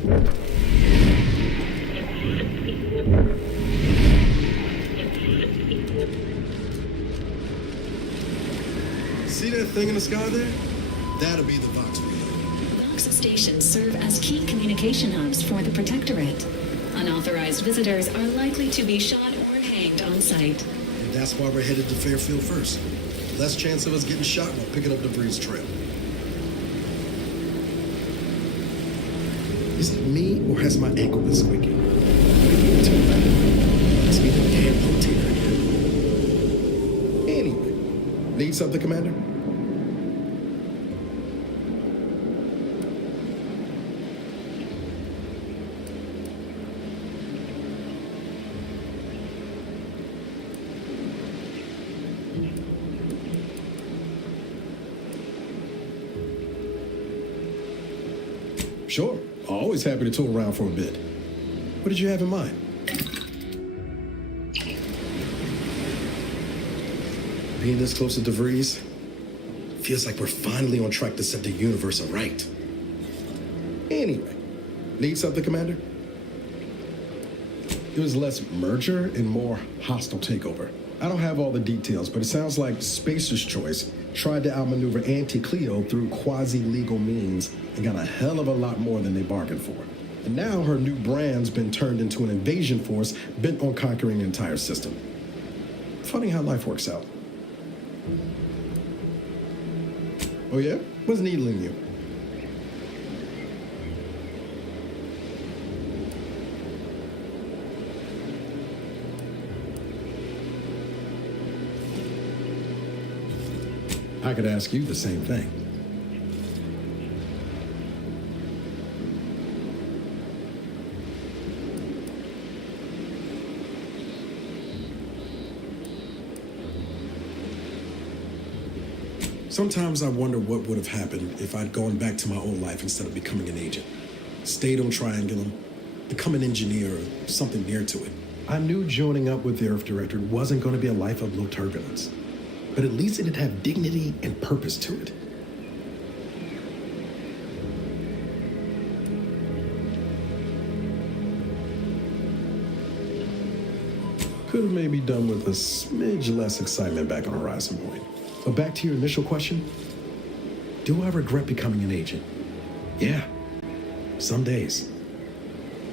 See that thing in the sky there? That'll be the Vox relay. Vox stations serve as key communication hubs for the Protectorate. Unauthorized visitors are likely to be shot or hanged on sight. And that's why we're headed to Fairfield first. Less chance of us getting shot while picking up debris trail. Is it me, or has my ankle been squeaking? Must be the damn rotator again. Anyway, need something, Commander? Sure. Always happy to tool around for a bit. What did you have in mind? Being this close to DeVries feels like we're finally on track to set the universe aright. Anyway, need something, Commander? It was less merger and more hostile takeover. I don't have all the details, but it sounds like Spacer's Choice tried to outmaneuver Anti-Cleo through quasi-legal means and got a hell of a lot more than they bargained for. And now her new brand's been turned into an invasion force bent on conquering the entire system. Funny how life works out. Oh yeah? What's needling you? I could ask you the same thing. Sometimes I wonder what would have happened if I'd gone back to my old life instead of becoming an agent. Stayed on Triangulum, become an engineer or something near to it. I knew joining up with the Earth Directorate wasn't going to be a life of low turbulence. But at least it'd have dignity and purpose to it. Could have maybe done with a smidge less excitement back on Horizon Point. But back to your initial question, do I regret becoming an agent? Yeah, some days.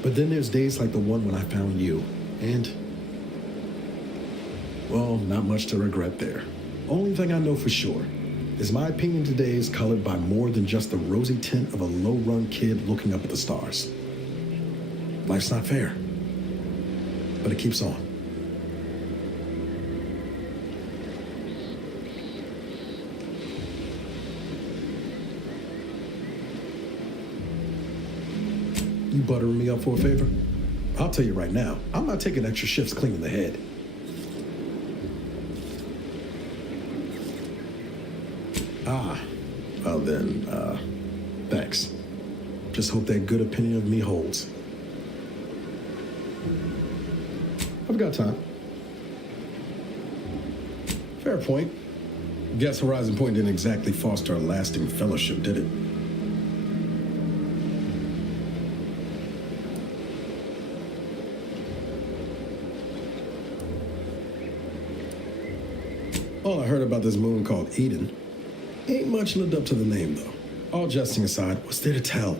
But then there's days like the one when I found you, and, well, not much to regret there. Only thing I know for sure is my opinion today is colored by more than just the rosy tint of a low-run kid looking up at the stars. Life's not fair, but it keeps on. You buttering me up for a favor? I'll tell you right now, I'm not taking extra shifts cleaning the head. Well then, thanks. Just hope that good opinion of me holds. I've got time. Fair point. Guess Horizon Point didn't exactly foster a lasting fellowship, did it? All I heard about this moon called Eden ain't much lived up to the name, though. All jesting aside, what's there to tell?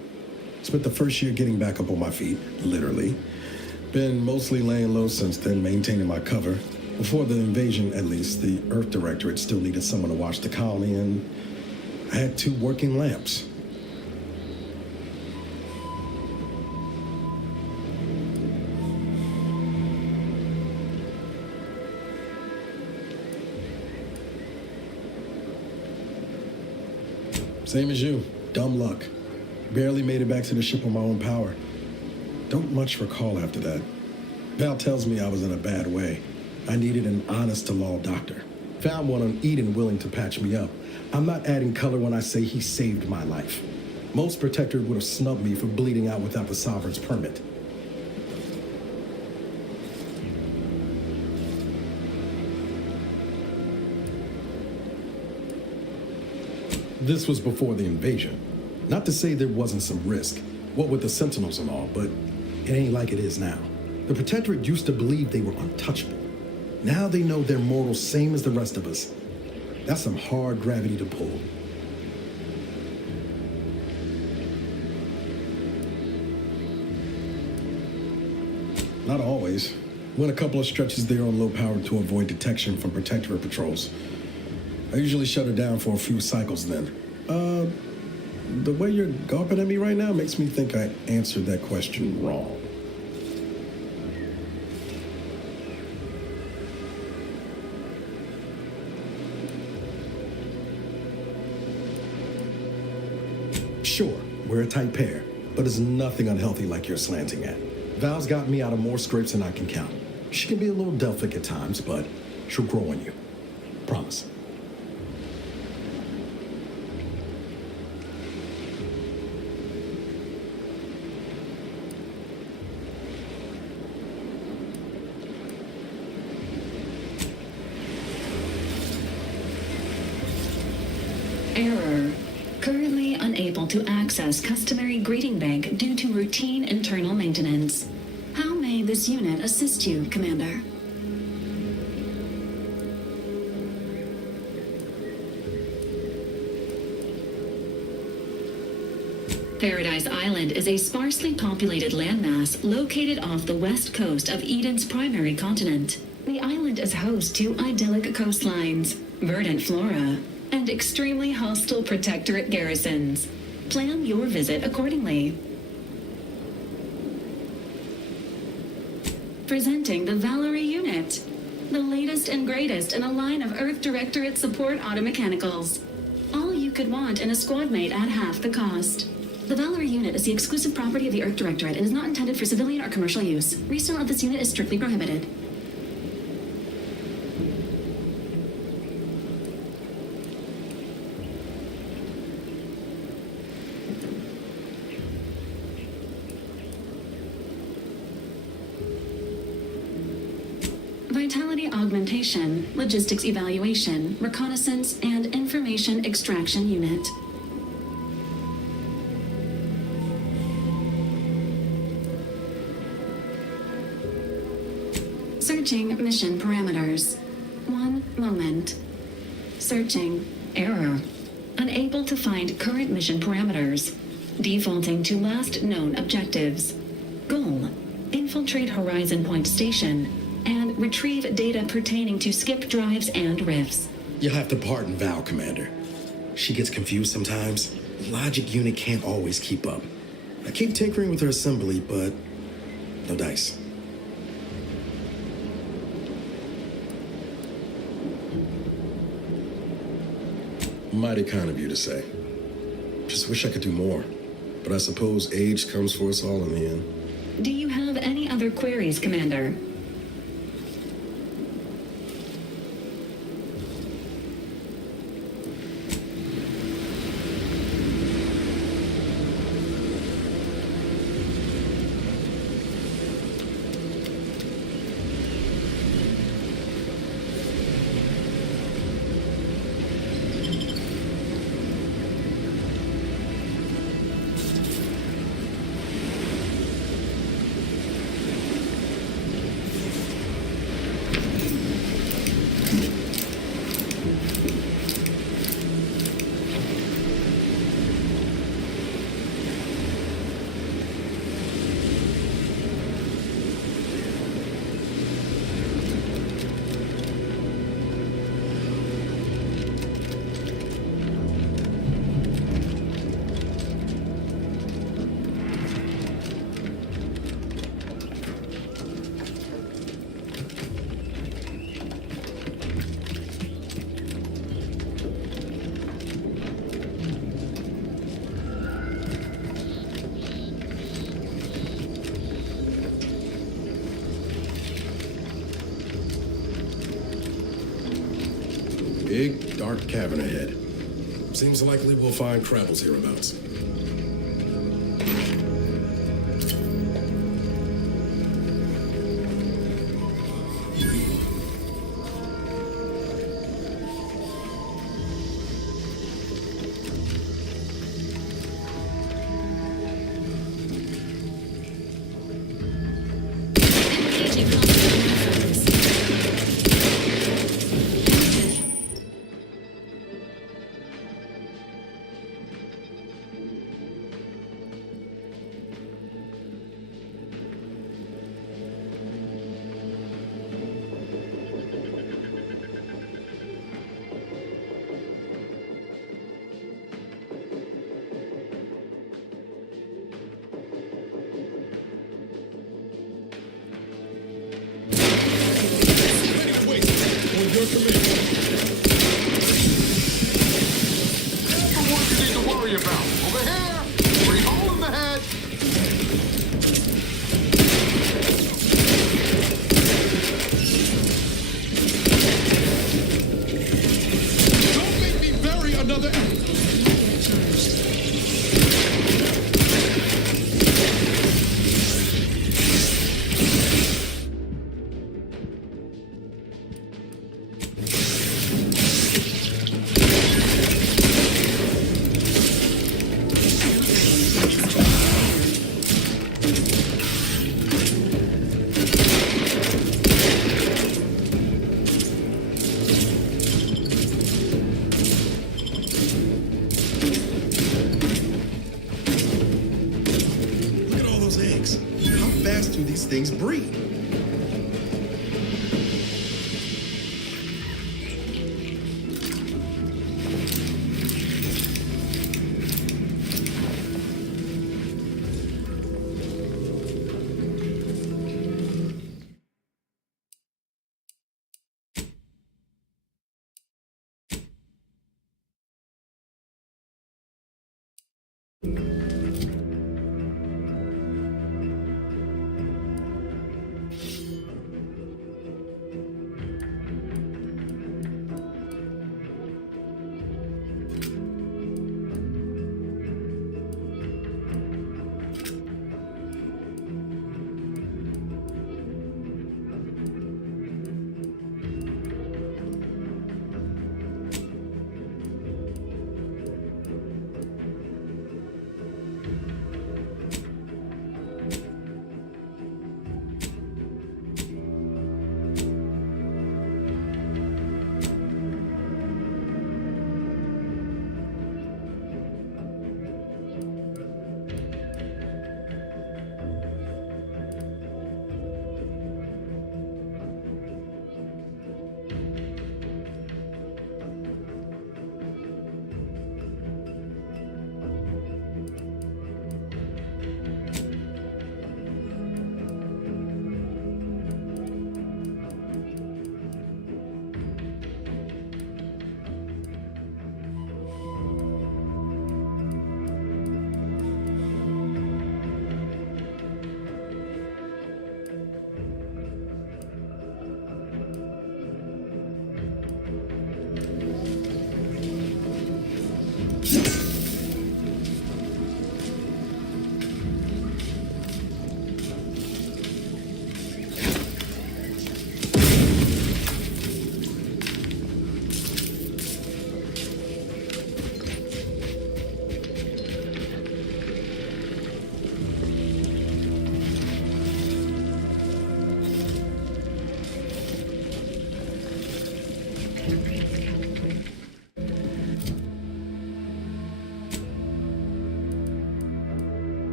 Spent the first year getting back up on my feet, literally. Been mostly laying low since then, maintaining my cover. Before the invasion, at least, the Earth Directorate still needed someone to watch the colony, and I had 2 working lamps. Same as you, dumb luck. Barely made it back to the ship on my own power. Don't much recall after that. Val tells me I was in a bad way. I needed an honest-to-law doctor. Found one on Eden willing to patch me up. I'm not adding color when I say he saved my life. Most protectors would have snubbed me for bleeding out without the Sovereign's permit. This was before the invasion. Not to say there wasn't some risk, What with the Sentinels and all, but it ain't like it is now. The Protectorate used to believe they were untouchable. Now they know they're mortal, same as the rest of us. That's some hard gravity to pull. Not always. Went a couple of stretches there on low power to avoid detection from Protectorate patrols. I usually shut it down for a few cycles then. The way you're gawping at me right now makes me think I answered that question wrong. Sure, we're a tight pair, but it's nothing unhealthy like you're slanting at. Val's got me out of more scrapes than I can count. She can be a little Delphic at times, but she'll grow on you. Promise. Error. Currently unable to access customary greeting bank due to routine internal maintenance. How may this unit assist you, Commander? Paradise Island is a sparsely populated landmass located off the west coast of Eden's primary continent. The island is host to idyllic coastlines, verdant flora, and extremely hostile Protectorate garrisons. Plan your visit accordingly. Presenting the Valerie unit, the latest and greatest in a line of Earth Directorate support automechanicals. All you could want in a squad mate at half the cost. The Valerie unit is the exclusive property of the Earth Directorate and is not intended for civilian or commercial use. Resale of this unit is strictly prohibited. Vitality augmentation, logistics evaluation, reconnaissance, and information extraction unit. Searching mission parameters. One moment. Searching. Error. Unable to find current mission parameters. Defaulting to last known objectives. Goal. Infiltrate Horizon Point Station and retrieve data pertaining to skip drives and rifts. You'll have to pardon Val, Commander. She gets confused sometimes. The logic unit can't always keep up. I keep tinkering with her assembly, but no dice. Mighty kind of you to say. Just wish I could do more. But I suppose age comes for us all in the end. Do you have any other queries, Commander? Big, dark cavern ahead. Seems likely we'll find Krabble's hereabouts. your command. The one you need to worry about. Over here! Free hole in the head! Don't make me bury another enemy. Look at all those eggs. How fast do these things breed?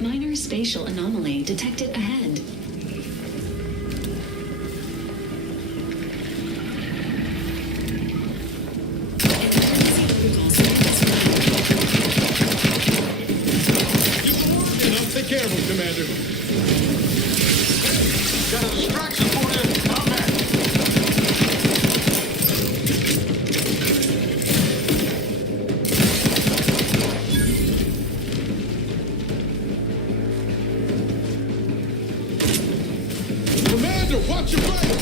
Minor spatial anomaly detected ahead. care of him, Commander. Got a distraction for you. Come back. Commander, watch your fire!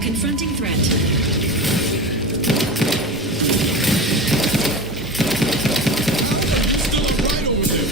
Confronting threat. Still up right over there.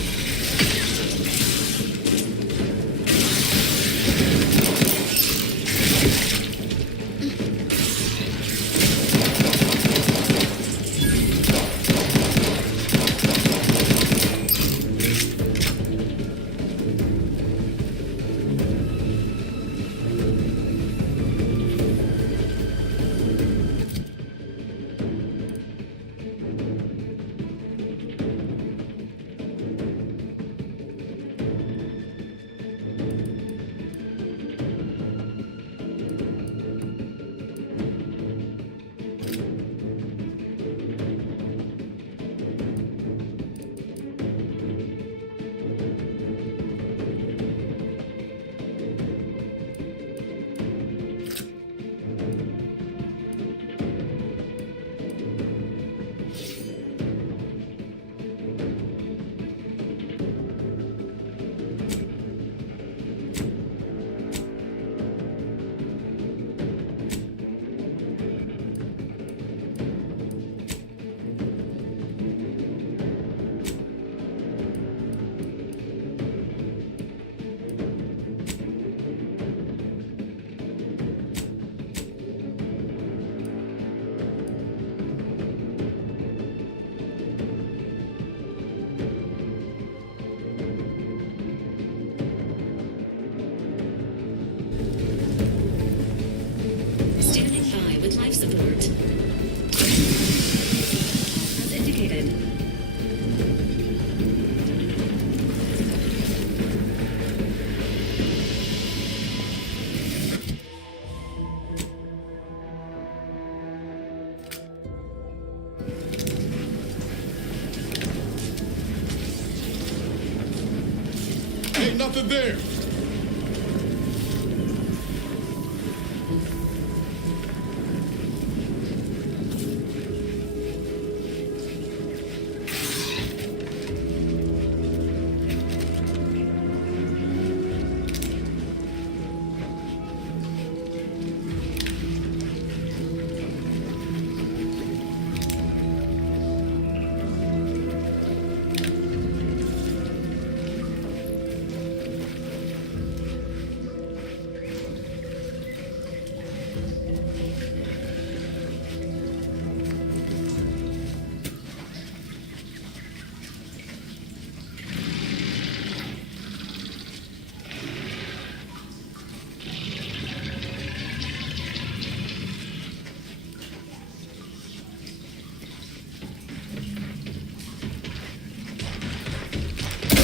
nothing there.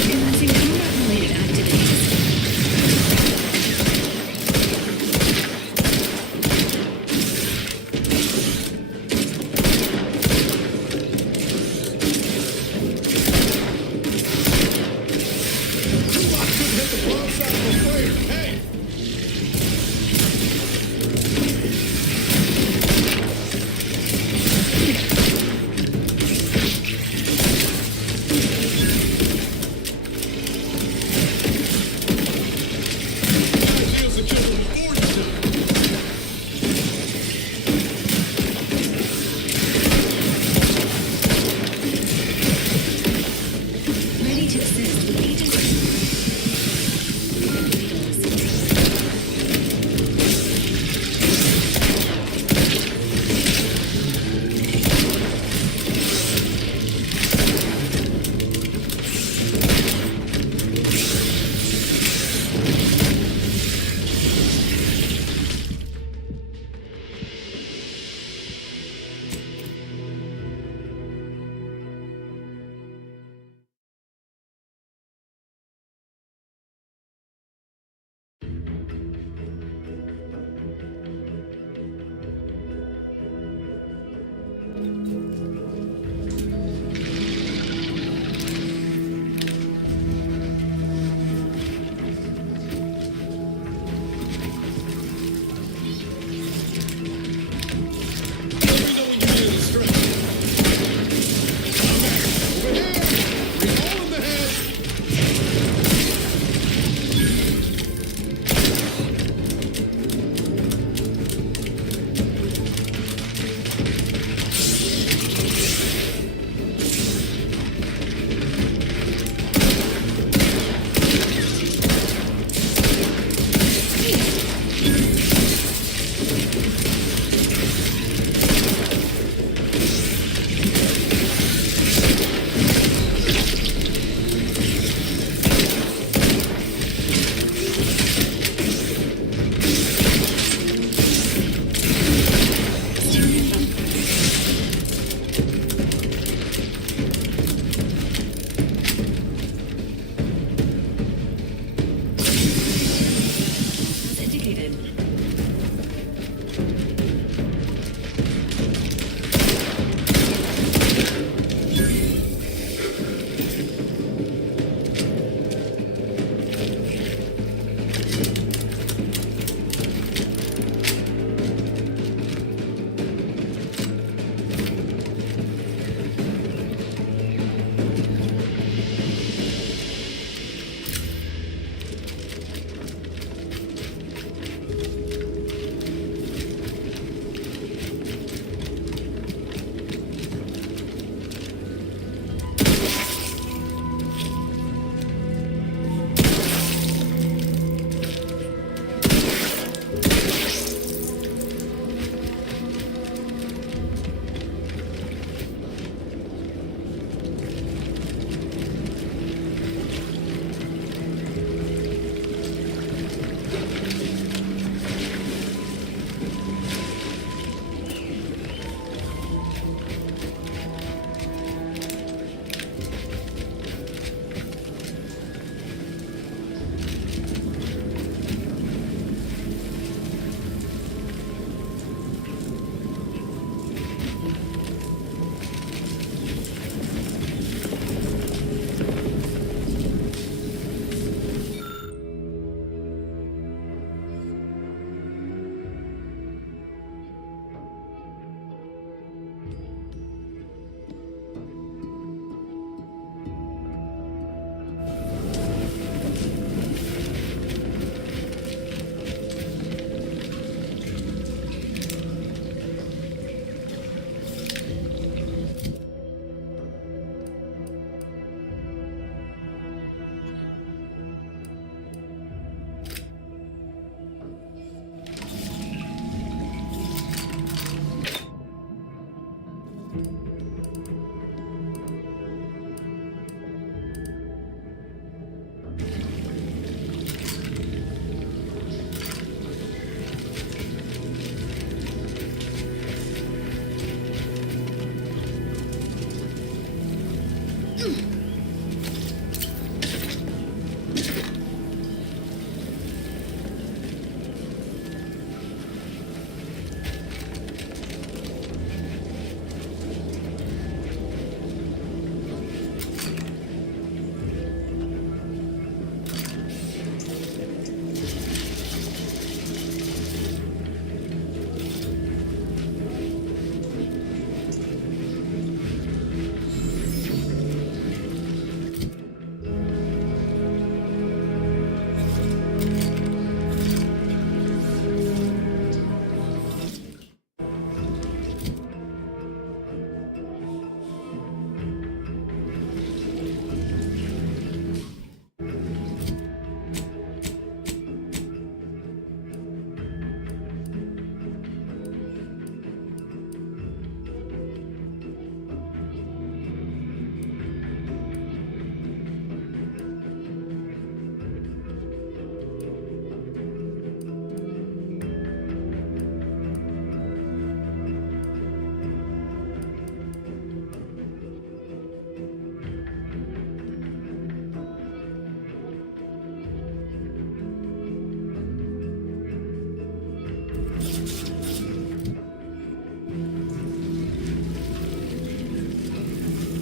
Commencing combat-related activities. I couldn't hit the wrong side of the flare. Hey! Chance to kill them before you do. Ready to assist with agent vitals.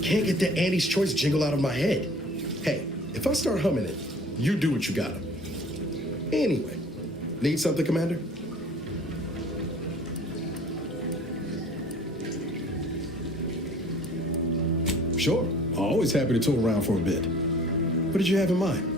can't get that Andy's Choice jingle out of my head. Hey, if I start humming it, you do what you gotta. Anyway, need something, Commander? Sure, always happy to tool around for a bit. What did you have in mind?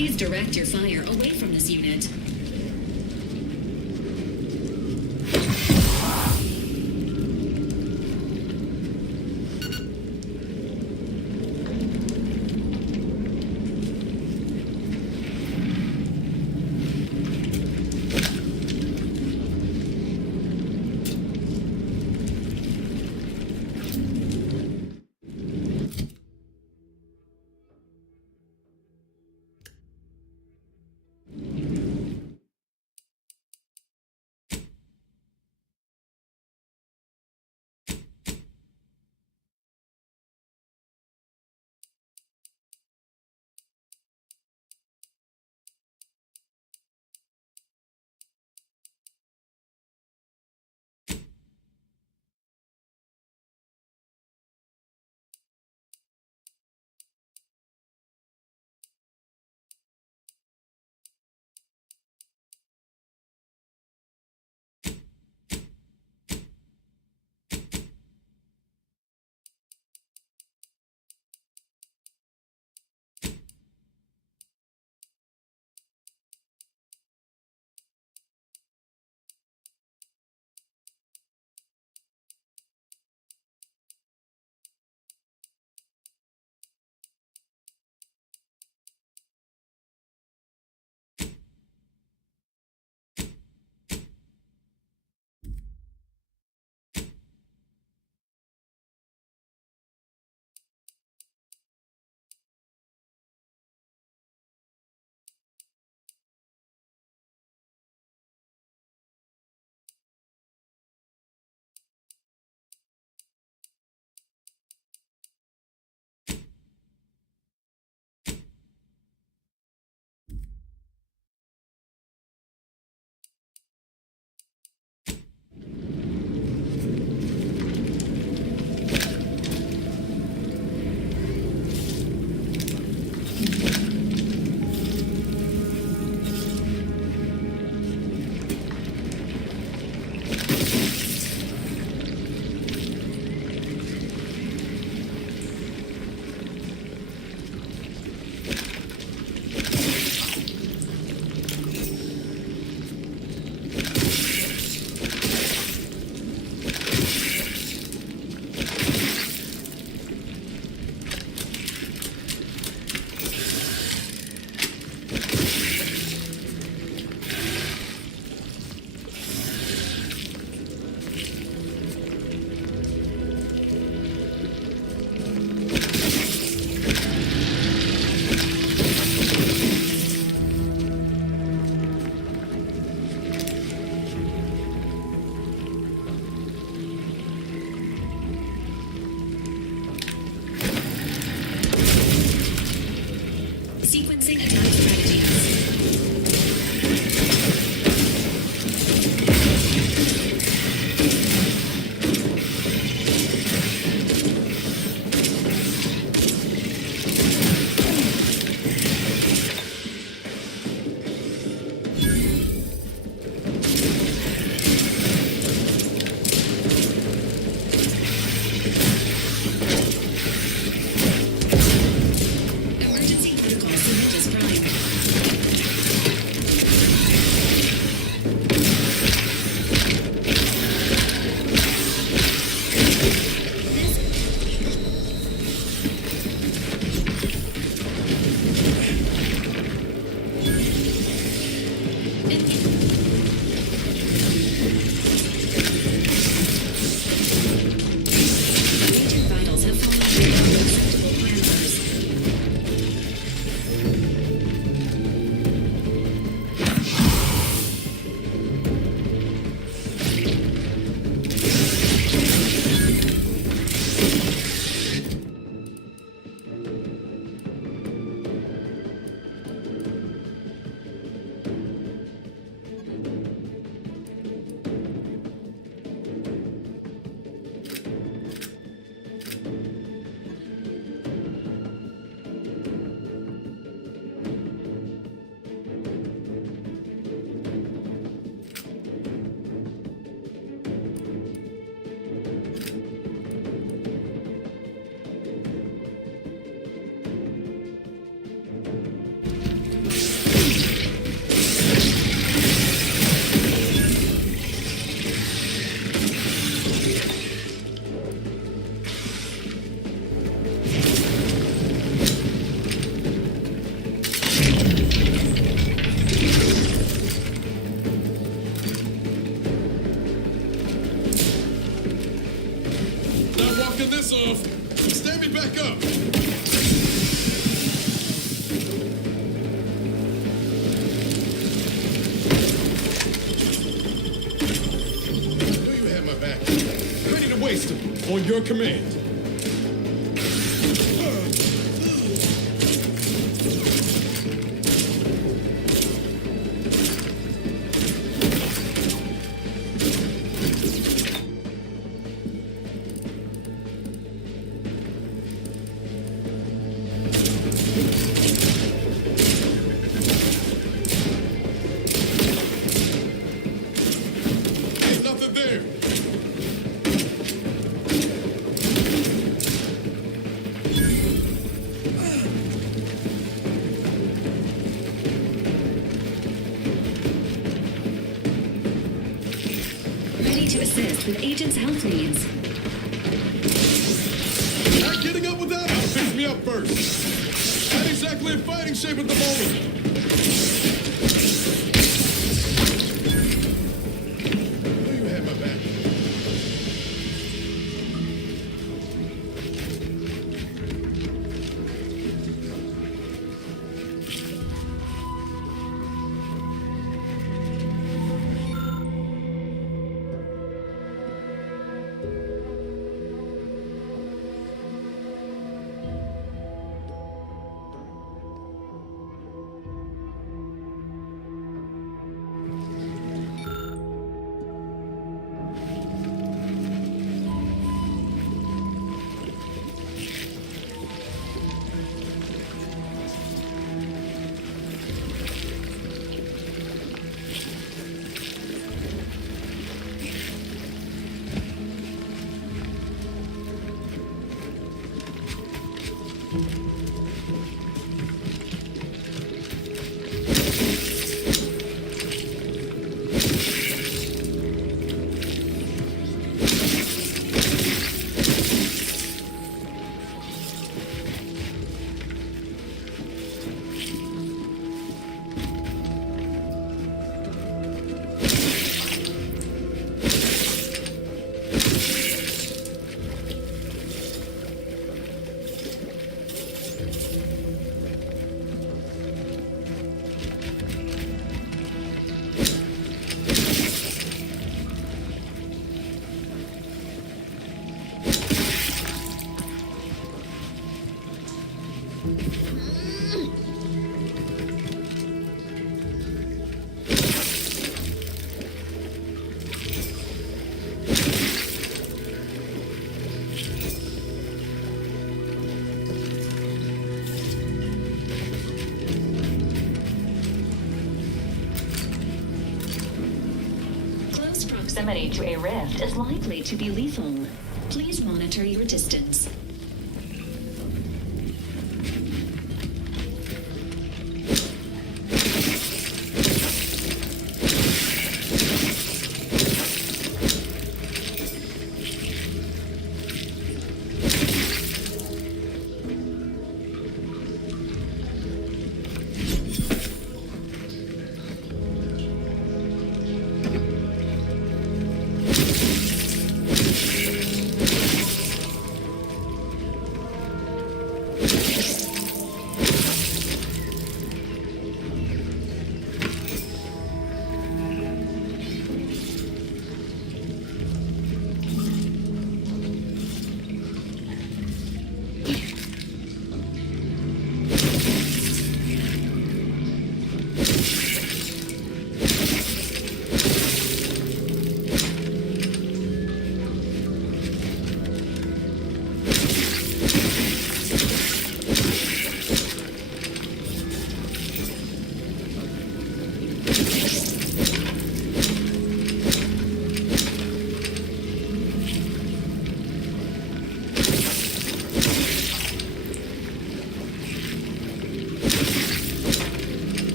Please direct your fire away from this unit. turn this off. Stand me back up. You have my back. Ready to waste him on your command. There's nothing there. Ready to assist with agent's health needs. Not getting up without him. Fix me up first. Not exactly in fighting shape at the moment. You had my back. Close proximity to a rift is likely to be lethal. Please monitor your distance.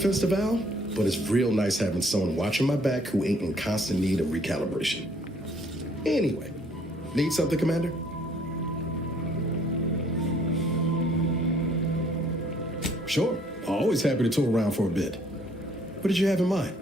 offense to Val, but it's real nice having someone watching my back who ain't in constant need of recalibration. Anyway, need something, Commander? Sure. Always happy to tour around for a bit. What did you have in mind?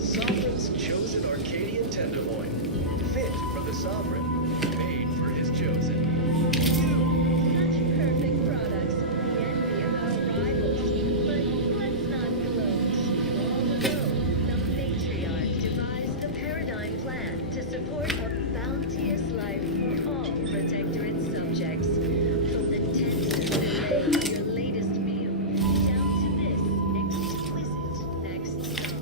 Sovereign's chosen Arcadian tenderloin, fit for the sovereign, made for his chosen. Such perfect products. The envy of our rivals. But let's not gloat. Long ago, some matriarch devised the paradigm plan to support a bounteous life for all protectorate subjects. From the tender array of your latest meal, down to this exquisite next song.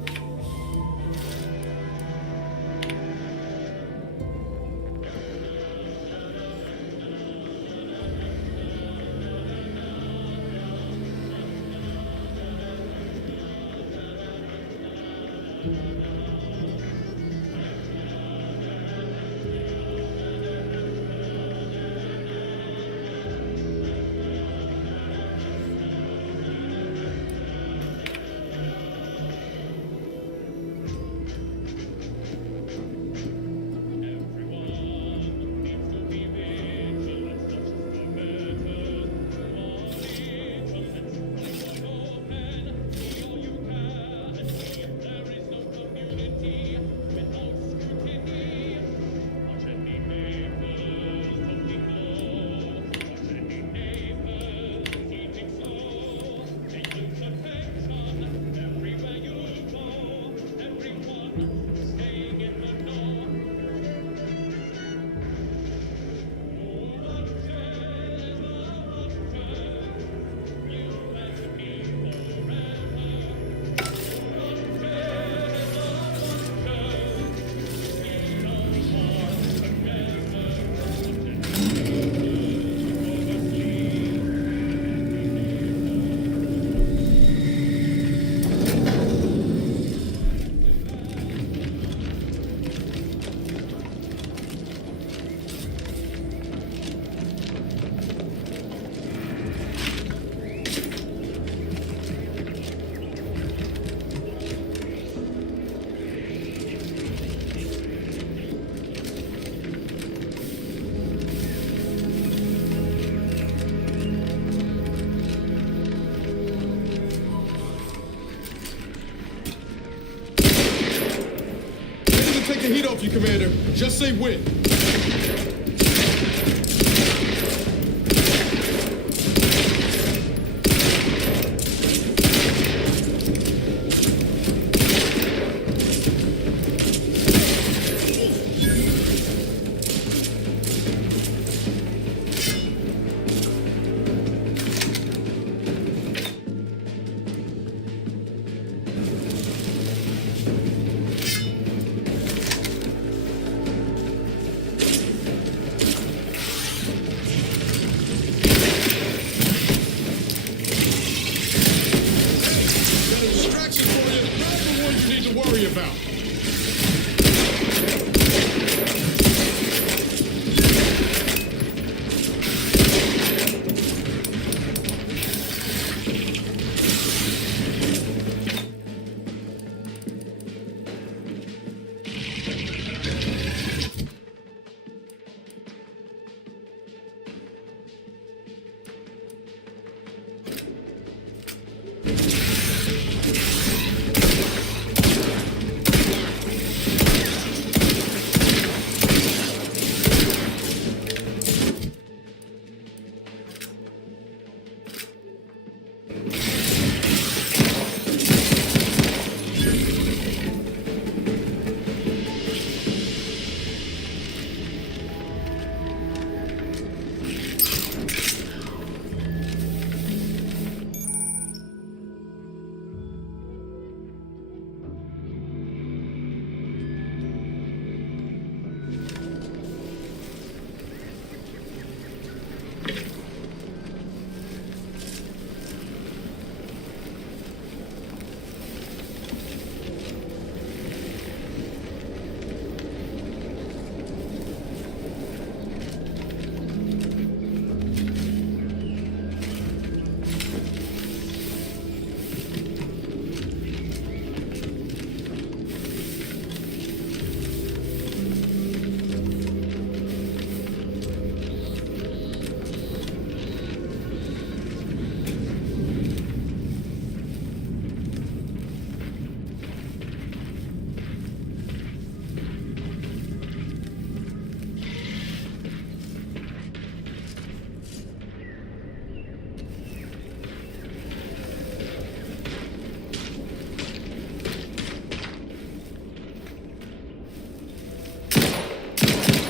Take the heat off you, Commander. Just say when.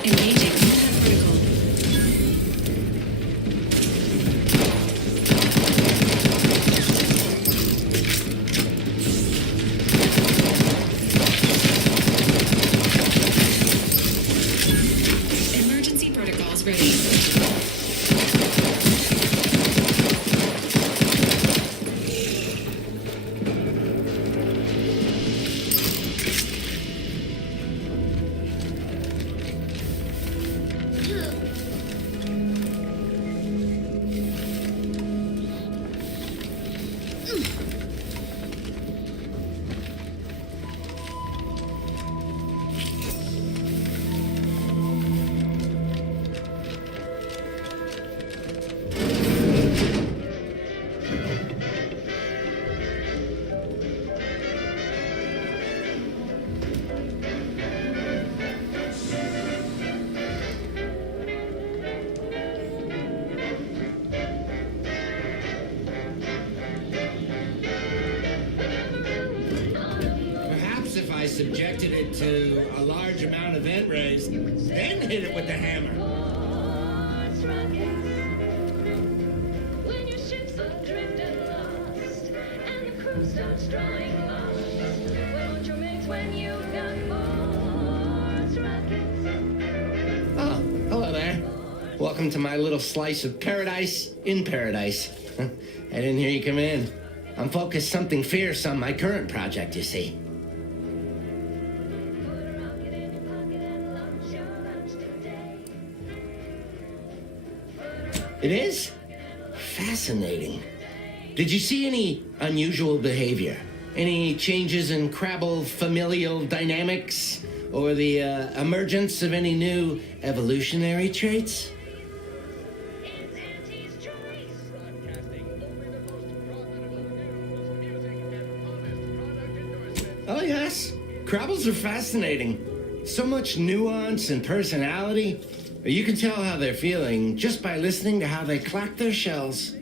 Engaging combat protocol. Emergency protocols ready. Perhaps if I subjected it to a large amount of vent rays, then hit it with the hammer. Mars rockets. When your ship's adrift and lost, and the crew starts drawing lots. Where won't your mates when you've got Mars rockets? Oh, hello there. Welcome to my little slice of paradise in paradise. I didn't hear you come in. I'm focused something fierce on my current project, you see. Put a rocket in your pocket and launch your lunch today. It is? Fascinating. Did you see any unusual behavior? Any changes in Crabble familial dynamics? Or the emergence of any new evolutionary traits? It's Auntie's choice. Oh, yes. Crabbles are fascinating. So much nuance and personality. You can tell how they're feeling just by listening to how they clack their shells.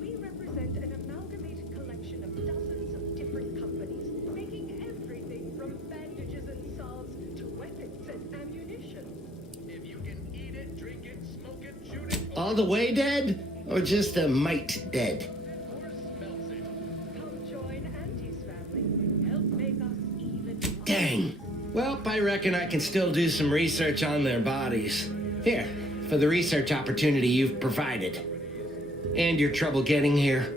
We represent an amalgamated collection of dozens of different companies, making everything from bandages and salves to weapons and ammunition. If you can eat it, drink it, smoke it, shoot it, All the way dead? Or just a mite dead? or smells it. Come join Auntie's family. Help make us even. Dang. Well, I reckon I can still do some research on their bodies. Here, for the research opportunity you've provided. And your trouble getting here.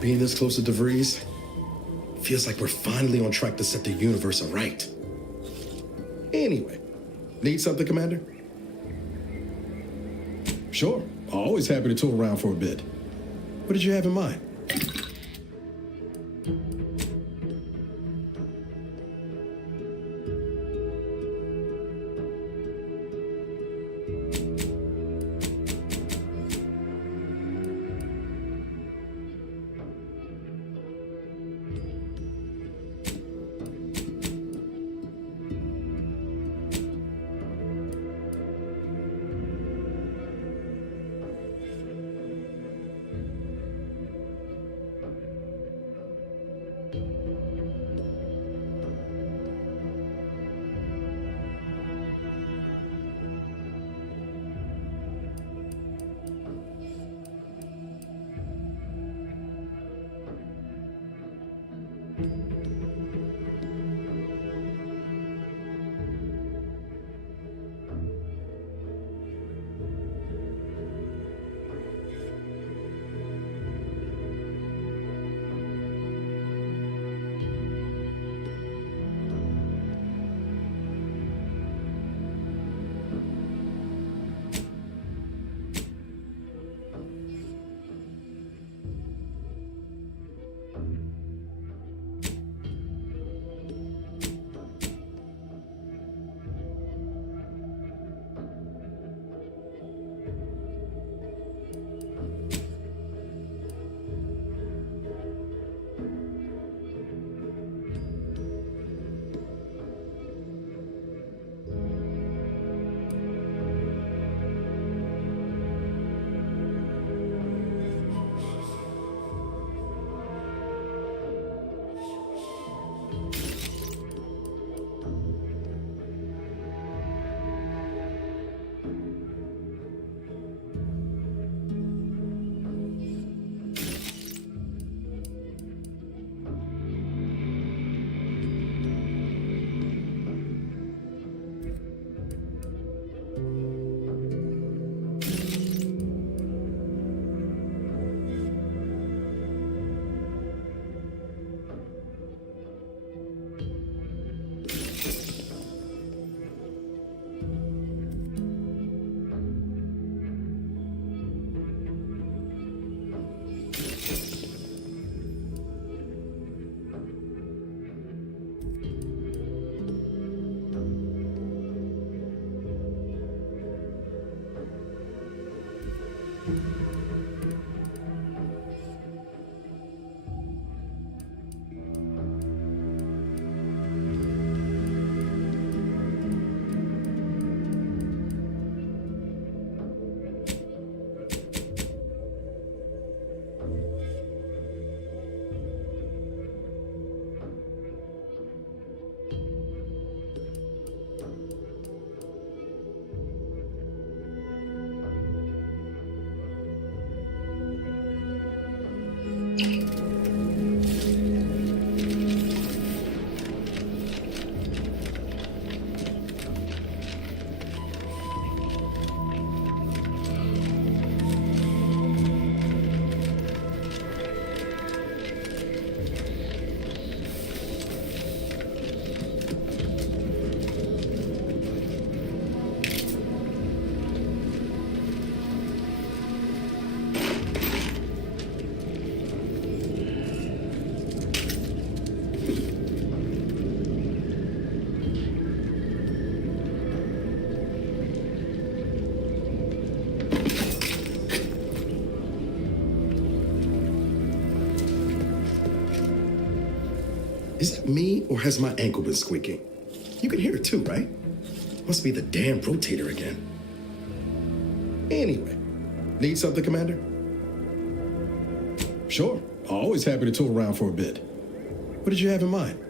Being this close to DeVries feels like we're finally on track to set the universe aright. Anyway, need something, Commander? Sure, always happy to tool around for a bit. What did you have in mind? Is it me, or has my ankle been squeaking? You can hear it too, right? Must be the damn rotator again. Anyway, need something, Commander? Sure. Always happy to tool around for a bit. What did you have in mind?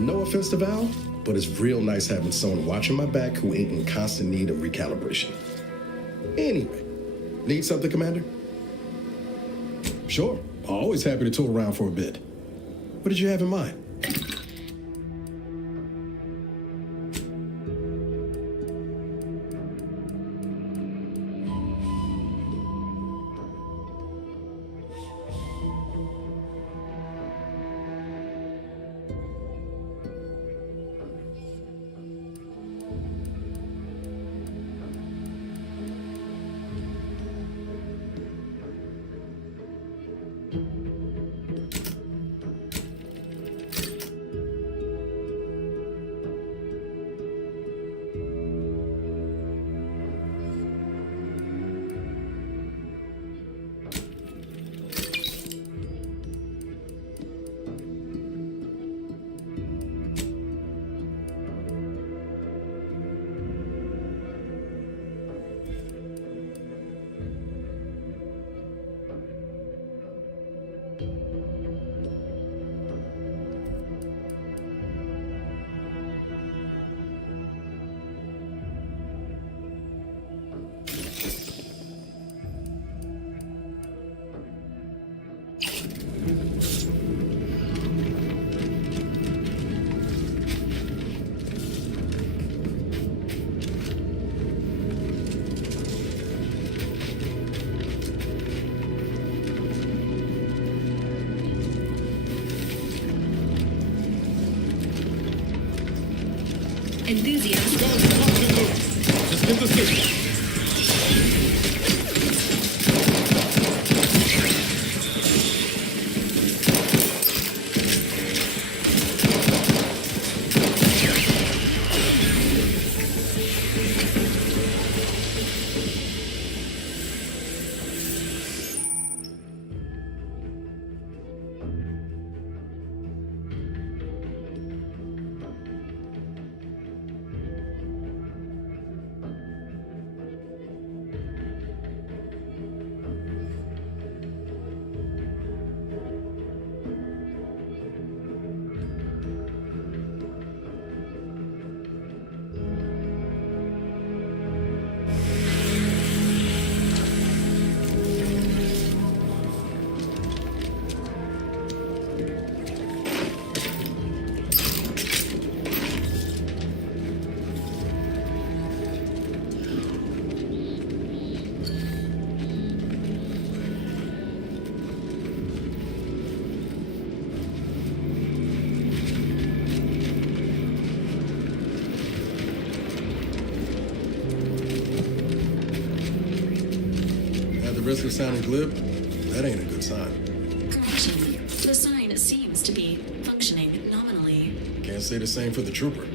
No offense to Val, but it's real nice having someone watching my back who ain't in constant need of recalibration. Anyway, need something, Commander? Sure. Always happy to tool around for a bit. What did you have in mind? Enthusiast. Just get the signal. At the risk of sounding glib, that ain't a good sign. Correction. The sign seems to be functioning nominally. Can't say the same for the trooper.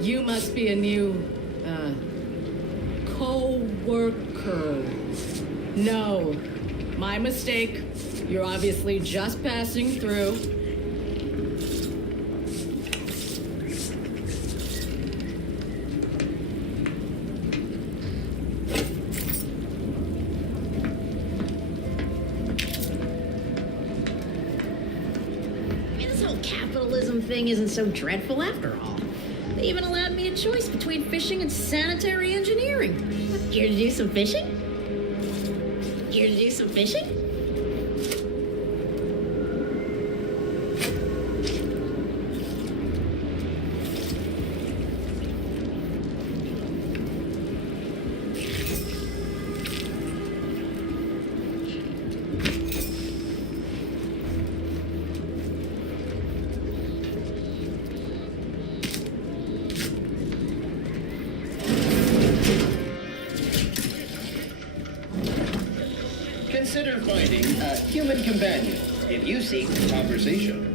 You must be a new, co-worker. No, my mistake. You're obviously just passing through. I mean, this whole capitalism thing isn't so dreadful after all. They even allowed me a choice between fishing and sanitary engineering. Here to do some fishing? Here to do some fishing? consider finding a human companion if you seek conversation.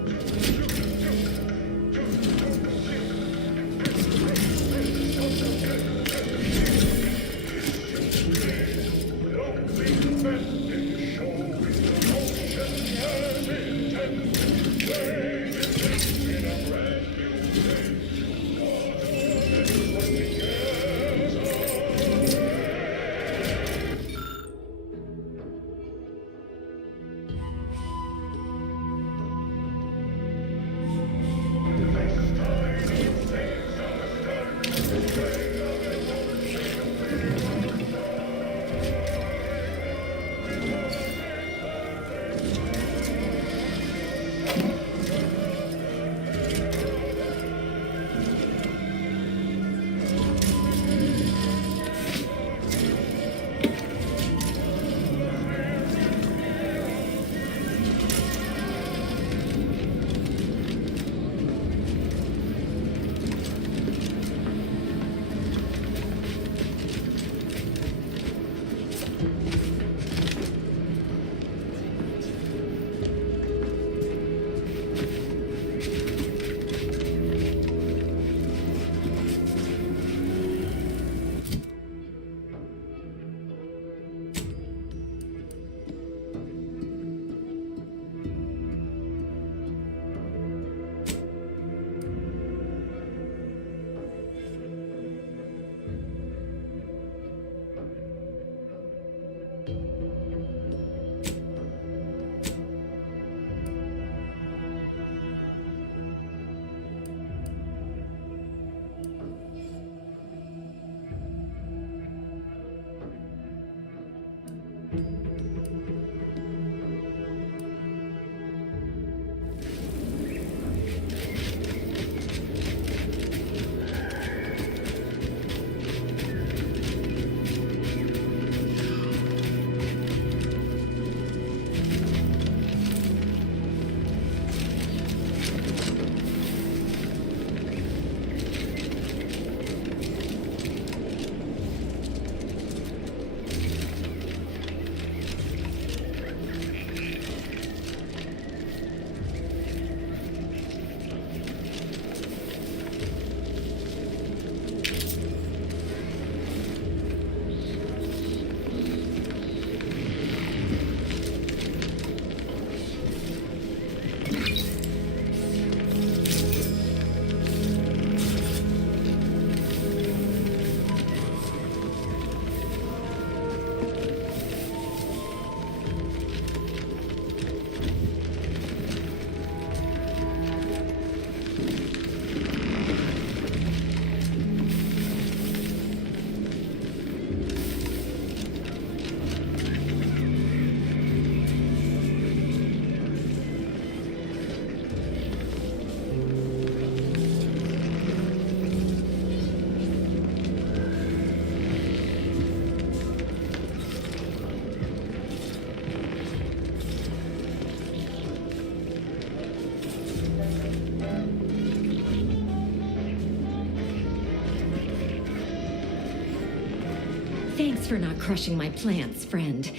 Thanks for not crushing my plants, friend.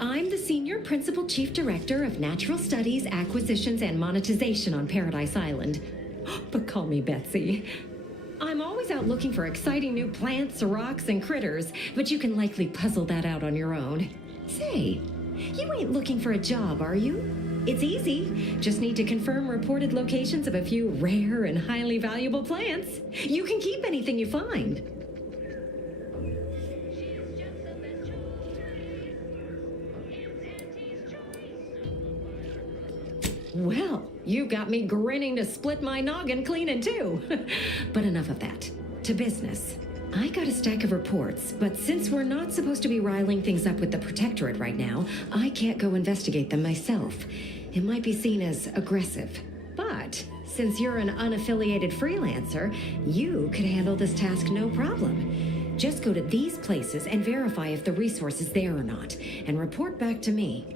I'm the Senior Principal Chief Director of Natural Studies, Acquisitions, and Monetization on Paradise Island. But call me Betsy. I'm always out looking for exciting new plants, rocks, and critters, but you can likely puzzle that out on your own. Say, you ain't looking for a job, are you? It's easy. Just need to confirm reported locations of a few rare and highly valuable plants. You can keep anything you find. Well, you got me grinning to split my noggin clean in two. But enough of that. To business. I got a stack of reports, but since we're not supposed to be riling things up with the Protectorate right now, I can't go investigate them myself. It might be seen as aggressive. But since you're an unaffiliated freelancer, you could handle this task no problem. Just go to these places and verify if the resource is there or not, and report back to me.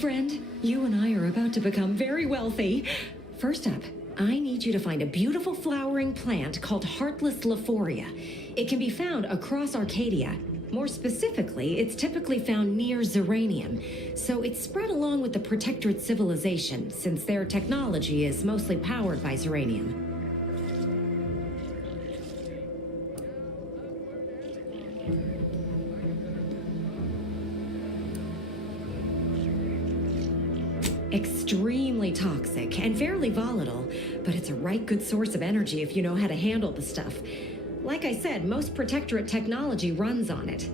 Friend, you and I are about to become very wealthy. First up, I need you to find a beautiful flowering plant called Heartless Lephoria. It can be found across Arcadia. More specifically, it's typically found near Zeranium, so it's spread along with the Protectorate civilization, since their technology is mostly powered by Zeranium. Extremely toxic and fairly volatile, but it's a right good source of energy if you know how to handle the stuff. Like I said, most Protectorate technology runs on it.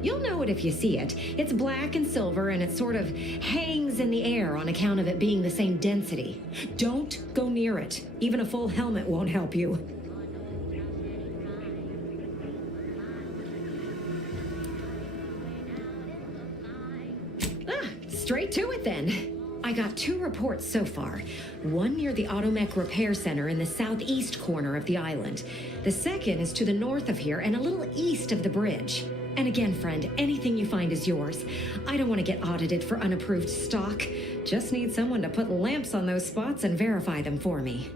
You'll know it if you see it. It's black and silver, and it sort of hangs in the air on account of it being the same density. Don't go near it. Even a full helmet won't help you. Straight to it then. I got 2 reports so far. One near the Automech Repair Center in the southeast corner of the island. The second is to the north of here and a little east of the bridge. And again, friend, anything you find is yours. I don't want to get audited for unapproved stock. Just need someone to put lamps on those spots and verify them for me.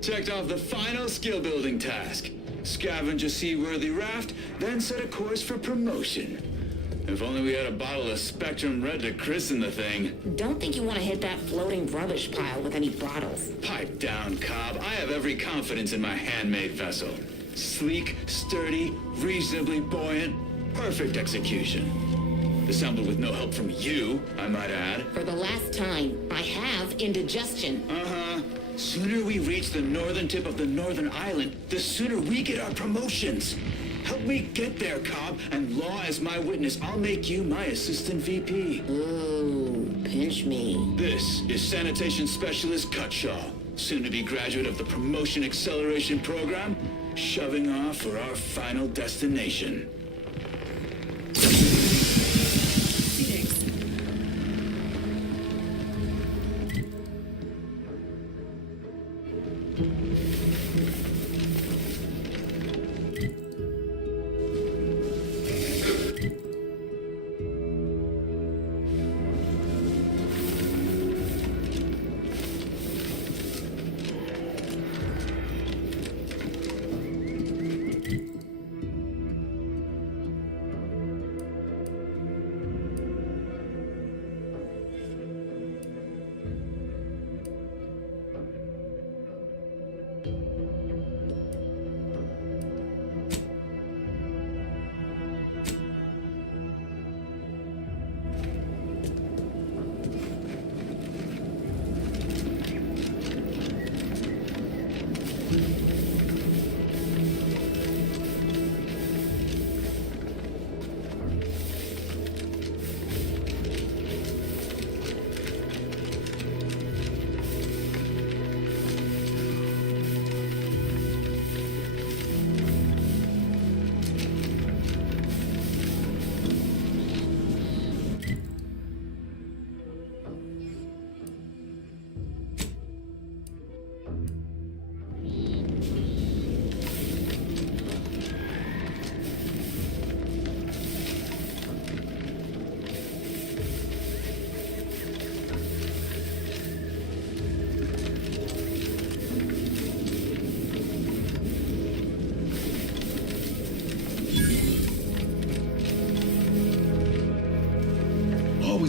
Checked off the final skill building task. Scavenge a seaworthy raft, then set a course for promotion. If only we had a bottle of Spectrum Red to christen the thing. Don't think you want to hit that floating rubbish pile with any bottles. Pipe down, Cobb. I have every confidence in my handmade vessel. Sleek, sturdy, reasonably buoyant, perfect execution. Assembled with no help from you, I might add. For the last time, I have indigestion. Uh-huh. Sooner we reach the northern tip of the northern island, the sooner we get our promotions. Help me get there, Cobb, and law as my witness, I'll make you my assistant VP. Ooh, pinch me. This is Sanitation Specialist Cutshaw, soon-to-be graduate of the Promotion Acceleration Program, shoving off for our final destination.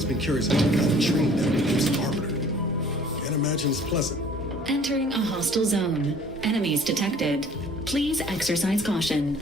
been curious how I got trained that reduced arbiter. Can't imagine it's pleasant. Entering a hostile zone. Enemies detected. Please exercise caution.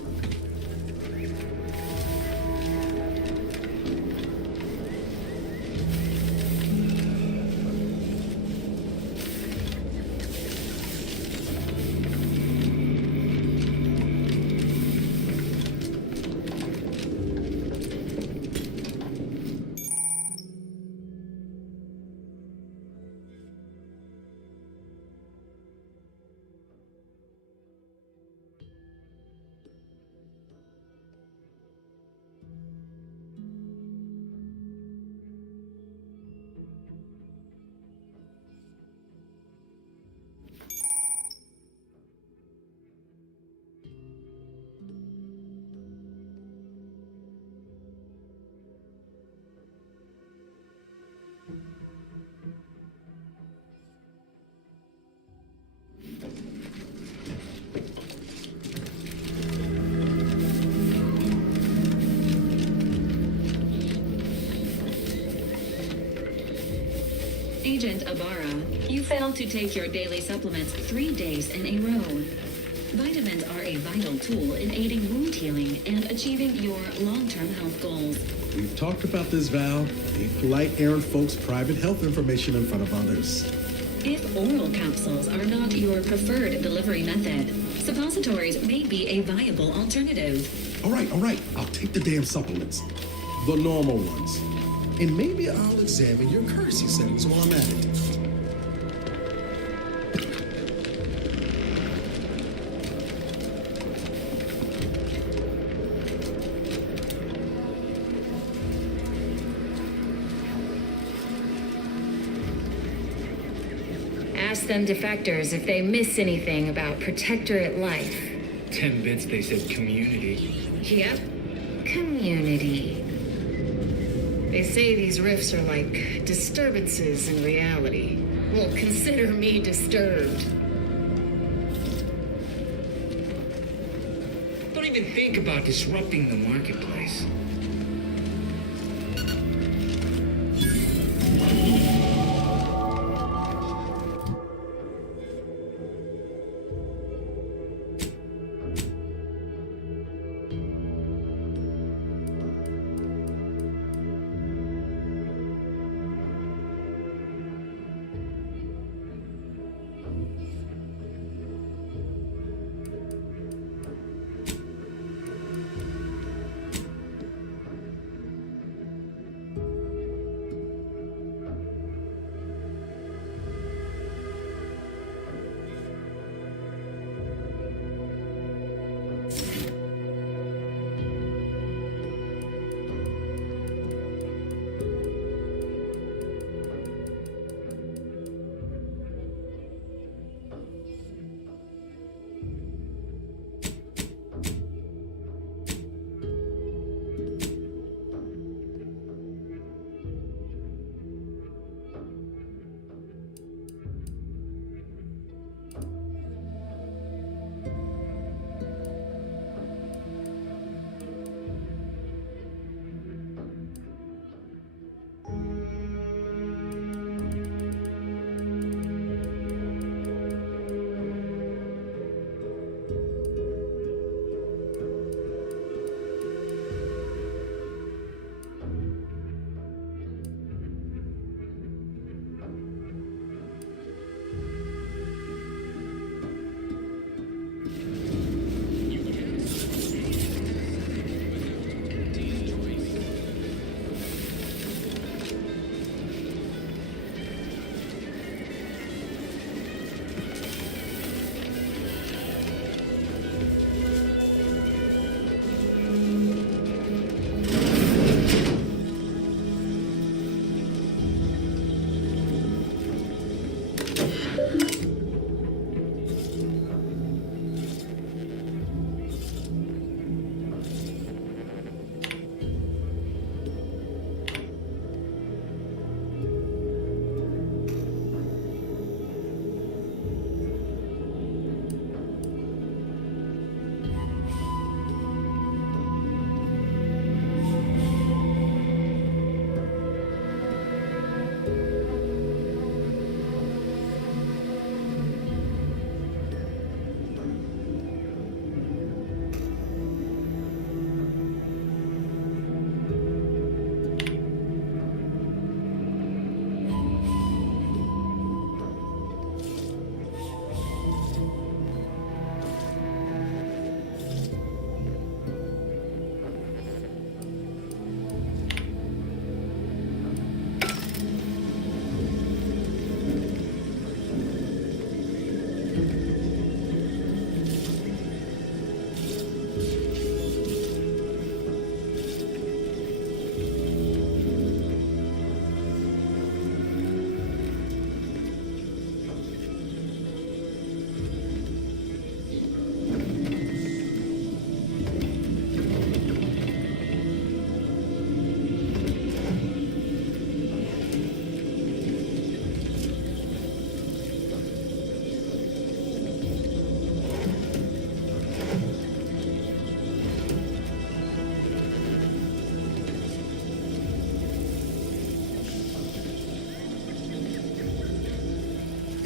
Agent Abara, you failed to take your daily supplements 3 days in a row. Vitamins are a vital tool in aiding wound healing and achieving your long-term health goals. We've talked about this, Val. Ain't polite airing folks' private health information in front of others. If oral capsules are not your preferred delivery method, suppositories may be a viable alternative. All right. I'll take the damn supplements. The normal ones. And maybe I'll examine your courtesy settings while I'm at it. Ask them defectors if they miss anything about Protectorate life. 10 bits they said community. Yep, community. They say these rifts are like disturbances in reality. Well, consider me disturbed. Don't even think about disrupting the marketplace.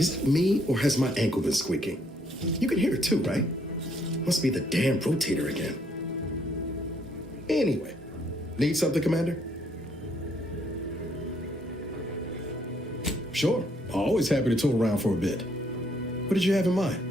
Is it me, or has my ankle been squeaking? You can hear it too, right? Must be the damn rotator again. Anyway, need something, Commander? Sure. Always happy to tour around for a bit. What did you have in mind?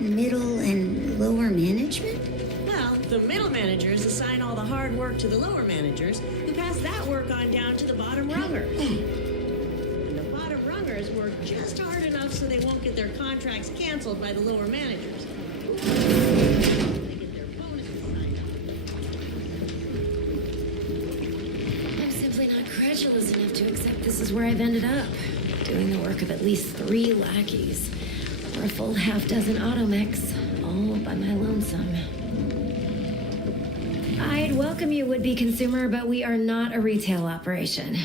Middle and lower management? Well, the middle managers assign all the hard work to the lower managers, who pass that work on down to the bottom rungers. And the bottom rungers work just hard enough so they won't get their contracts canceled by the lower managers. They get their bonuses signed up. I'm simply not credulous enough to accept this is where I've ended up, doing the work of at least 3 lackeys, or a full half-dozen automechs, all by my lonesome. I'd welcome you, would-be consumer, but we are not a retail operation.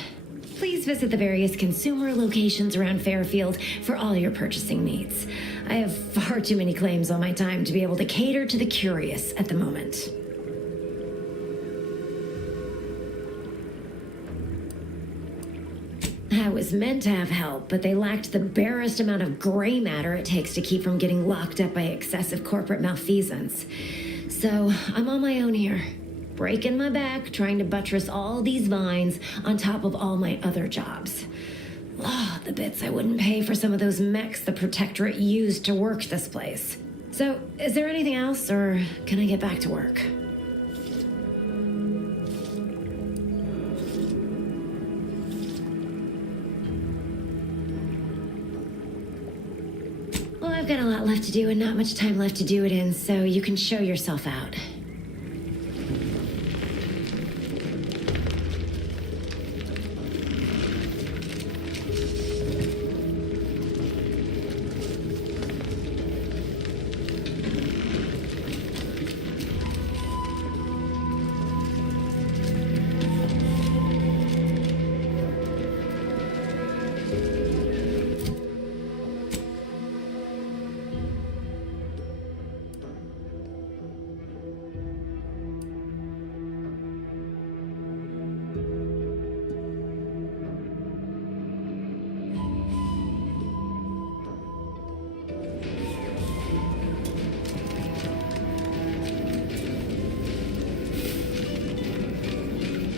Please visit the various consumer locations around Fairfield for all your purchasing needs. I have far too many claims on my time to be able to cater to the curious at the moment. I was meant to have help, but they lacked the barest amount of gray matter it takes to keep from getting locked up by excessive corporate malfeasance. So I'm on my own here, breaking my back, trying to buttress all these vines on top of all my other jobs. Oh, the bits I wouldn't pay for some of those mechs the Protectorate used to work this place. So, is there anything else, or can I get back to work? Well, I've got a lot left to do and not much time left to do it in, so you can show yourself out.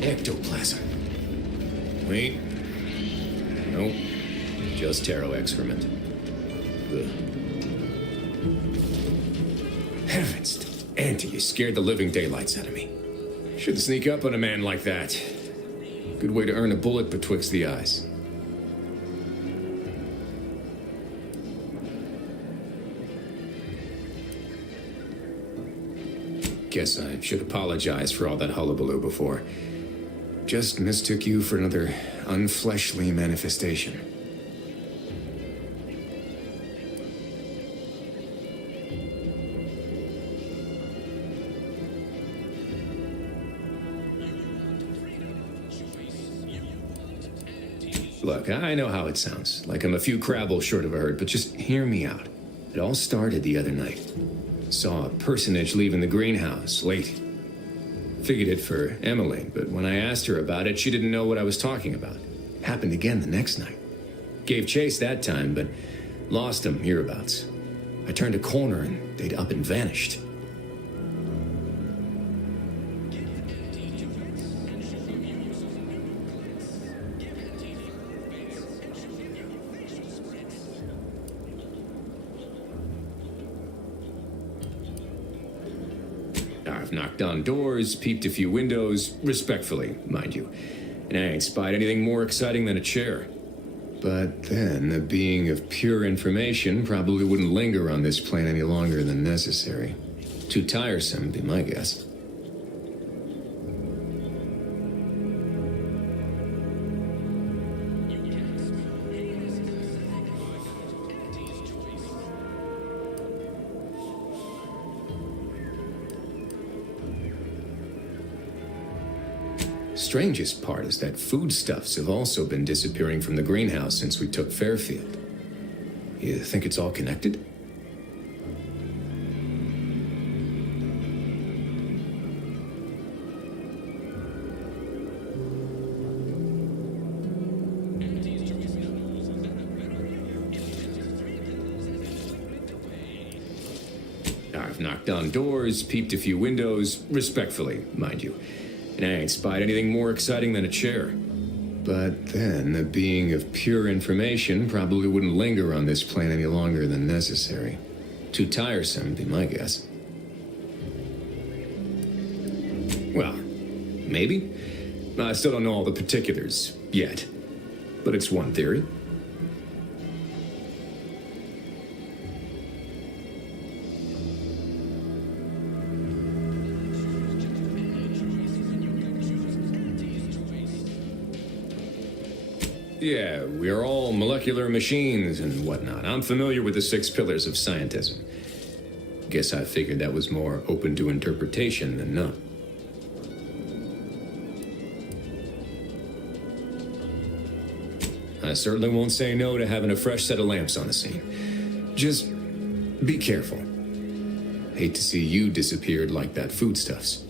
Ectoplasm. Wait. Nope. Just taro excrement. Ugh. Heavens, Auntie, you scared the living daylights out of me. Shouldn't sneak up on a man like that. Good way to earn a bullet betwixt the eyes. Guess I should apologize for all that hullabaloo before. Just mistook you for another unfleshly manifestation. Look, I know how it sounds, like I'm a few crabbles short of a hurt, but just hear me out. It all started the other night. Saw a personage leaving the greenhouse late. Figured it for Emily, but when I asked her about it, she didn't know what I was talking about. Happened again the next night. Gave chase that time, but lost them hereabouts. I turned a corner and they'd up and vanished. I've knocked on doors, peeped a few windows, respectfully, mind you, and I ain't spied anything more exciting than a chair. But then, a being of pure information probably wouldn't linger on this plane any longer than necessary. Too tiresome, be my guess. Strangest part is that foodstuffs have also been disappearing from the greenhouse since we took Fairfield. You think it's all connected? I've knocked on doors, peeped a few windows, respectfully, mind you. And I ain't spied anything more exciting than a chair. But then, a being of pure information probably wouldn't linger on this plane any longer than necessary. Too tiresome, be my guess. Well, maybe. I still don't know all the particulars yet. But it's one theory. Yeah, we are all molecular machines and whatnot. I'm familiar with the 6 pillars of scientism. Guess I figured that was more open to interpretation than not. I certainly won't say no to having a fresh set of lamps on the scene. Just be careful. Hate to see you disappeared like that foodstuffs.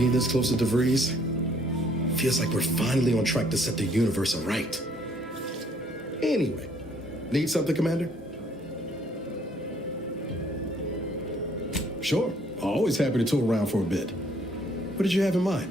Being this close to DeVries feels like we're finally on track to set the universe aright. Anyway, need something, Commander? Sure. Always happy to tour around for a bit. What did you have in mind?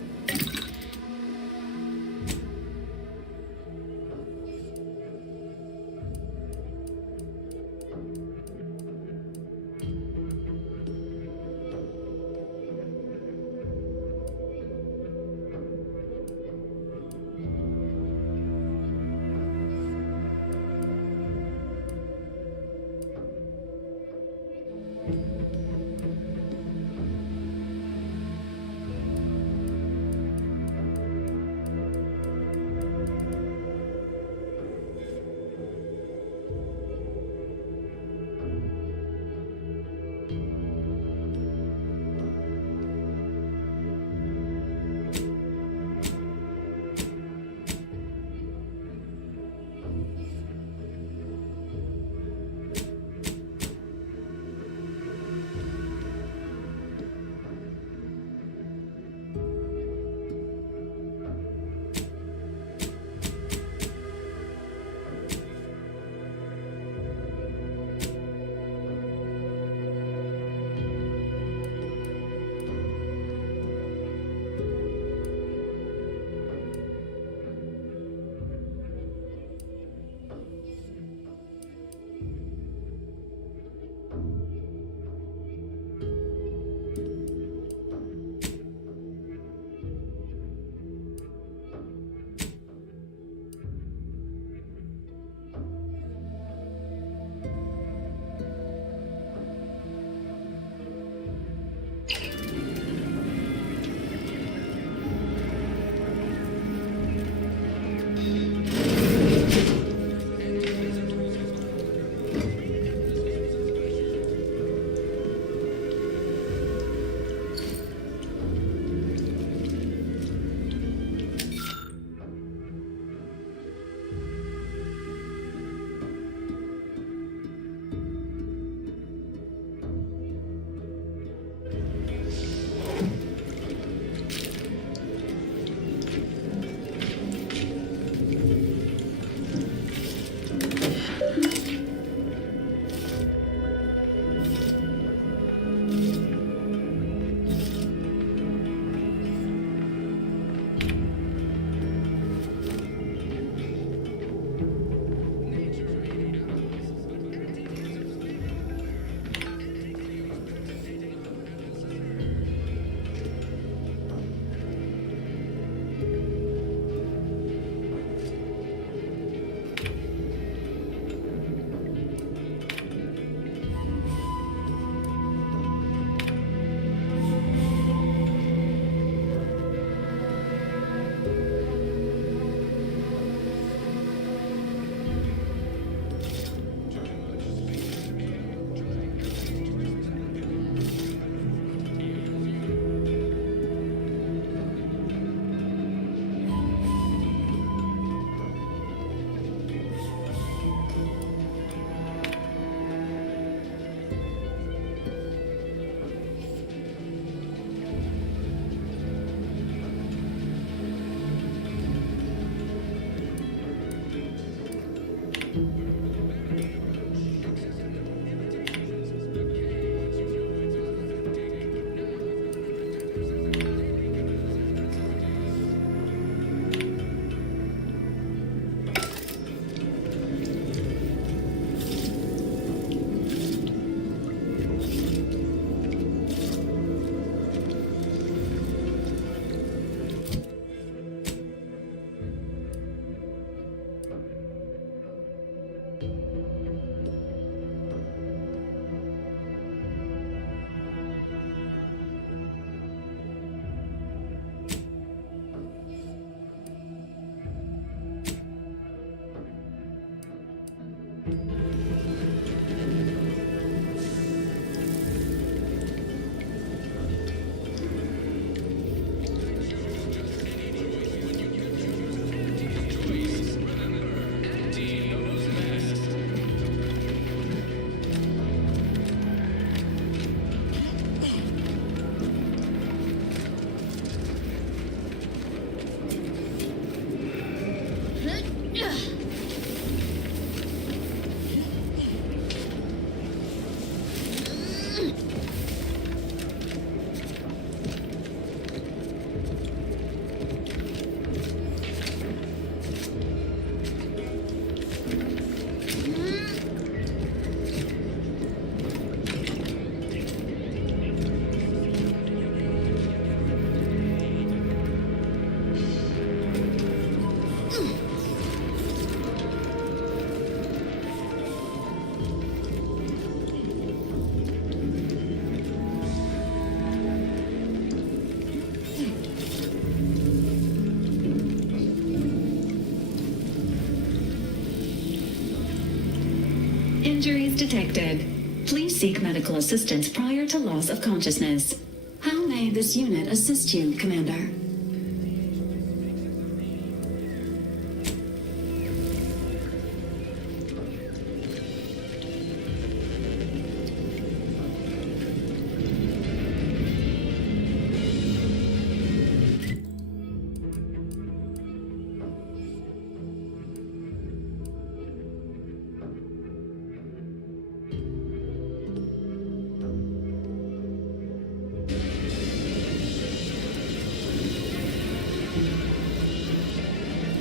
Injuries detected. Please seek medical assistance prior to loss of consciousness. How may this unit assist you, Commander?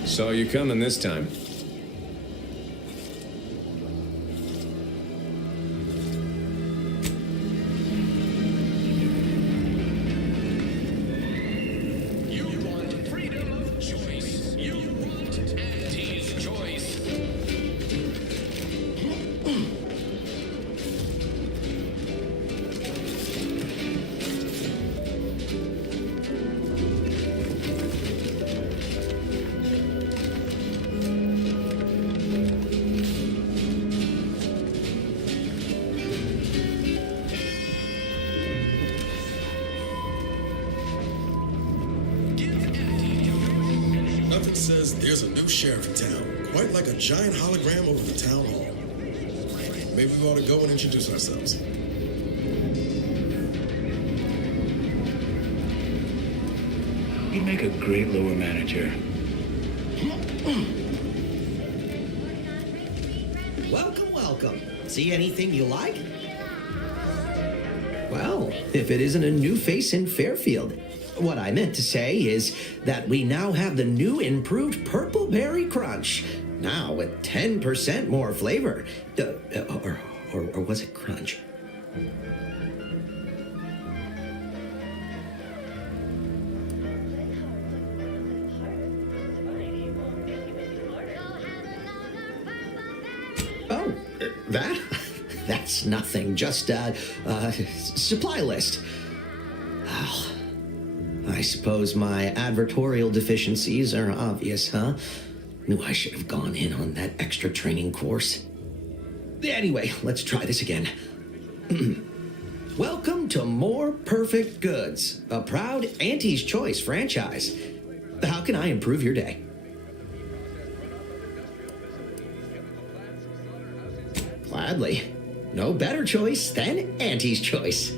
Saw you coming this time. You want freedom of choice. You want Auntie's choice. Nothing says there's a new sheriff in town, quite like a giant hologram over the town hall. Maybe we ought to go and introduce ourselves. You'd make a great lower manager. Welcome, welcome. See anything you like? Well, if it isn't a new face in Fairfield. What I meant to say is that we now have the new improved Purple Berry Crunch. Now with 10% more flavor. Or was it crunch? Oh, that's nothing. Just a supply list. Well, I suppose my advertorial deficiencies are obvious, huh? Knew I should have gone in on that extra training course. Anyway, let's try this again. Welcome to More Perfect Goods, a proud Auntie's Choice franchise. How can I improve your day? Gladly. No better choice than Auntie's Choice.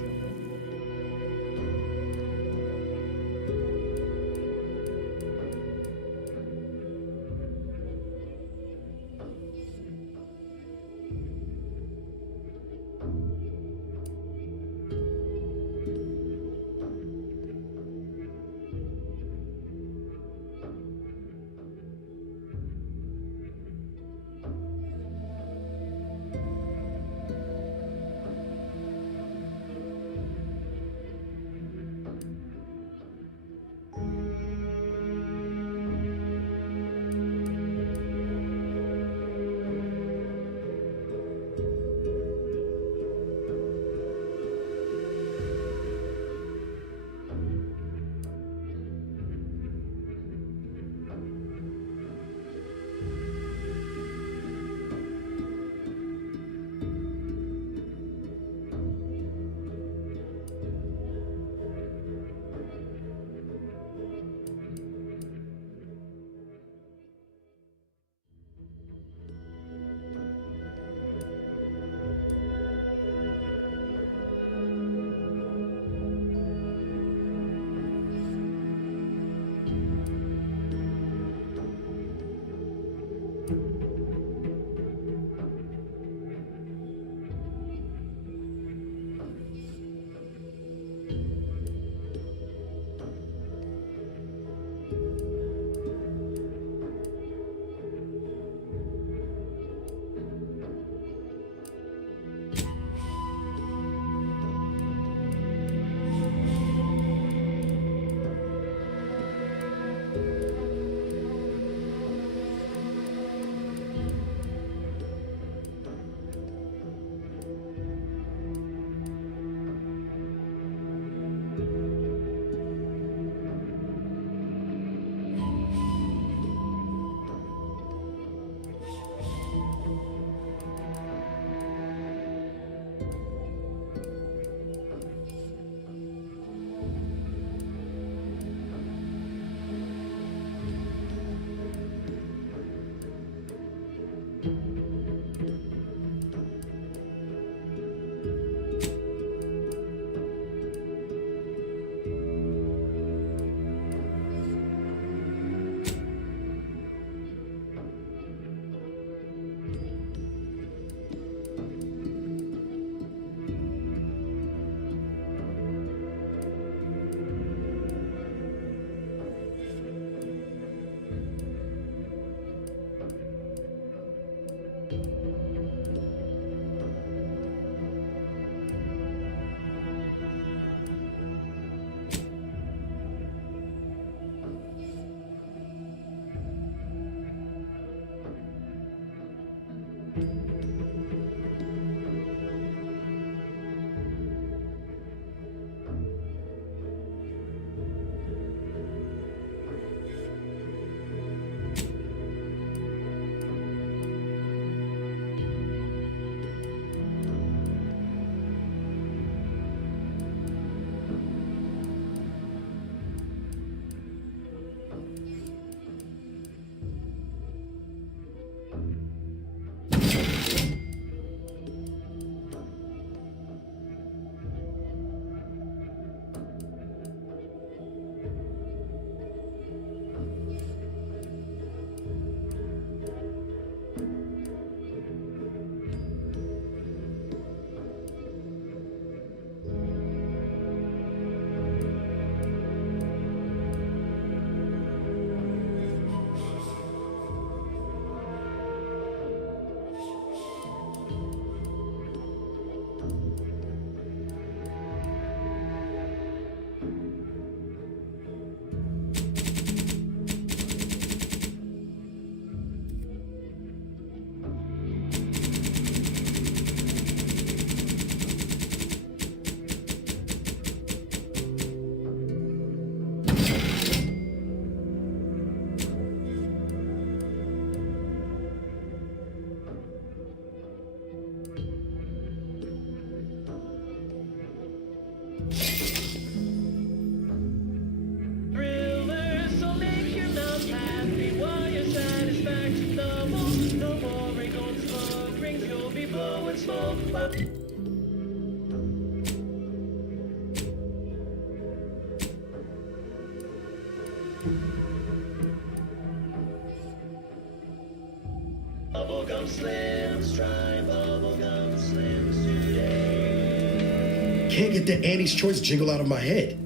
Bubblegum Slims, try Bubblegum Slims today. Can't get that Annie's Choice jingle out of my head.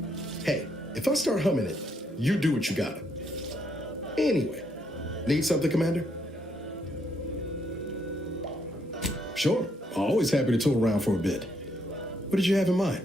Hey, if I start humming it, you do what you gotta. Anyway, need something, Commander? Sure, always happy to tour around for a bit. What did you have in mind?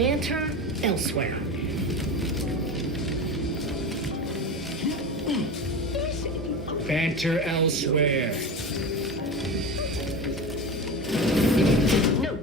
Banter elsewhere. Banter elsewhere. No.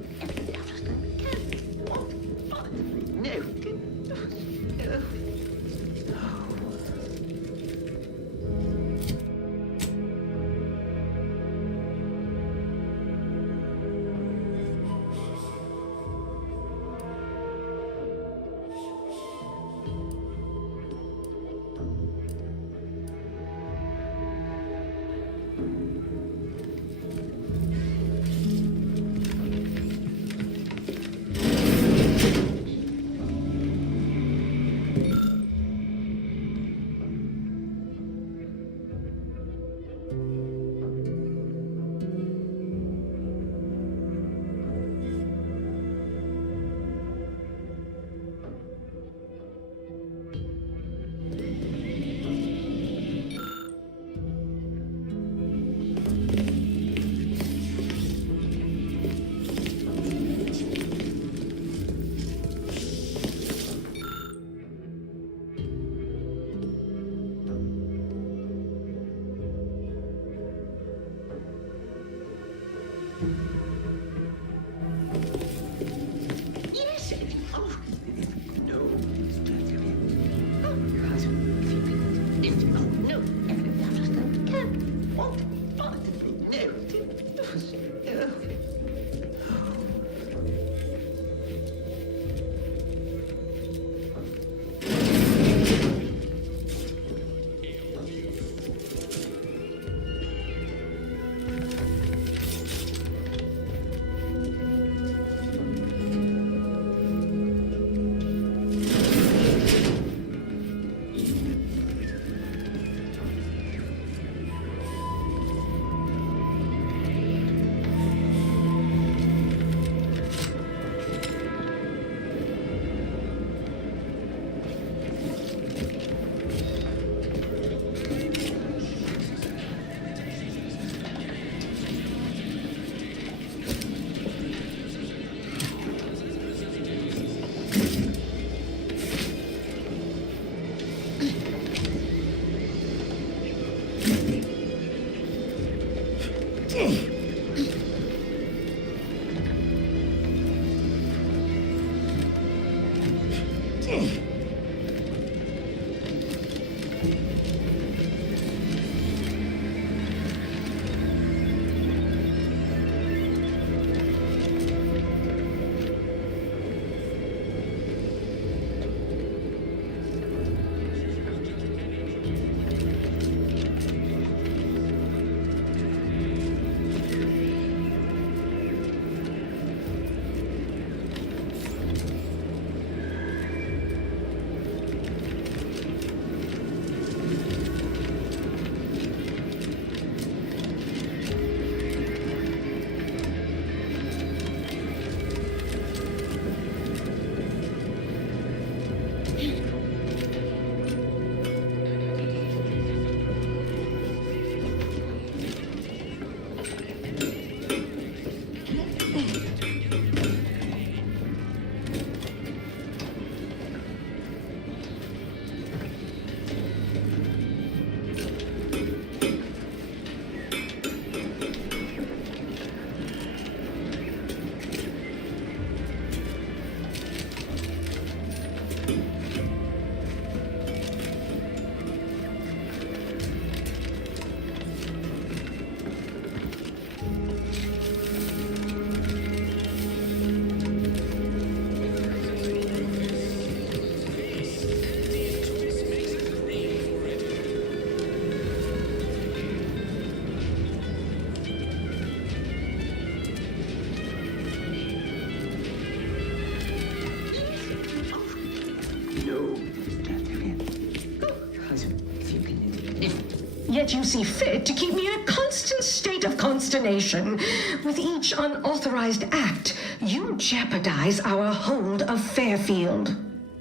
Yet you see fit to keep me in a constant state of consternation. With each unauthorized act, you jeopardize our hold of Fairfield.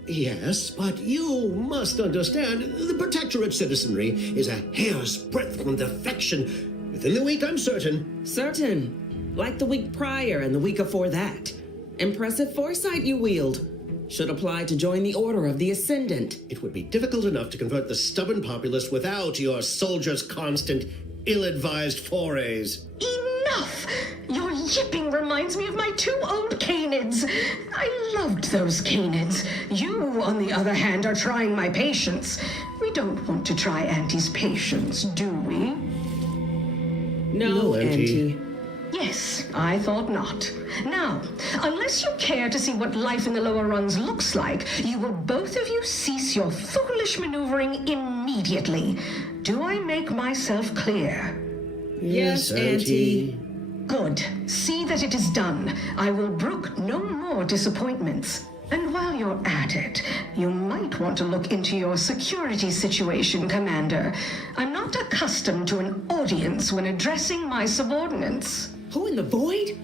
Yes, but you must understand, the Protectorate citizenry is a hair's breadth from defection. Within the week, I'm certain. Certain? Like the week prior and the week before that. Impressive foresight you wield. should apply to join the Order of the Ascendant. It would be difficult enough to convert the stubborn populace without your soldiers' constant, ill-advised forays. Enough! Your yipping reminds me of my 2 old canids. I loved those canids. You, on the other hand, are trying my patience. We don't want to try Auntie's patience, do we? No, Auntie. Yes, I thought not. Now, unless you care to see what life in the lower rungs looks like, you will both of you cease your foolish maneuvering immediately. Do I make myself clear? Yes, Auntie. Good. See that it is done. I will brook no more disappointments. And while you're at it, you might want to look into your security situation, Commander. I'm not accustomed to an audience when addressing my subordinates. Who in the void?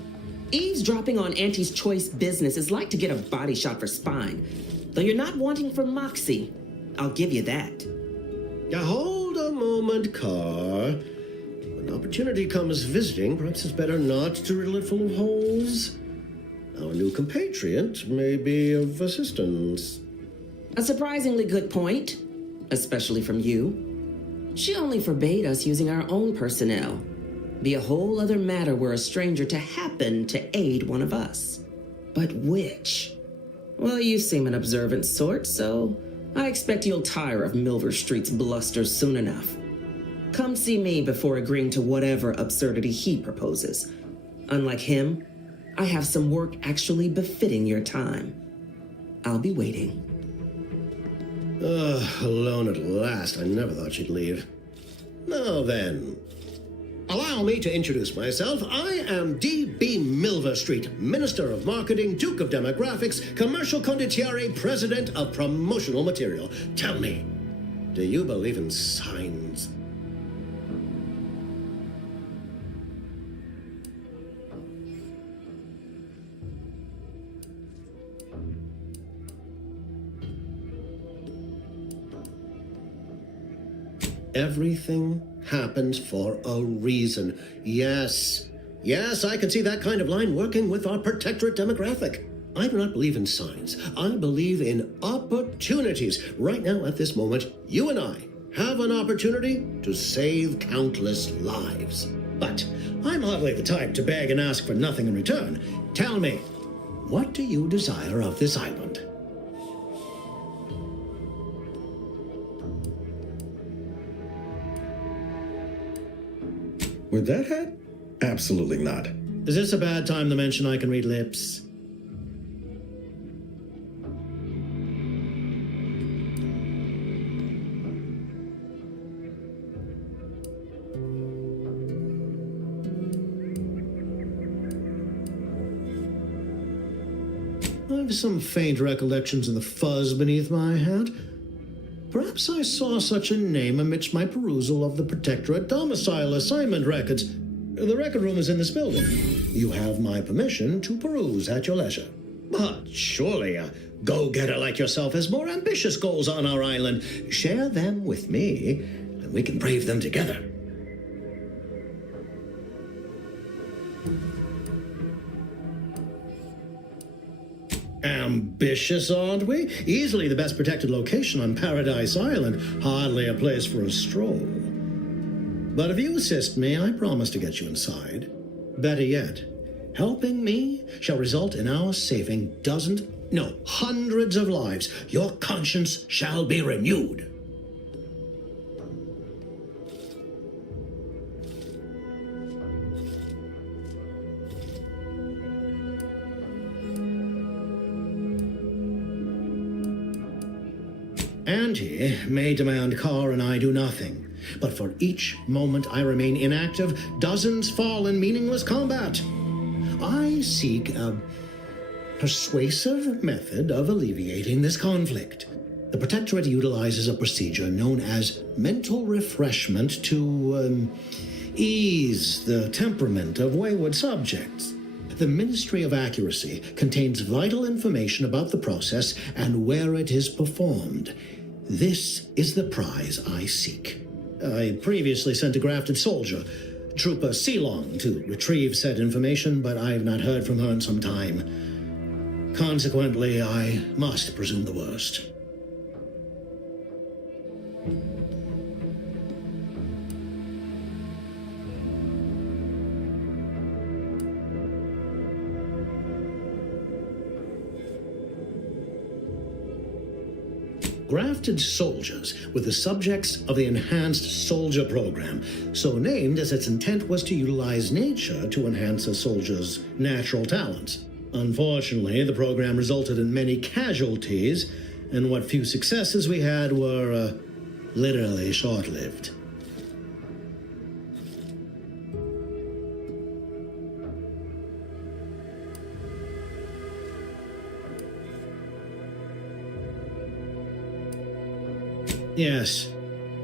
Eavesdropping on Auntie's choice business is like to get a body shot for spine. Though you're not wanting for moxie. I'll give you that. Now hold a moment, Carr. When opportunity comes visiting, perhaps it's better not to riddle it full of holes. Our new compatriot may be of assistance. A surprisingly good point, especially from you. She only forbade us using our own personnel. Be a whole other matter were a stranger to happen to aid one of us. But which? Well, you seem an observant sort, so I expect you'll tire of Milver Street's bluster soon enough. Come see me before agreeing to whatever absurdity he proposes. Unlike him, I have some work actually befitting your time. I'll be waiting. Alone at last. I never thought she'd leave. Now then, allow me to introduce myself. I am D.B. Milver Street, Minister of Marketing, Duke of Demographics, Commercial Condottiere, President of Promotional Material. Tell me, do you believe in signs? Everything happens for a reason. Yes, I can see that kind of line working with our protectorate demographic. I do not believe in signs. I believe in opportunities. Right now, at this moment, you and I have an opportunity to save countless lives. But I'm hardly the type to beg and ask for nothing in return. Tell me, what do you desire of this island? With that hat? Absolutely not. Is this a bad time to mention I can read lips? I have some faint recollections of the fuzz beneath my hat. Perhaps I saw such a name amidst my perusal of the Protectorate domicile assignment records. The record room is in this building. You have my permission to peruse at your leisure. But surely a go-getter like yourself has more ambitious goals on our island. Share them with me, and we can brave them together. Ambitious, aren't we? Easily the best protected location on Paradise Island. Hardly a place for a stroll. But if you assist me, I promise to get you inside. Better yet, helping me shall result in our saving dozens, no, hundreds of lives. Your conscience shall be renewed. Auntie may demand Carr and I do nothing, but for each moment I remain inactive, dozens fall in meaningless combat. I seek a persuasive method of alleviating this conflict. The Protectorate utilizes a procedure known as mental refreshment to ease the temperament of wayward subjects. The Ministry of Accuracy contains vital information about the process and where it is performed. This is the prize I seek. I previously sent a grafted soldier, Trooper Ceylon, to retrieve said information, but I have not heard from her in some time. Consequently, I must presume the worst. Grafted soldiers were the subjects of the Enhanced Soldier Program, so named as its intent was to utilize nature to enhance a soldier's natural talents. Unfortunately, the program resulted in many casualties, and what few successes we had were literally short-lived. Yes,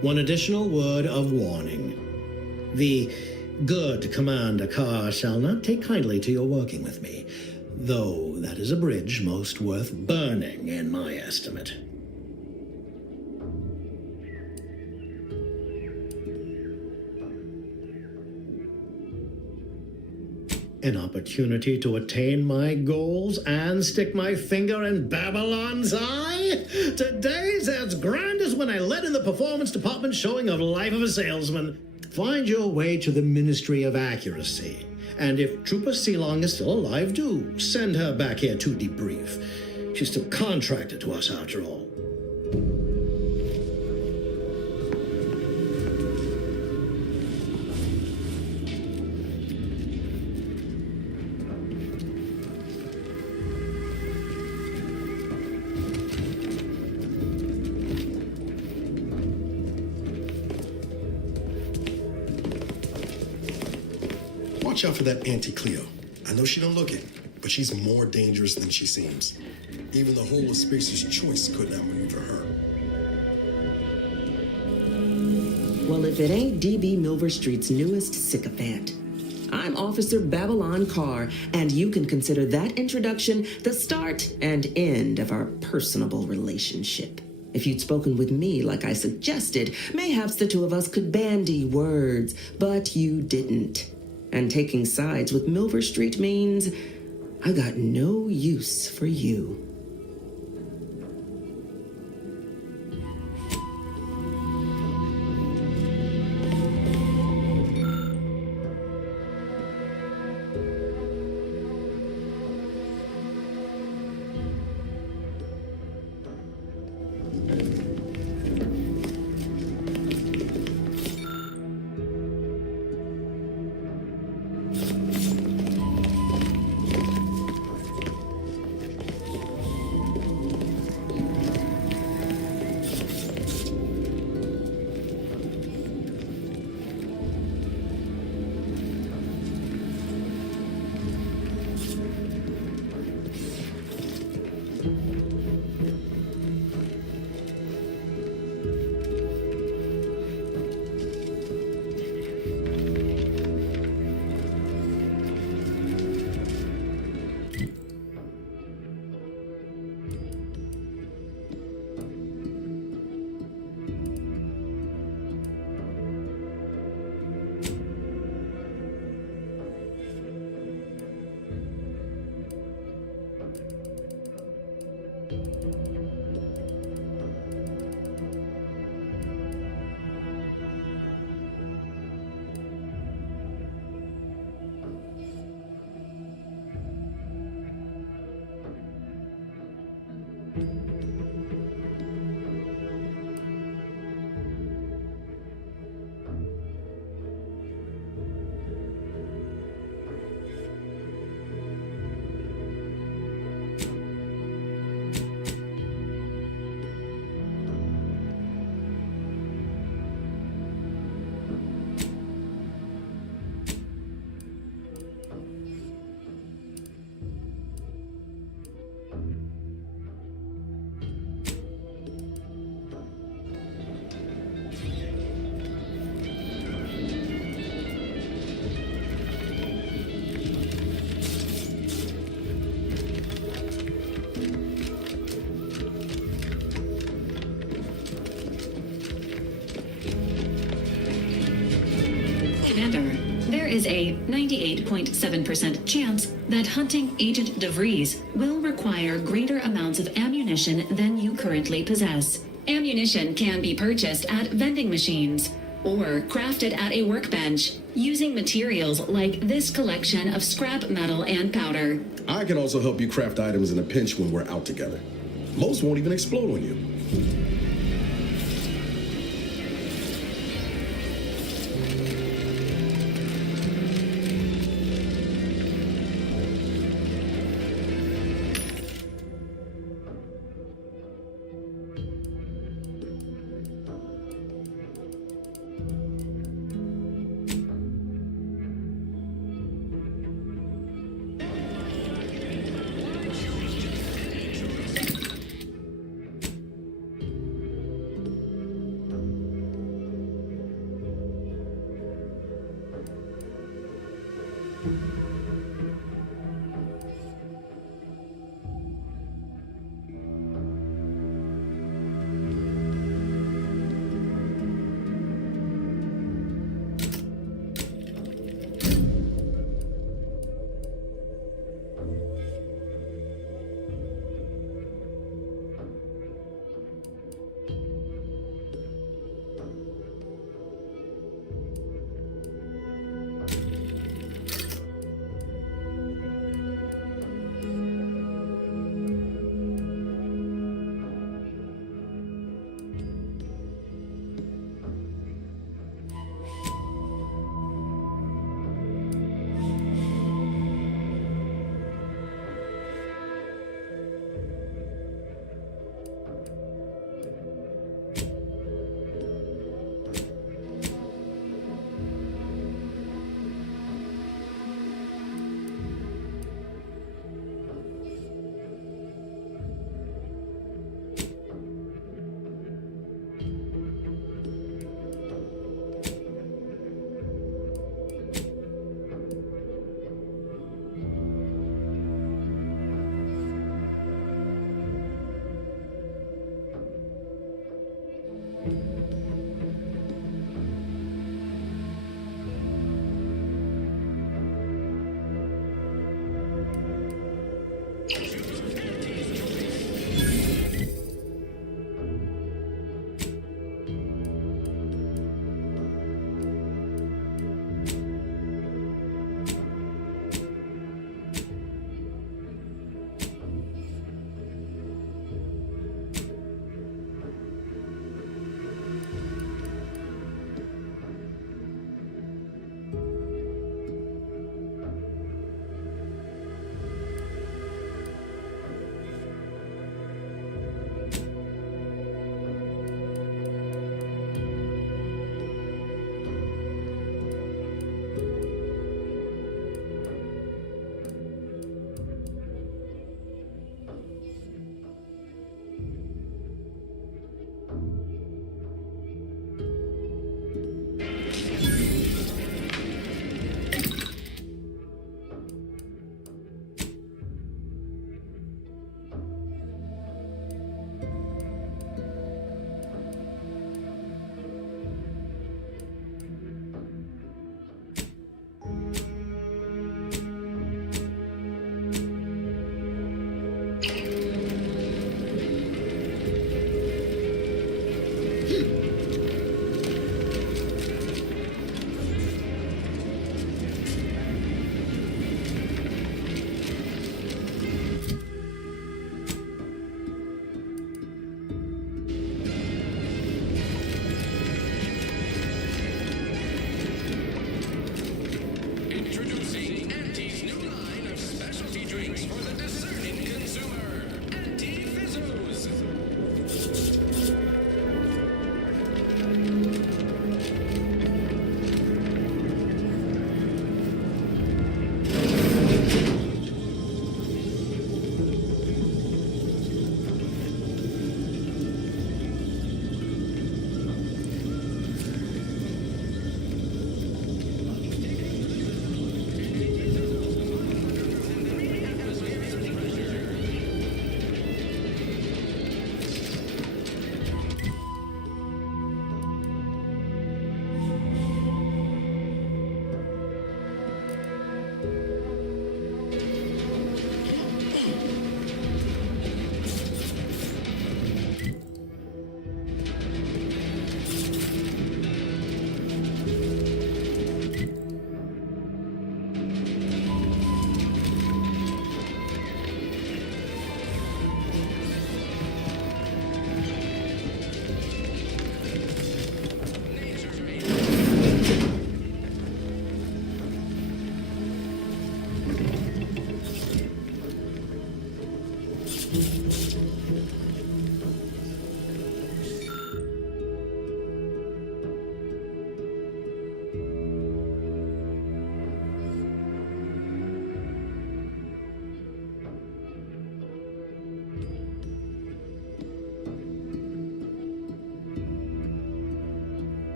one additional word of warning. The good Commander Carr shall not take kindly to your working with me, though that is a bridge most worth burning in my estimate. An opportunity to attain my goals and stick my finger in Babylon's eye? Today's as grand as when I led in the performance department showing of Life of a Salesman. Find your way to the Ministry of Accuracy. And if Trooper Sealong is still alive, do send her back here to debrief. She's still contracted to us after all. Watch out for that Auntie Cleo. I know she don't look it, but she's more dangerous than she seems. Even the whole of Species' Choice could not maneuver her. Well, if it ain't D.B. Milver Street's newest sycophant. I'm Officer Babylon Carr, and you can consider that introduction the start and end of our personable relationship. If you'd spoken with me like I suggested, mayhaps the two of us could bandy words, but you didn't. And taking sides with Milver Street means I got no use for you. is a 98.7% chance that hunting Agent DeVries will require greater amounts of ammunition than you currently possess. Ammunition can be purchased at vending machines or crafted at a workbench using materials like this collection of scrap metal and powder. I can also help you craft items in a pinch when we're out together. Most won't even explode on you.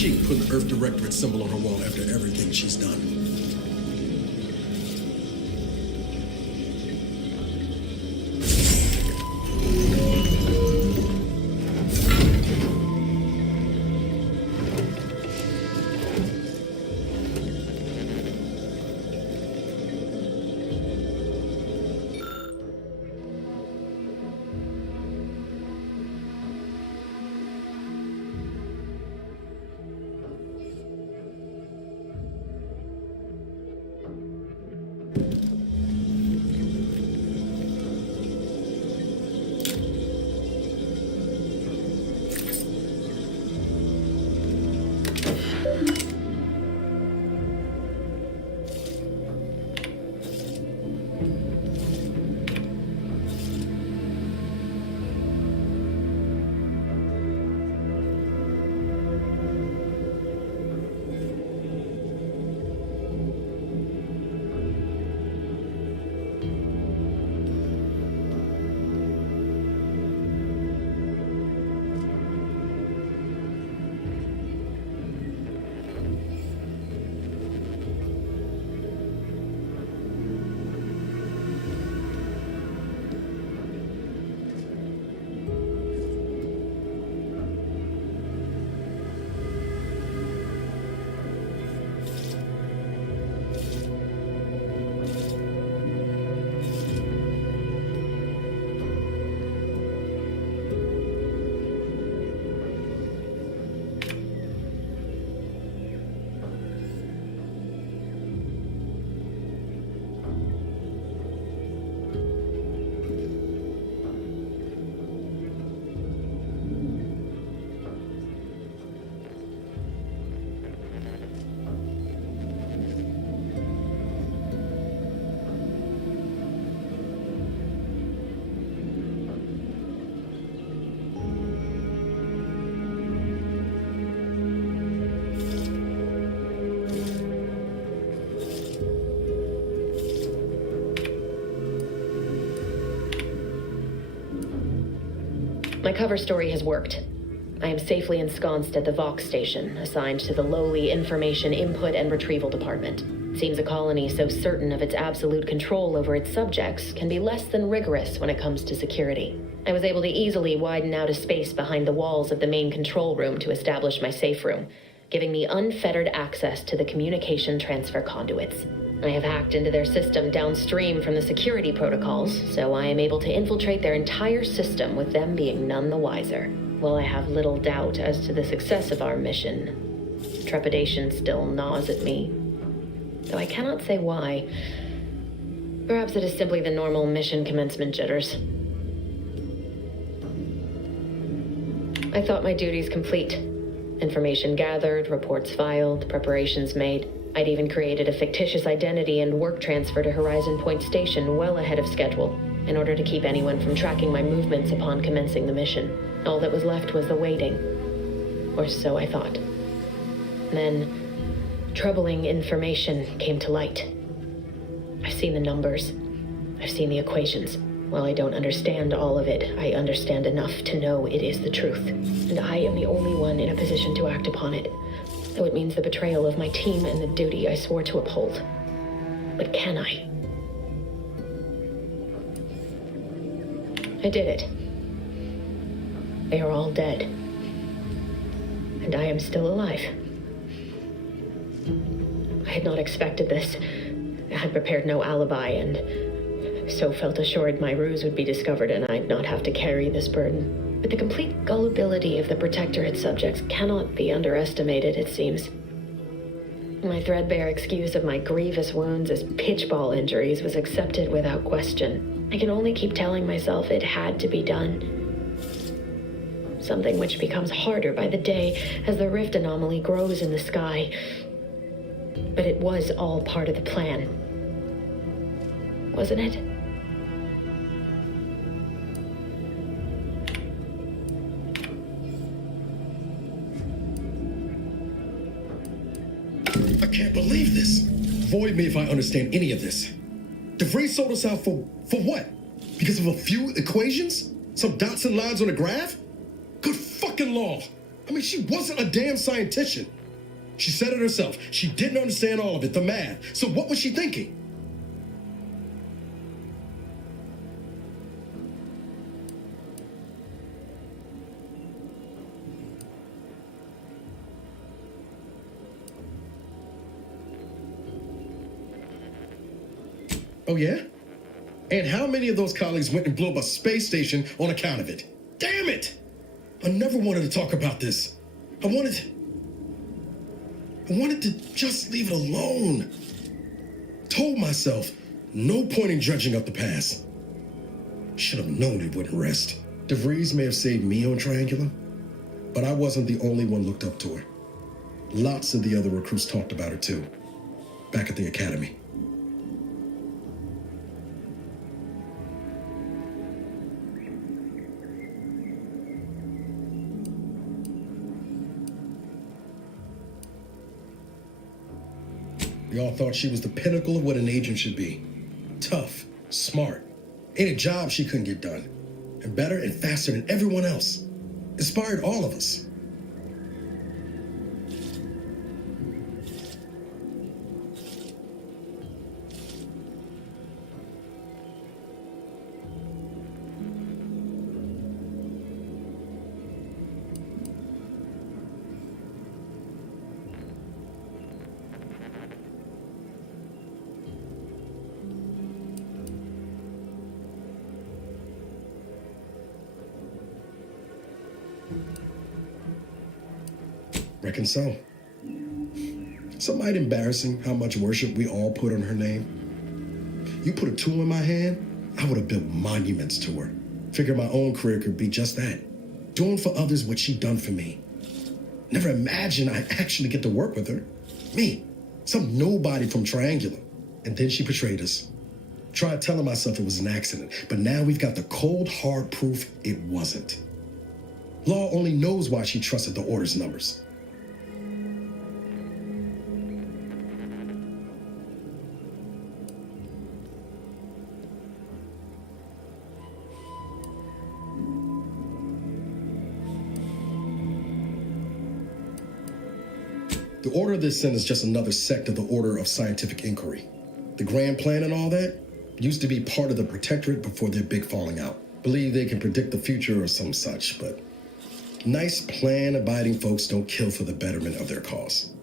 chic putting the Earth Directorate symbol on her wall after everything she's done. My cover story has worked. I am safely ensconced at the Vox station, assigned to the lowly Information Input and Retrieval Department. Seems a colony so certain of its absolute control over its subjects can be less than rigorous when it comes to security. I was able to easily widen out a space behind the walls of the main control room to establish my safe room, giving me unfettered access to the communication transfer conduits. I have hacked into their system downstream from the security protocols, so I am able to infiltrate their entire system with them being none the wiser. While I have little doubt as to the success of our mission, trepidation still gnaws at me, though I cannot say why. Perhaps it is simply the normal mission commencement jitters. I thought my duties complete. Information gathered, reports filed, preparations made. I'd even created a fictitious identity and work transfer to Horizon Point Station well ahead of schedule, in order to keep anyone from tracking my movements upon commencing the mission. All that was left was the waiting. Or so I thought. Then, troubling information came to light. I've seen the numbers. I've seen the equations. While I don't understand all of it, I understand enough to know it is the truth. And I am the only one in a position to act upon it. Though it means the betrayal of my team and the duty I swore to uphold. But can I? I did it. They are all dead. And I am still alive. I had not expected this. I had prepared no alibi, and so felt assured my ruse would be discovered and I'd not have to carry this burden. But the complete gullibility of the Protectorate subjects cannot be underestimated, it seems. My threadbare excuse of my grievous wounds as pitchball injuries was accepted without question. I can only keep telling myself it had to be done. Something which becomes harder by the day as the rift anomaly grows in the sky. But it was all part of the plan. Wasn't it? I can't believe this. Void me if I understand any of this. DeVries sold us out for what? Because of a few equations? Some dots and lines on a graph? Good fucking law. I mean, she wasn't a damn scientist. She said it herself. She didn't understand all of it, the math. So what was she thinking? Oh, yeah? And how many of those colleagues went and blew up a space station on account of it? Damn it! I never wanted to talk about this. I wanted to just leave it alone. Told myself, no point in dredging up the past. Should have known it wouldn't rest. DeVries may have saved me on Triangular, but I wasn't the only one looked up to her. Lots of the other recruits talked about her too, back at the academy. We all thought she was the pinnacle of what an agent should be. Tough, smart, any job she couldn't get done. And better and faster than everyone else. Inspired all of us. Reckon so. Somewhat embarrassing how much worship we all put on her name. You put a tool in my hand, I would have built monuments to her. Figured my own career could be just that. Doing for others what she done for me. Never imagined I'd actually get to work with her. Me, some nobody from Triangular. And then she betrayed us. Tried telling myself it was an accident, but now we've got the cold, hard proof it wasn't. Law only knows why she trusted the Order's numbers. The Order of the Ascent is just another sect of the Order of Scientific Inquiry. The grand plan and all that used to be part of the Protectorate before their big falling out. Believe they can predict the future or some such, but nice plan-abiding folks don't kill for the betterment of their cause.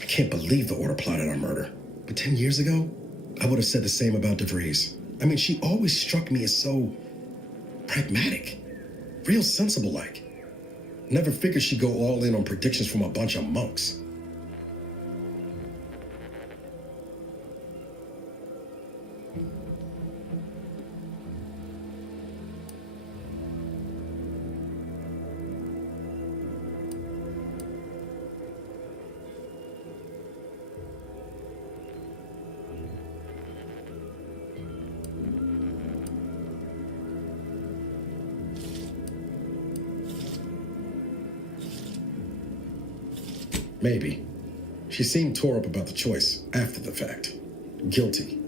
I can't believe the Order plotted our murder. But 10 years ago, I would have said the same about DeVries. I mean, she always struck me as so pragmatic, real sensible-like. Never figured she'd go all in on predictions from a bunch of monks. Maybe. She seemed tore up about the choice after the fact. Guilty.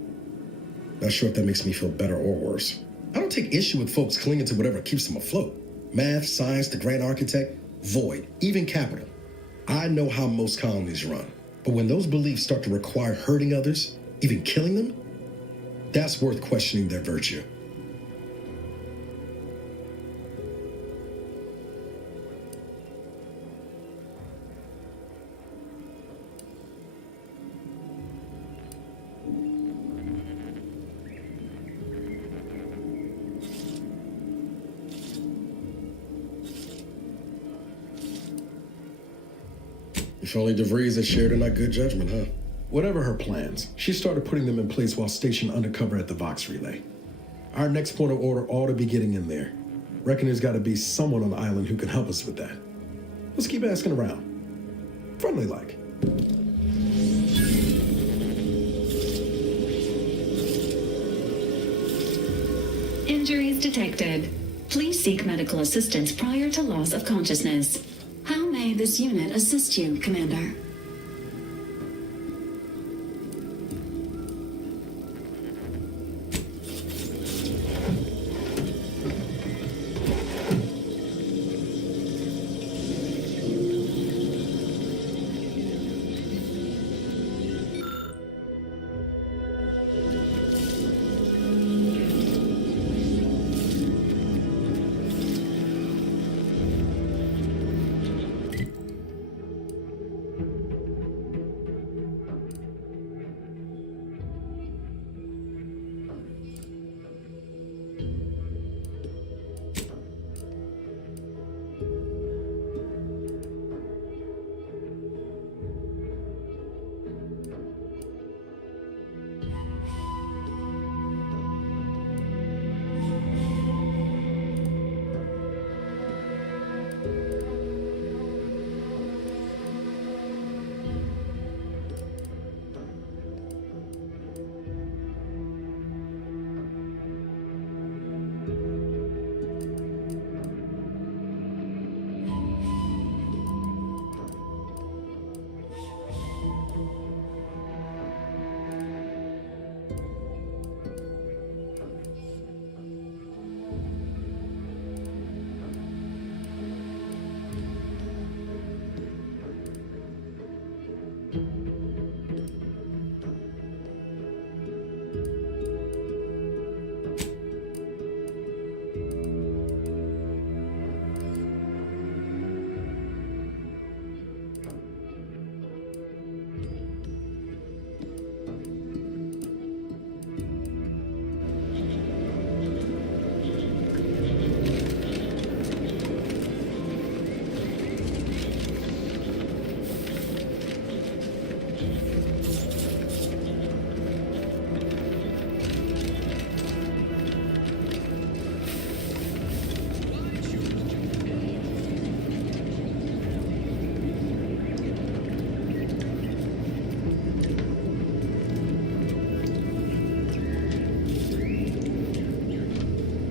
Not sure if that makes me feel better or worse. I don't take issue with folks clinging to whatever keeps them afloat. Math, science, the grand architect, void, even capital. I know how most colonies run. But when those beliefs start to require hurting others, even killing them, that's worth questioning their virtue. If only DeVries had shared in our good judgment, huh? Whatever her plans, she started putting them in place while stationed undercover at the Vox Relay. Our next point of order ought to be getting in there. Reckon there's got to be someone on the island who can help us with that. Let's keep asking around. Friendly-like. Injuries detected. Please seek medical assistance prior to loss of consciousness. How may this unit assist you, Commander?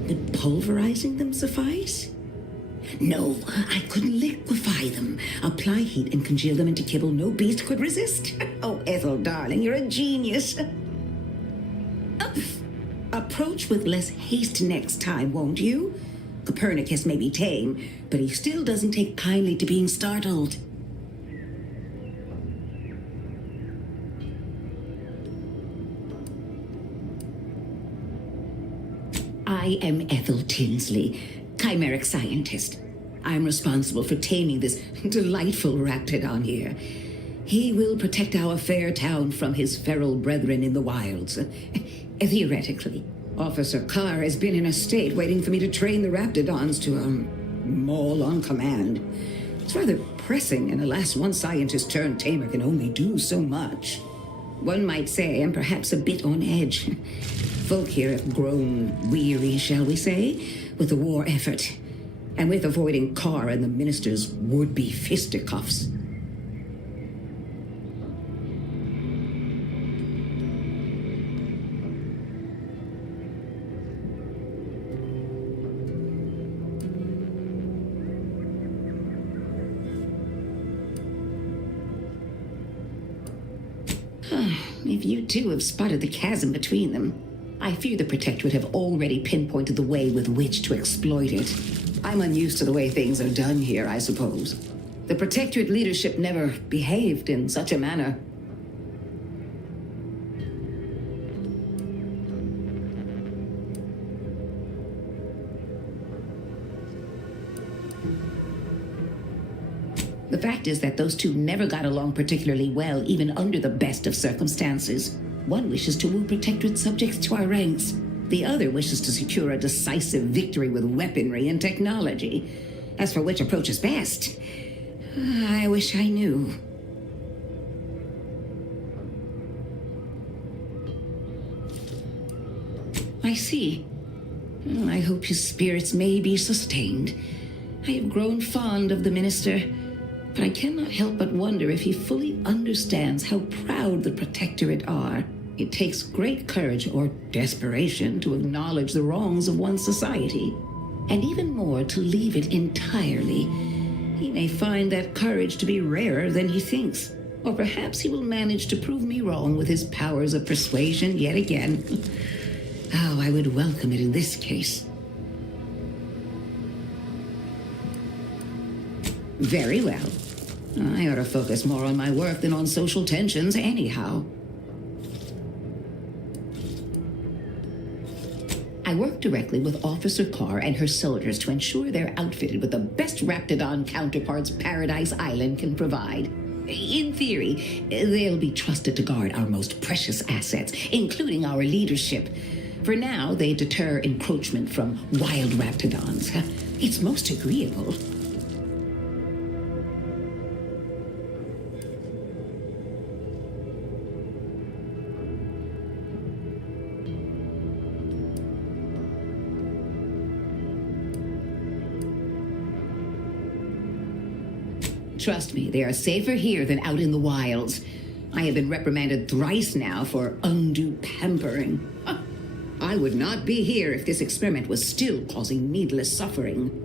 Would pulverizing them suffice? No, I could liquefy them, apply heat and congeal them into kibble no beast could resist. Oh, Ethel, darling, you're a genius. Approach with less haste next time, won't you? Copernicus may be tame, but he still doesn't take kindly to being startled. I am Ethel Tinsley, chimeric scientist. I'm responsible for taming this delightful raptidon here. He will protect our fair town from his feral brethren in the wilds. Theoretically. Officer Carr has been in a state waiting for me to train the raptidons to, maul on command. It's rather pressing, and alas, one scientist turned tamer can only do so much. One might say I'm perhaps a bit on edge. Folk here have grown weary, shall we say, with the war effort, and with avoiding Carr and the minister's would-be fisticuffs. If you too have spotted the chasm between them, I fear the Protectorate have already pinpointed the way with which to exploit it. I'm unused to the way things are done here, I suppose. The Protectorate leadership never behaved in such a manner. The fact is that those two never got along particularly well, even under the best of circumstances. One wishes to woo Protectorate subjects to our ranks. The other wishes to secure a decisive victory with weaponry and technology. As for which approach is best, I wish I knew. I see. I hope his spirits may be sustained. I have grown fond of the minister, but I cannot help but wonder if he fully understands how proud the Protectorate are. It takes great courage or desperation to acknowledge the wrongs of one's society, and even more to leave it entirely. He may find that courage to be rarer than he thinks, or perhaps he will manage to prove me wrong with his powers of persuasion yet again. Oh, I would welcome it in this case. Very well. I ought to focus more on my work than on social tensions anyhow. I work directly with Officer Carr and her soldiers to ensure they're outfitted with the best Raptidon counterparts Paradise Island can provide. In theory, they'll be trusted to guard our most precious assets, including our leadership. For now, they deter encroachment from wild Raptidons. It's most agreeable. Trust me, they are safer here than out in the wilds. I have been reprimanded thrice now for undue pampering. I would not be here if this experiment was still causing needless suffering.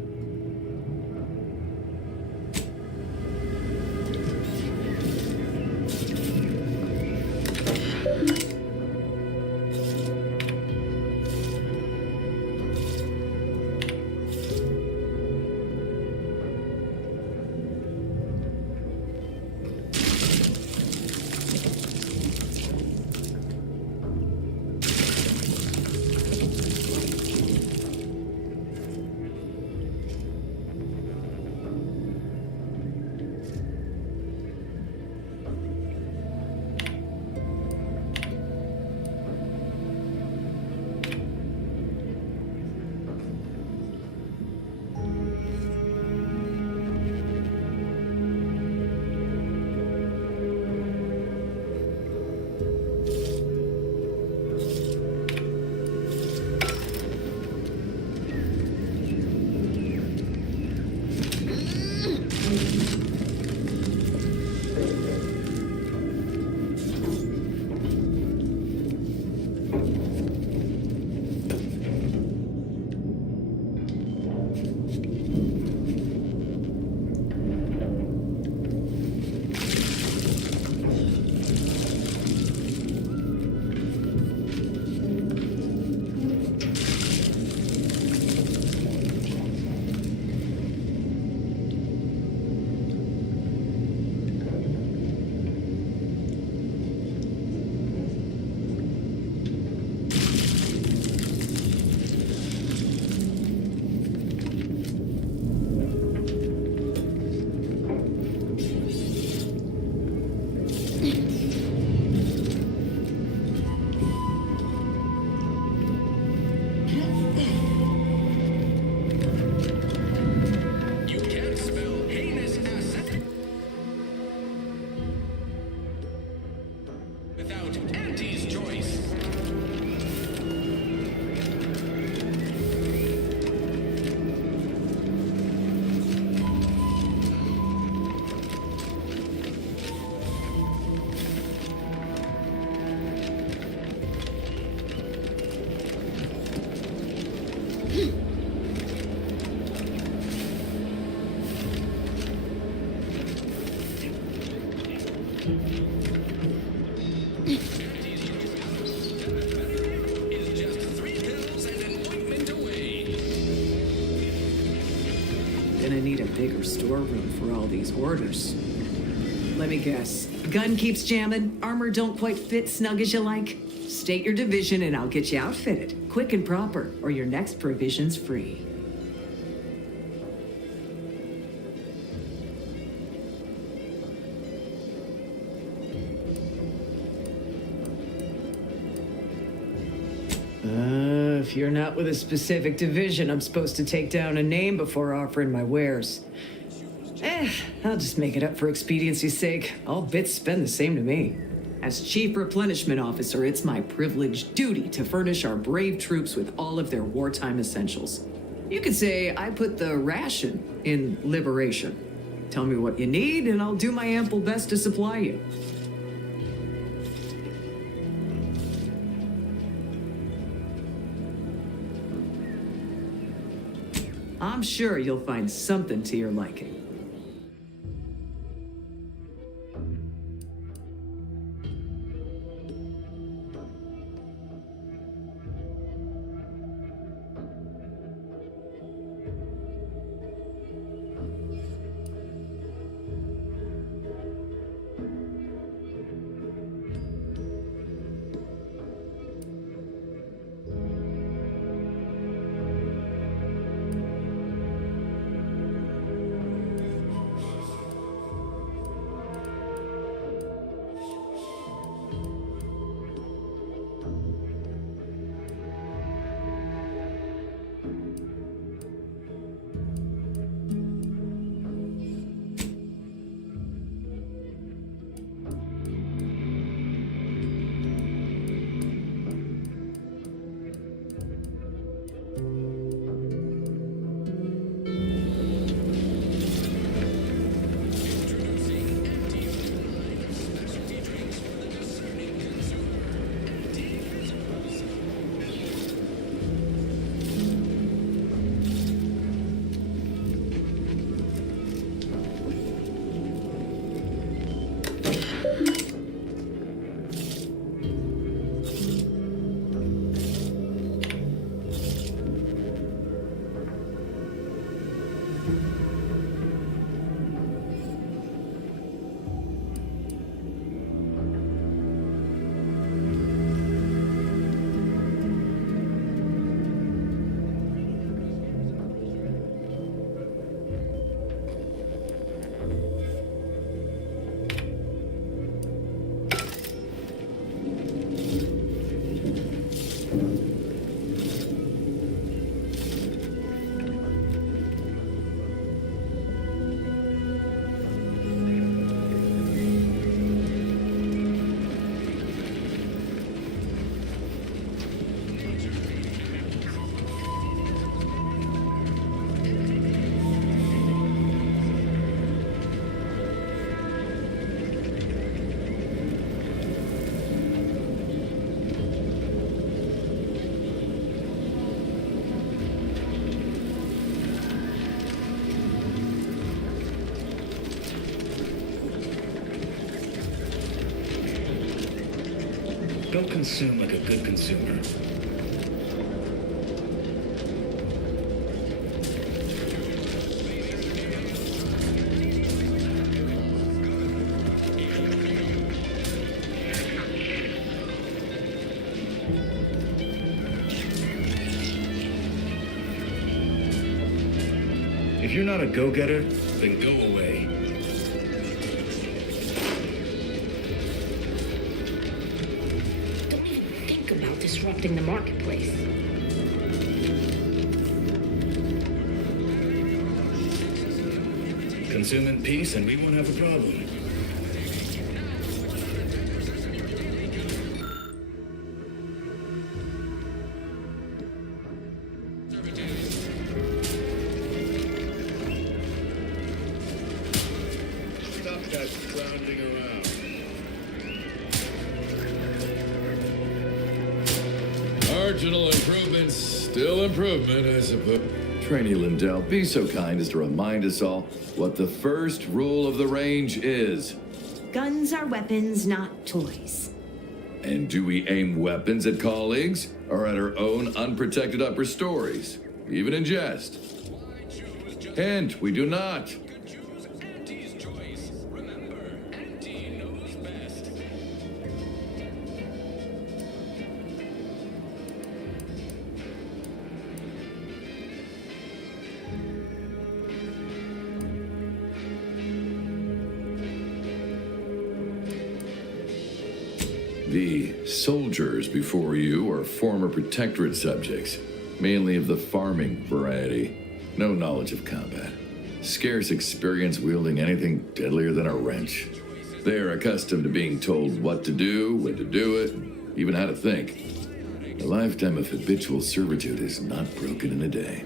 bigger storeroom for all these orders. Let me guess. Gun keeps jamming, armor don't quite fit snug as you like. State your division and I'll get you outfitted, quick and proper, or your next provision's free. If you're not with a specific division, I'm supposed to take down a name before offering my wares. I'll just make it up for expediency's sake. All bits spend the same to me. As Chief Replenishment Officer, it's my privileged duty to furnish our brave troops with all of their wartime essentials. You could say I put the ration in liberation. Tell me what you need, and I'll do my ample best to supply you. I'm sure you'll find something to your liking. Go consume like a good consumer. If you're not a go-getter, then go away. Disrupting the marketplace. Consume in peace and we won't have a problem. Stop that clowning around. Marginal improvements, still improvement, I suppose. Trainee Lindell, be so kind as to remind us all what the first rule of the range is. Guns are weapons, not toys. And do we aim weapons at colleagues or at our own unprotected upper stories, even in jest? Why choose Hint, we do not. The soldiers before you are former Protectorate subjects, mainly of the farming variety. No knowledge of combat. Scarce experience wielding anything deadlier than a wrench. They are accustomed to being told what to do, when to do it, even how to think. A lifetime of habitual servitude is not broken in a day.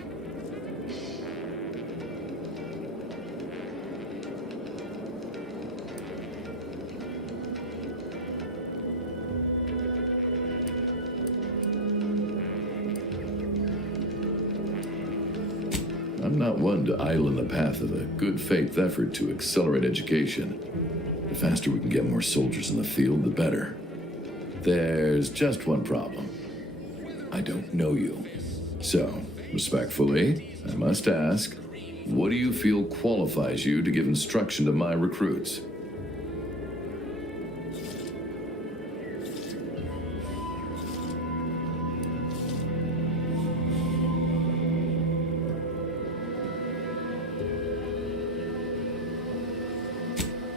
I'm not one to idle in the path of a good faith effort to accelerate education. The faster we can get more soldiers in the field, the better. There's just one problem. I don't know you. So, respectfully, I must ask, what do you feel qualifies you to give instruction to my recruits?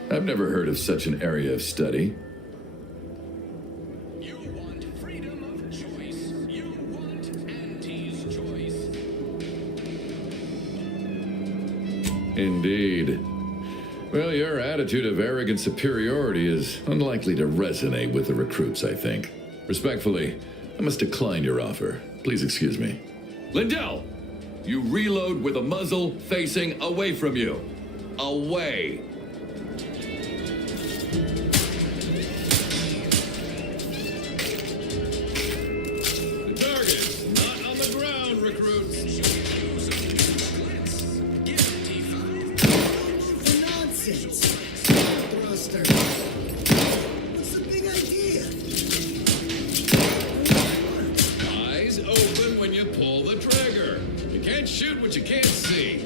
I've never heard of such an area of study. You want freedom of choice. You want Auntie's choice. Indeed. Well, your attitude of arrogant superiority is unlikely to resonate with the recruits, I think. Respectfully, I must decline your offer. Please excuse me. Lindell! You reload with a muzzle facing away from you. Away! Shoot what you can't see.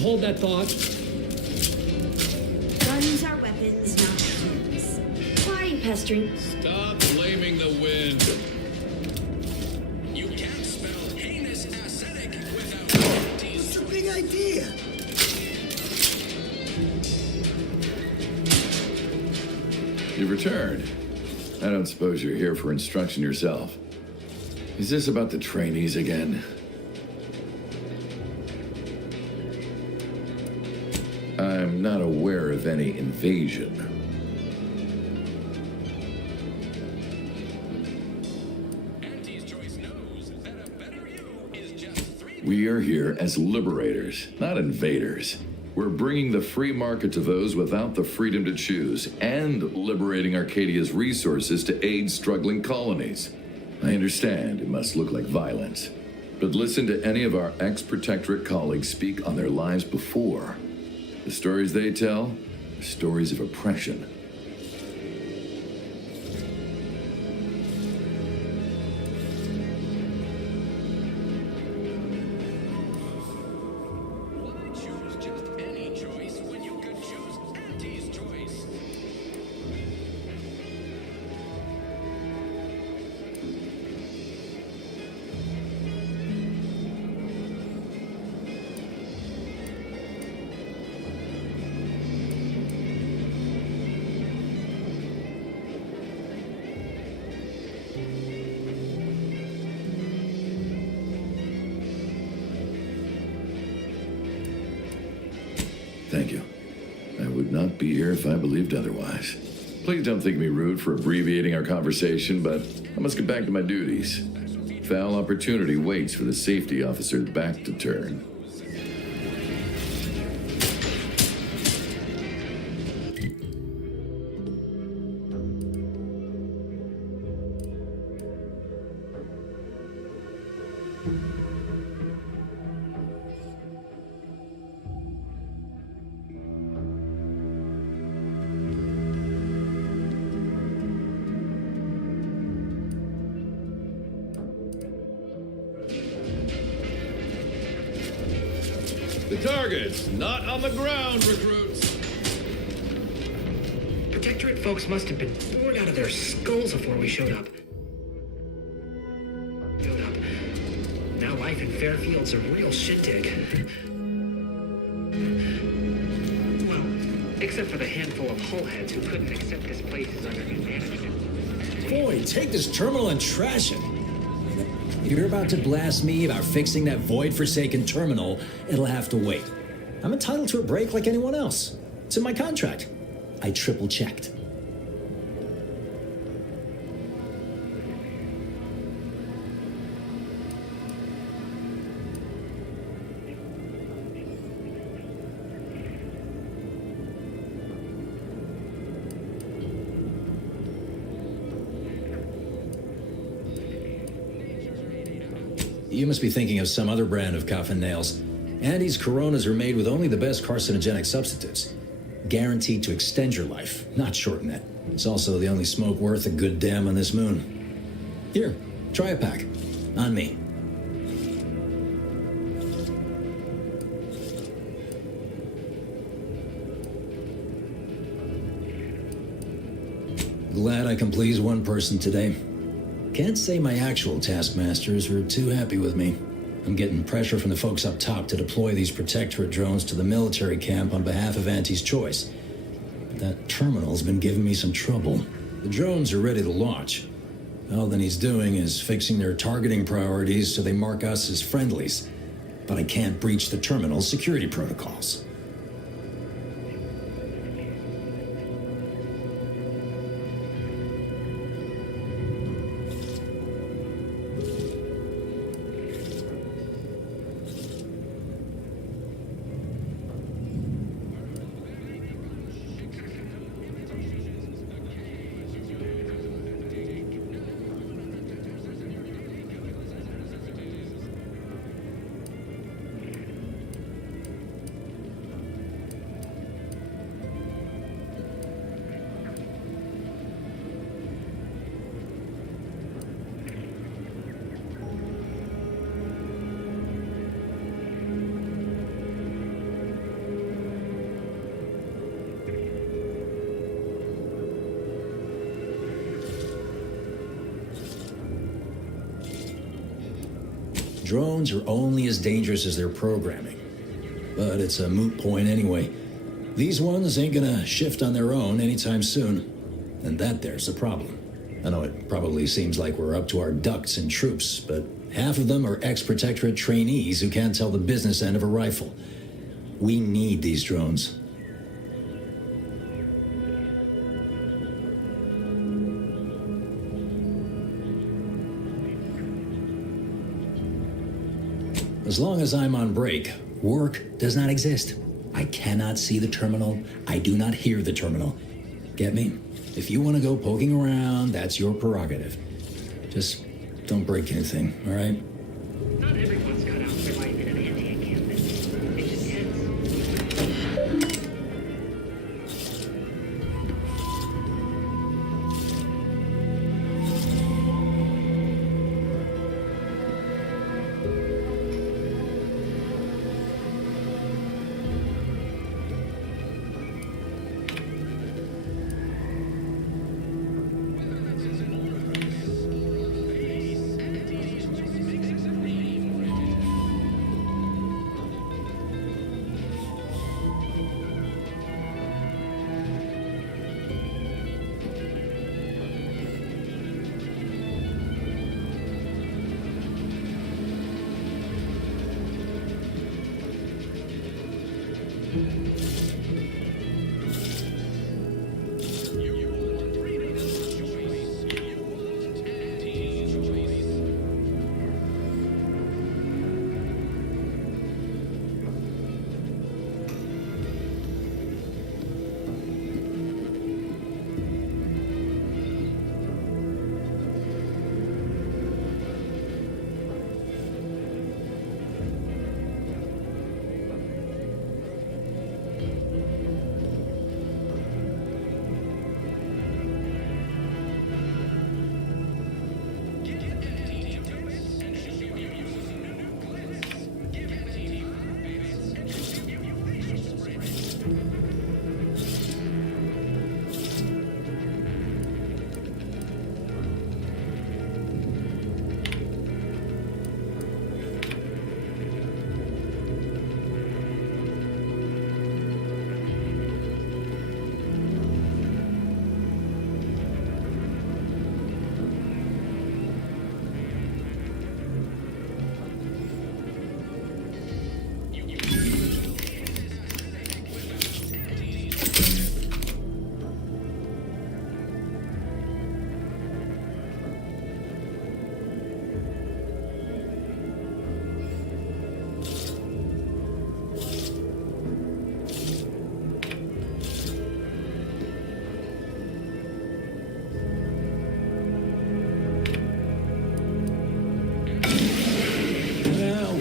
Hold that thought. Guns are weapons, not tools. Why are you pestering? Stop blaming the wind. You can't spell heinous acidic without Auntie's choice. What's the big idea? You've returned. I don't suppose you're here for instruction yourself. Is this about the trainees again? I'm not aware of any invasion. Auntie's choice knows that a better you is just 3. We are here as liberators, not invaders. We're bringing the free market to those without the freedom to choose, and liberating Arcadia's resources to aid struggling colonies. I understand it must look like violence, but listen to any of our ex-Protectorate colleagues speak on their lives before. The stories they tell are stories of oppression. Why choose just any choice when you could choose Auntie's choice? Thank you. I would not be here if I believed otherwise. Please don't think me rude for abbreviating our conversation, but I must get back to my duties. Foul opportunity waits for the safety officer's back to turn. targets, not on the ground, recruits. Protectorate folks must have been bored out of their skulls before we showed up. Now life in Fairfield's a real shindig. Well, except for the handful of hullheads who couldn't accept this place as under new management. Boy, take this terminal and trash it. If you're about to blast me about fixing that void-forsaken terminal, it'll have to wait. I'm entitled to a break like anyone else. It's in my contract. I triple-checked. You must be thinking of some other brand of coffin nails. Andy's Coronas are made with only the best carcinogenic substitutes. Guaranteed to extend your life, not shorten it. It's also the only smoke worth a good damn on this moon. Here, try a pack. On me. Glad I can please one person today. Can't say my actual taskmasters were too happy with me. I'm getting pressure from the folks up top to deploy these Protectorate drones to the military camp on behalf of Auntie's Choice. But that terminal's been giving me some trouble. The drones are ready to launch. All that he's doing is fixing their targeting priorities so they mark us as friendlies. But I can't breach the terminal's security protocols. Drones are only as dangerous as their programming. But it's a moot point anyway. These ones ain't gonna shift on their own anytime soon. And that there's a problem. I know it probably seems like we're up to our ducks in troops, but half of them are ex-Protectorate trainees who can't tell the business end of a rifle. We need these drones. As long as I'm on break, work does not exist. I cannot see the terminal. I do not hear the terminal. Get me? If you want to go poking around, that's your prerogative. Just don't break anything, all right? Not everyone's cut out for life in an anti-encampment. It's intense.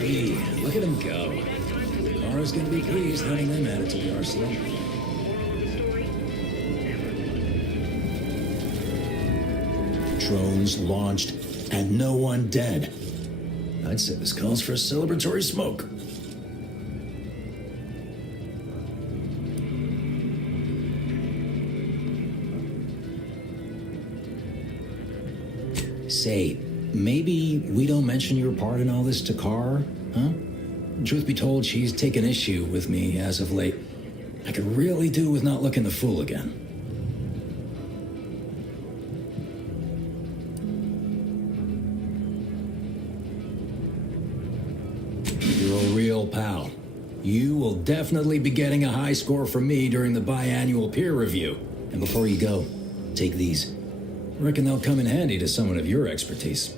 Gee, look at him go. Laura's gonna be pleased having them added to the arsenal. Drones launched and no one dead. I'd say this calls for a celebratory smoke. Say, maybe we don't mention your part in all this to Carr, huh? Truth be told, she's taken issue with me as of late. I could really do with not looking the fool again. You're a real pal. You will definitely be getting a high score from me during the biannual peer review. And before you go, take these. Reckon they'll come in handy to someone of your expertise.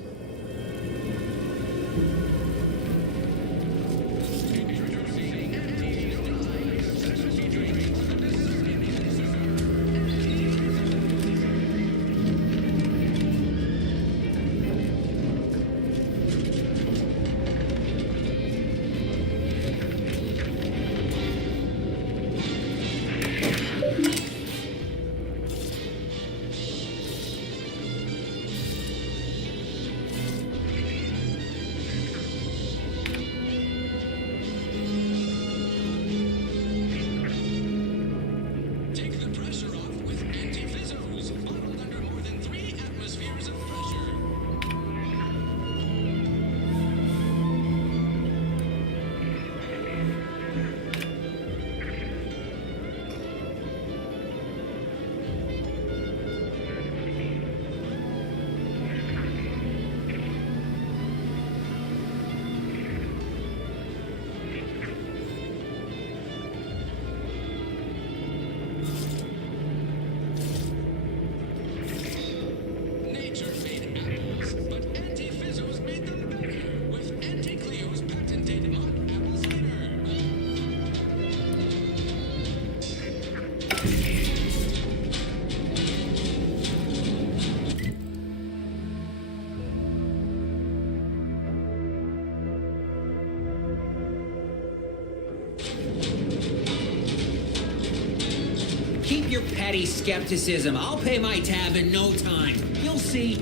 Keep your petty skepticism. I'll pay my tab in no time. You'll see.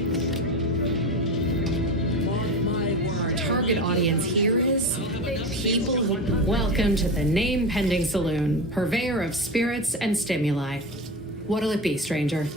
Our target audience here is people who... Welcome to the name-pending saloon, purveyor of spirits and stimuli. What'll it be, stranger?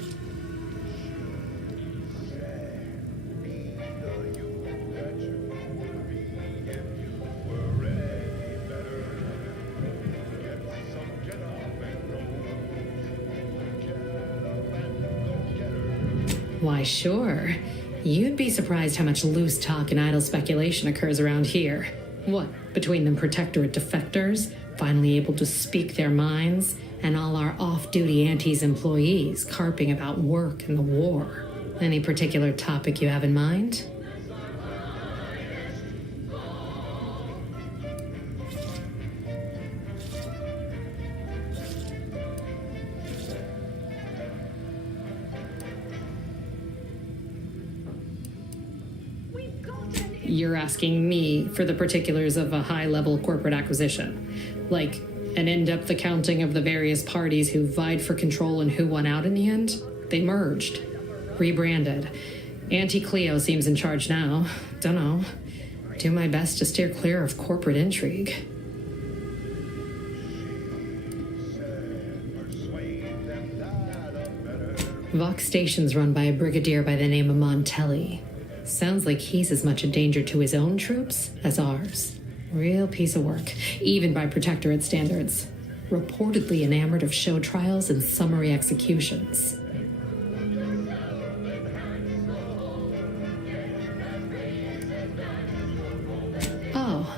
Why, sure. You'd be surprised how much loose talk and idle speculation occurs around here. What, between the Protectorate defectors, finally able to speak their minds, and all our off-duty Antes employees carping about work and the war? Any particular topic you have in mind? You're asking me for the particulars of a high-level corporate acquisition, like an in-depth accounting of the various parties who vied for control and who won out in the end? They merged, rebranded. Auntie Cleo seems in charge now. Dunno. Do my best to steer clear of corporate intrigue. Vox Station's run by a brigadier by the name of Montelli. Sounds like he's as much a danger to his own troops as ours. Real piece of work, even by Protectorate standards. Reportedly enamored of show trials and summary executions. Oh,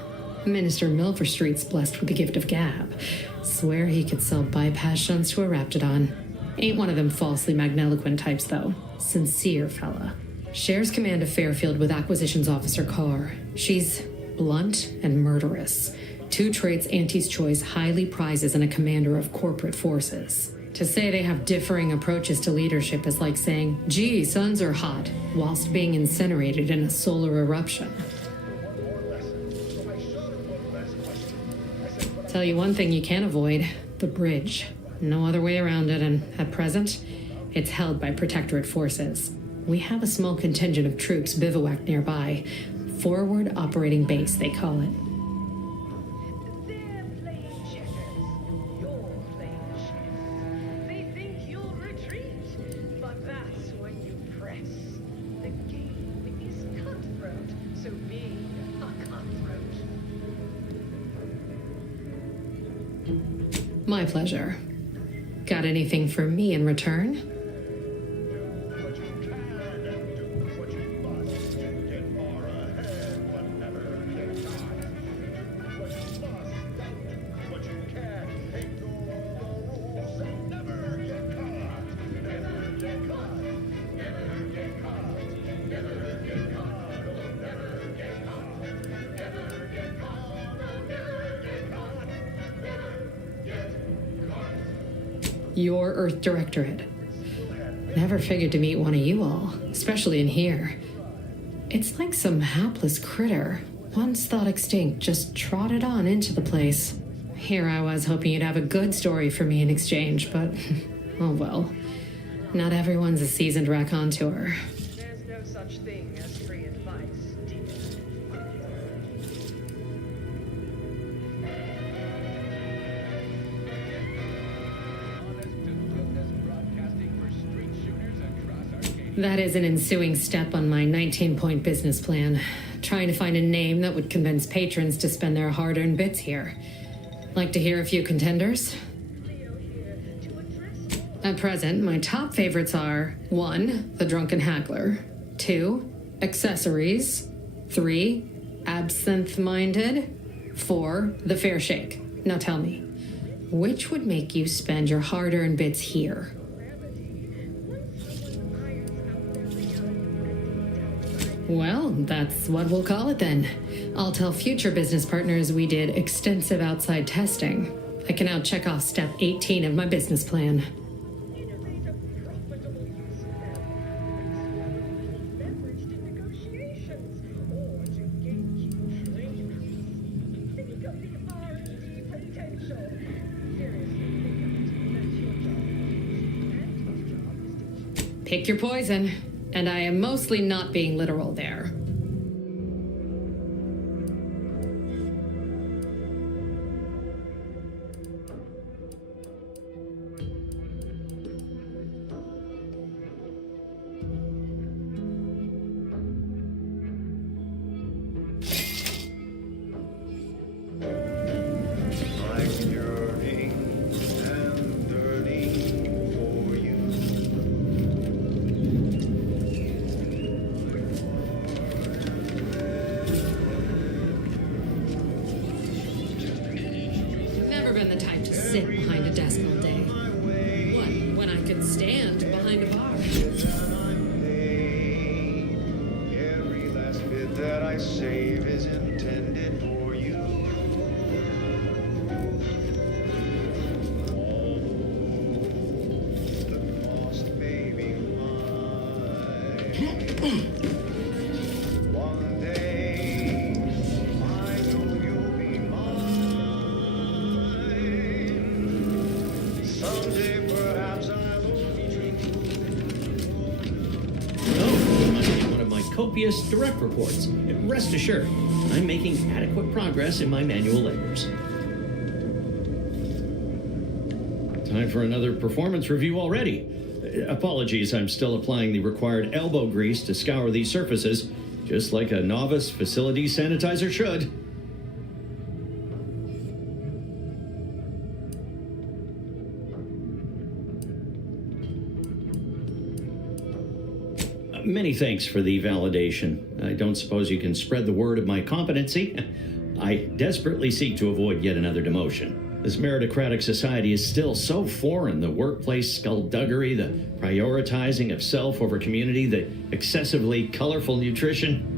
Minister Milverstreet's blessed with the gift of gab. Swear he could sell bypass shunts to a Raptidon. Ain't one of them falsely magniloquent types, though. Sincere fella. Shares command of Fairfield with Acquisitions Officer Carr. She's blunt and murderous. Two traits Auntie's Choice highly prizes in a commander of corporate forces. To say they have differing approaches to leadership is like saying, gee, suns are hot, whilst being incinerated in a solar eruption. Tell you one thing you can't avoid, the bridge. No other way around it, and at present, it's held by Protectorate forces. We have a small contingent of troops bivouacked nearby. Forward Operating Base, they call it. They're playing checkers. You're playing chess. They think you'll retreat, but that's when you press. The game is cutthroat, so be a cutthroat. My pleasure. Got anything for me in return? Your Earth Directorate. Never figured to meet one of you all, especially in here. It's like some hapless critter, once thought extinct, just trotted on into the place. Here I was hoping you'd have a good story for me in exchange, but oh well. Not everyone's a seasoned raconteur. There's no such thing as free advice, dear. That is an ensuing step on my 19-point business plan. Trying to find a name that would convince patrons to spend their hard-earned bits here. Like to hear a few contenders? At present, my top favorites are 1. The Drunken Haggler, 2. Accessories, 3. Absinthe-Minded, 4. The Fair Shake. Now tell me, which would make you spend your hard-earned bits here? Well, that's what we'll call it then. I'll tell future business partners we did extensive outside testing. I can now check off step 18 of my business plan. Pick your poison. And I am mostly not being literal there. I'm yearning and yearning for you. Never been the type to sit behind a desk all day. What, when I could stand behind a bar? Every last bit that I save is intended for you. The cost may be high. One day, I know you'll be mine. Someday, perhaps I'll One of my copious direct reports. Rest assured, I'm making adequate progress in my manual labors. Time for another performance review already. Apologies, I'm still applying the required elbow grease to scour these surfaces, just like a novice facility sanitizer should. Many thanks for the validation. I don't suppose you can spread the word of my competency. I desperately seek to avoid yet another demotion. This meritocratic society is still so foreign. The workplace skullduggery, the prioritizing of self over community, the excessively colorful nutrition.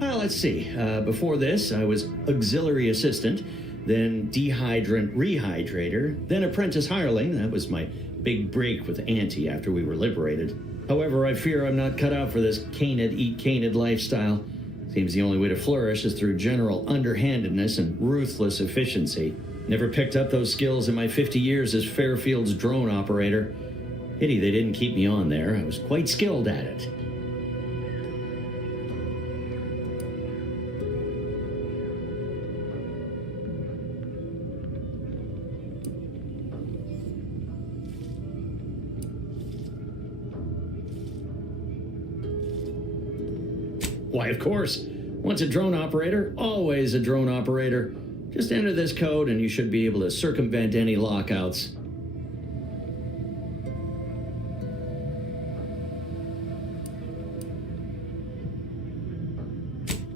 Let's see. Before this, I was auxiliary assistant. then dehydrant rehydrator, then apprentice hireling. That was my big break with Auntie after we were liberated. However, I fear I'm not cut out for this canid eat canid lifestyle. Seems the only way to flourish is through general underhandedness and ruthless efficiency. Never picked up those skills in my 50 years as Fairfield's drone operator. Pity they didn't keep me on there. I was quite skilled at it. Why, of course. Once a drone operator, always a drone operator. Just enter this code and you should be able to circumvent any lockouts.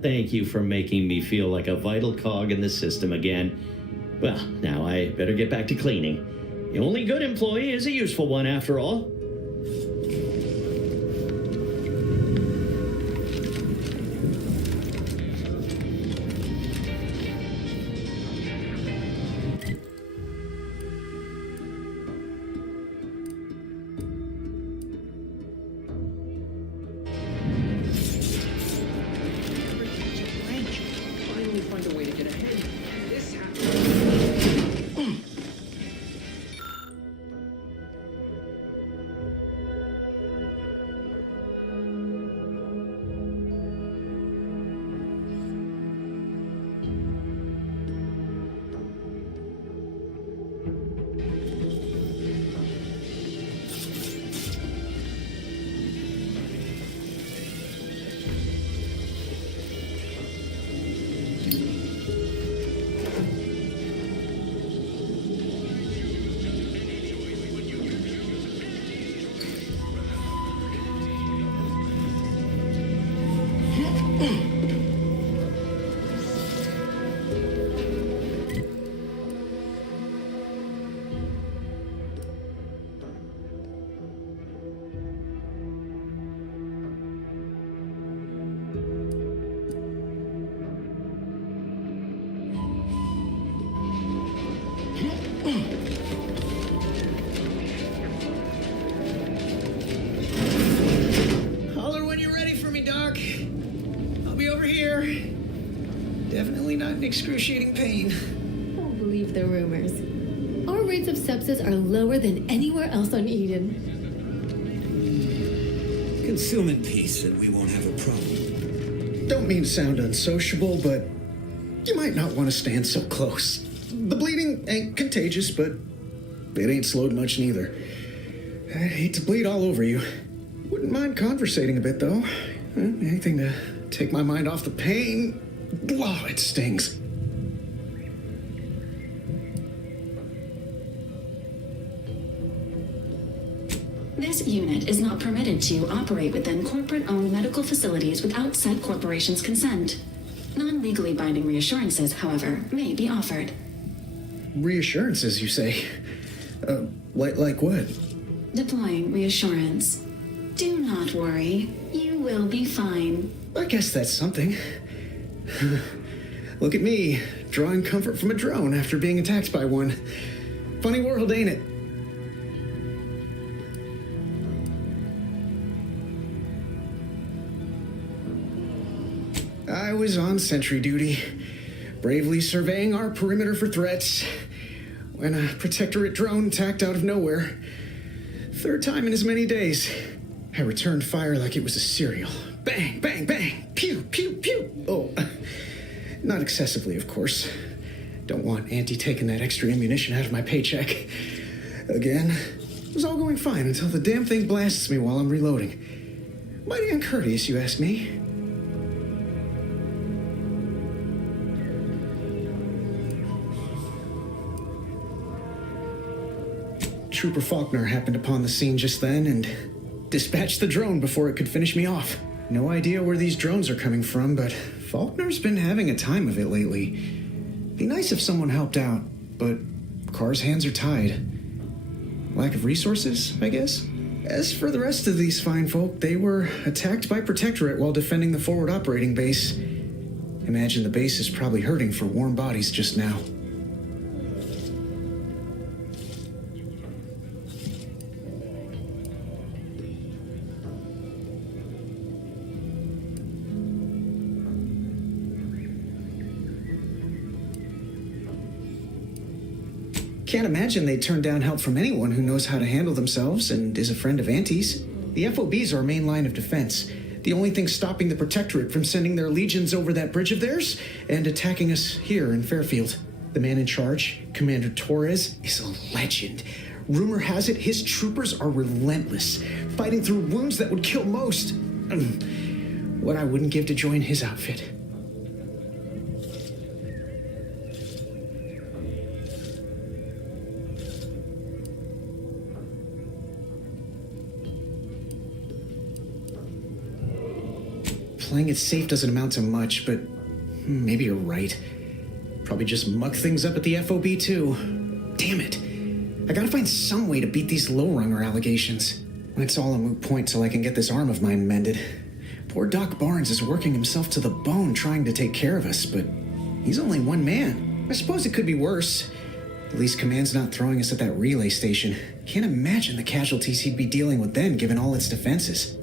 Thank you for making me feel like a vital cog in the system again. Well, now I better get back to cleaning. The only good employee is a useful one after all. Holler when you're ready for me, Doc. I'll be over here. Definitely not in excruciating pain. Don't believe the rumors. Our rates of sepsis are lower than anywhere else on Eden. Consume in peace and we won't have a problem. Don't mean to sound unsociable, but you might not want to stand so close. The bleeding ain't contagious, but it ain't slowed much neither. I'd hate to bleed all over you. Wouldn't mind conversating a bit, though. Anything to take my mind off the pain. Oh, it stings. This unit is not permitted to operate within corporate-owned medical facilities without said corporation's consent. Non-legally binding reassurances, however, may be offered. Reassurances, you say? Like what? Deploying reassurance. Do not worry. You will be fine. I guess that's something. Look at me, drawing comfort from a drone after being attacked by one. Funny world, ain't it? I was on sentry duty, bravely surveying our perimeter for threats, when a protectorate drone attacked out of nowhere. Third time in as many days. I returned fire like it was a cereal. Bang, bang, bang, pew, pew, pew. Oh, not excessively, of course. Don't want Auntie taking that extra ammunition out of my paycheck. Again, it was all going fine until the damn thing blasts me while I'm reloading. Mighty uncourteous, you ask me. Trooper Faulkner happened upon the scene just then and dispatched the drone before it could finish me off. No idea where these drones are coming from, but Faulkner's been having a time of it lately. Be nice if someone helped out, but Carr's hands are tied. Lack of resources, I guess? As for the rest of these fine folk, they were attacked by Protectorate while defending the forward operating base. Imagine the base is probably hurting for warm bodies just now. Can't imagine they'd turn down help from anyone who knows how to handle themselves and is a friend of Auntie's. The FOB's our main line of defense. The only thing stopping the Protectorate from sending their legions over that bridge of theirs and attacking us here in Fairfield. The man in charge, Commander Torres, is a legend. Rumor has it his troopers are relentless, fighting through wounds that would kill most. What I wouldn't give to join his outfit. Playing it safe doesn't amount to much, but maybe you're right. Probably just muck things up at the FOB too. Damn it. I gotta find some way to beat these low-runger allegations. It's all a moot point till I can get this arm of mine mended. Poor Doc Barnes is working himself to the bone trying to take care of us, but he's only one man. I suppose it could be worse. At least Command's not throwing us at that relay station. Can't imagine the casualties he'd be dealing with then, given all its defenses.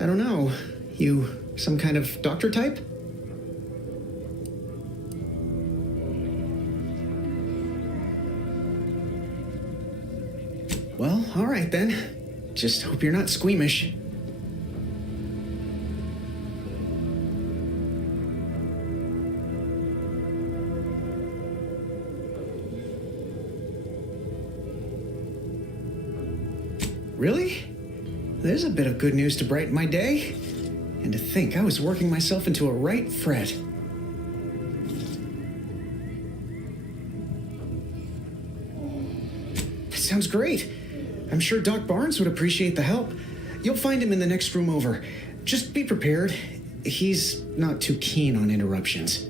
I don't know. You some kind of doctor type? Well, all right then. Just hope you're not squeamish. Really? There's a bit of good news to brighten my day. And to think I was working myself into a right fret. That sounds great. I'm sure Doc Barnes would appreciate the help. You'll find him in the next room over. Just be prepared. He's not too keen on interruptions.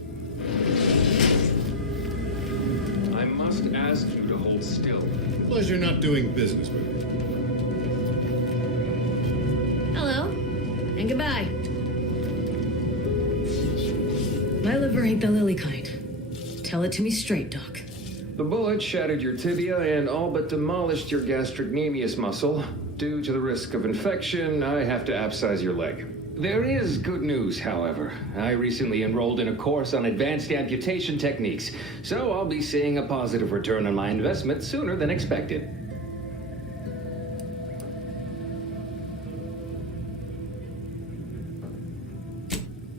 I must ask you to hold still. Pleasure not doing business with you. Hello, and goodbye. My liver ain't the lily kind. Tell it to me straight, Doc. The bullet shattered your tibia and all but demolished your gastrocnemius muscle. Due to the risk of infection, I have to abscise your leg. There is good news, however. I recently enrolled in a course on advanced amputation techniques, so I'll be seeing a positive return on my investment sooner than expected.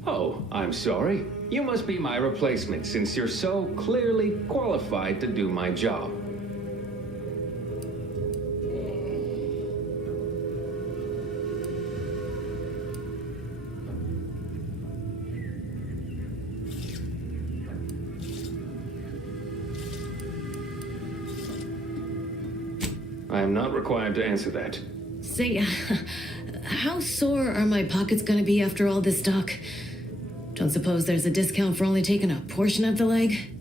Oh, I'm sorry. You must be my replacement since you're so clearly qualified to do my job. I am not required to answer that. Say, how sore are my pockets gonna be after all this, Doc? Don't suppose there's a discount for only taking a portion of the leg?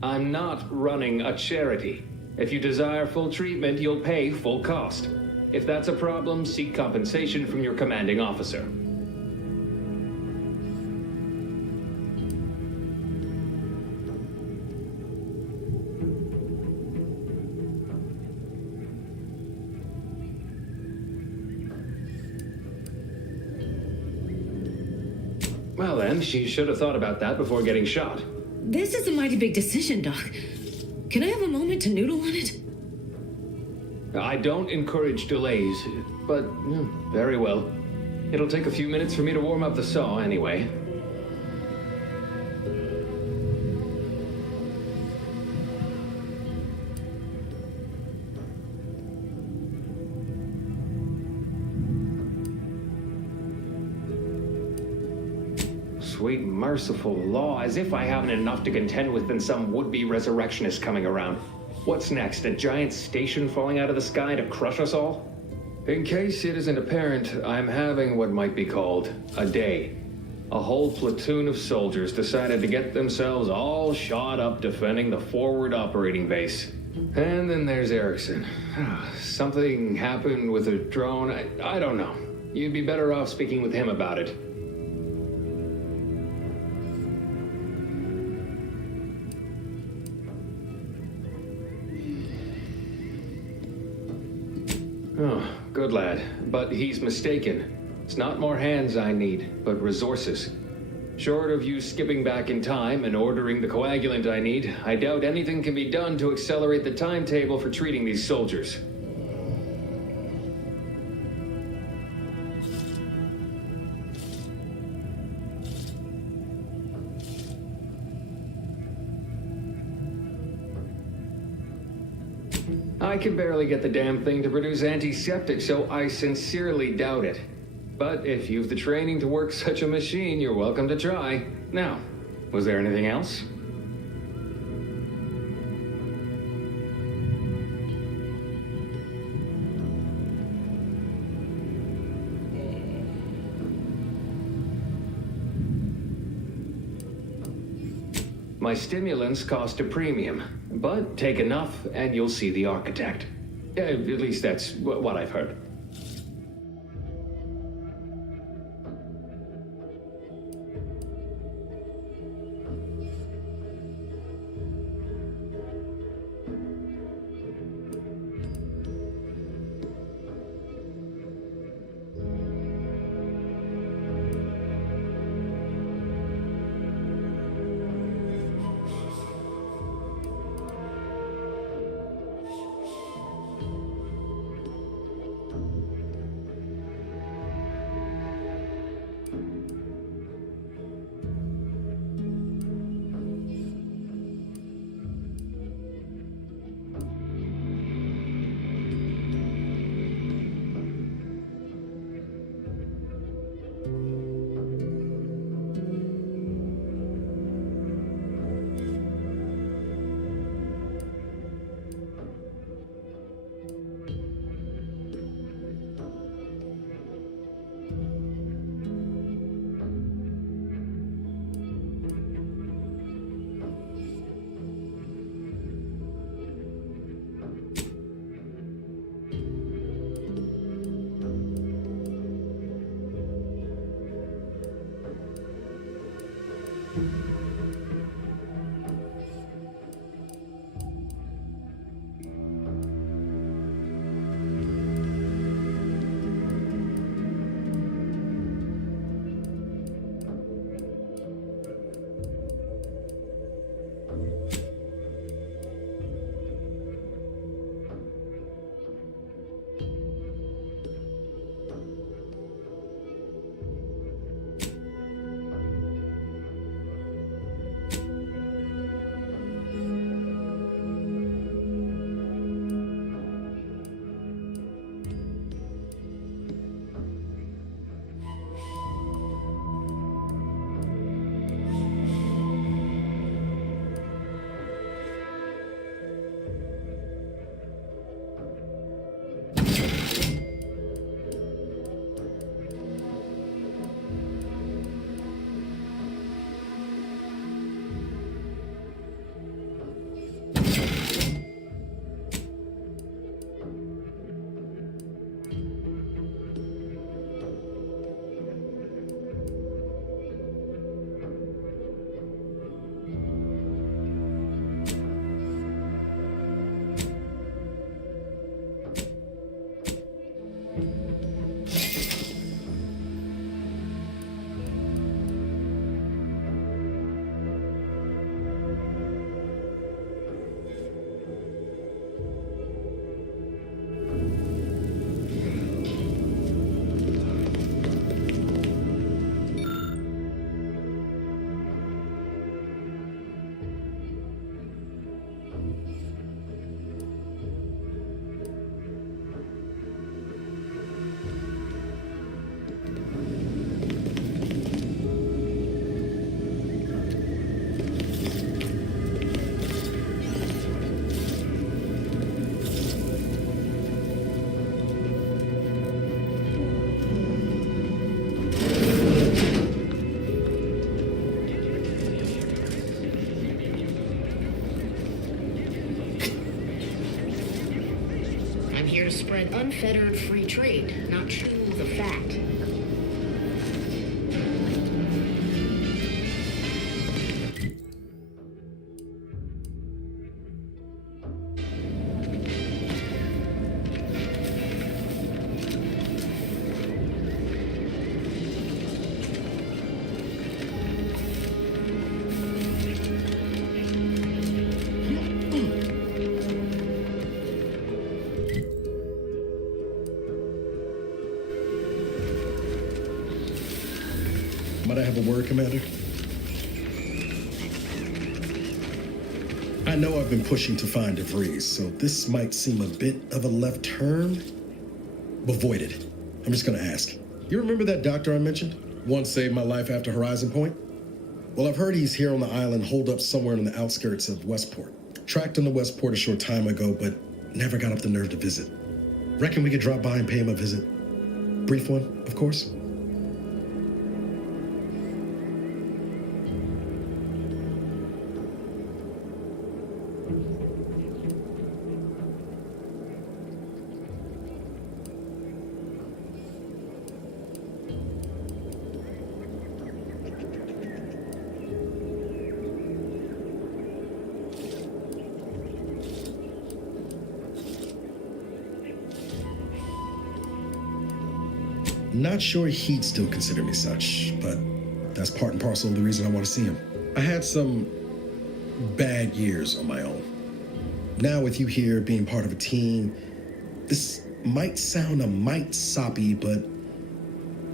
I'm not running a charity. If you desire full treatment, you'll pay full cost. If that's a problem, seek compensation from your commanding officer. Well then, she should have thought about that before getting shot. This is a mighty big decision, Doc. Can I have a moment to noodle on it? I don't encourage delays, but very well. It'll take a few minutes for me to warm up the saw anyway. Sweet merciful law, as if I haven't enough to contend with than some would-be resurrectionist coming around. What's next, a giant station falling out of the sky to crush us all? In case it isn't apparent, I'm having what might be called a day. A whole platoon of soldiers decided to get themselves all shot up defending the forward operating base. And then there's Erickson. Something happened with a drone, I don't know. You'd be better off speaking with him about it. Good lad, but he's mistaken. It's not more hands I need, but resources. Short of you skipping back in time and ordering the coagulant I need, I doubt anything can be done to accelerate the timetable for treating these soldiers. I can barely get the damn thing to produce antiseptic, so I sincerely doubt it. But if you've the training to work such a machine, you're welcome to try. Now, was there anything else? My stimulants cost a premium, but take enough and you'll see the architect. At least that's what I've heard. To spread unfettered free trade, not chew the fat. Might I have a word, Commander? I know I've been pushing to find DeVries, so this might seem a bit of a left turn. Avoid it. I'm just gonna ask. You remember that doctor I mentioned? Once saved my life after Horizon Point? Well, I've heard he's here on the island, holed up somewhere on the outskirts of Westport. Tracked him to Westport a short time ago, but never got up the nerve to visit. Reckon we could drop by and pay him a visit? Brief one, of course. Not sure he'd still consider me such, but that's part and parcel of the reason I want to see him. I had some bad years on my own. Now with you here being part of a team, this might sound a mite soppy, but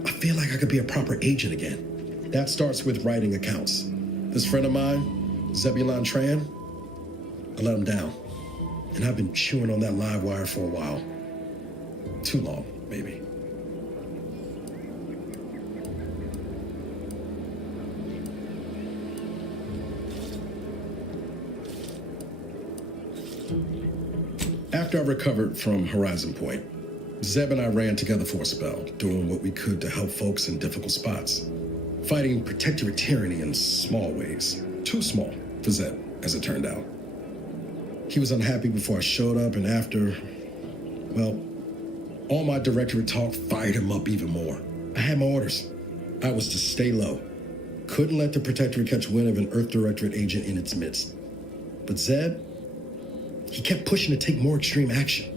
I feel like I could be a proper agent again. That starts with writing accounts. This friend of mine, Zebulon Tran, I let him down. And I've been chewing on that live wire for a while. Too long, maybe. After I recovered from Horizon Point, Zeb and I ran together for a spell, doing what we could to help folks in difficult spots. Fighting protectorate tyranny in small ways. Too small for Zeb, as it turned out. He was unhappy before I showed up, and after, well, all my directorate talk fired him up even more. I had my orders. I was to stay low. Couldn't let the protectorate catch wind of an Earth Directorate agent in its midst. But Zeb, he kept pushing to take more extreme action.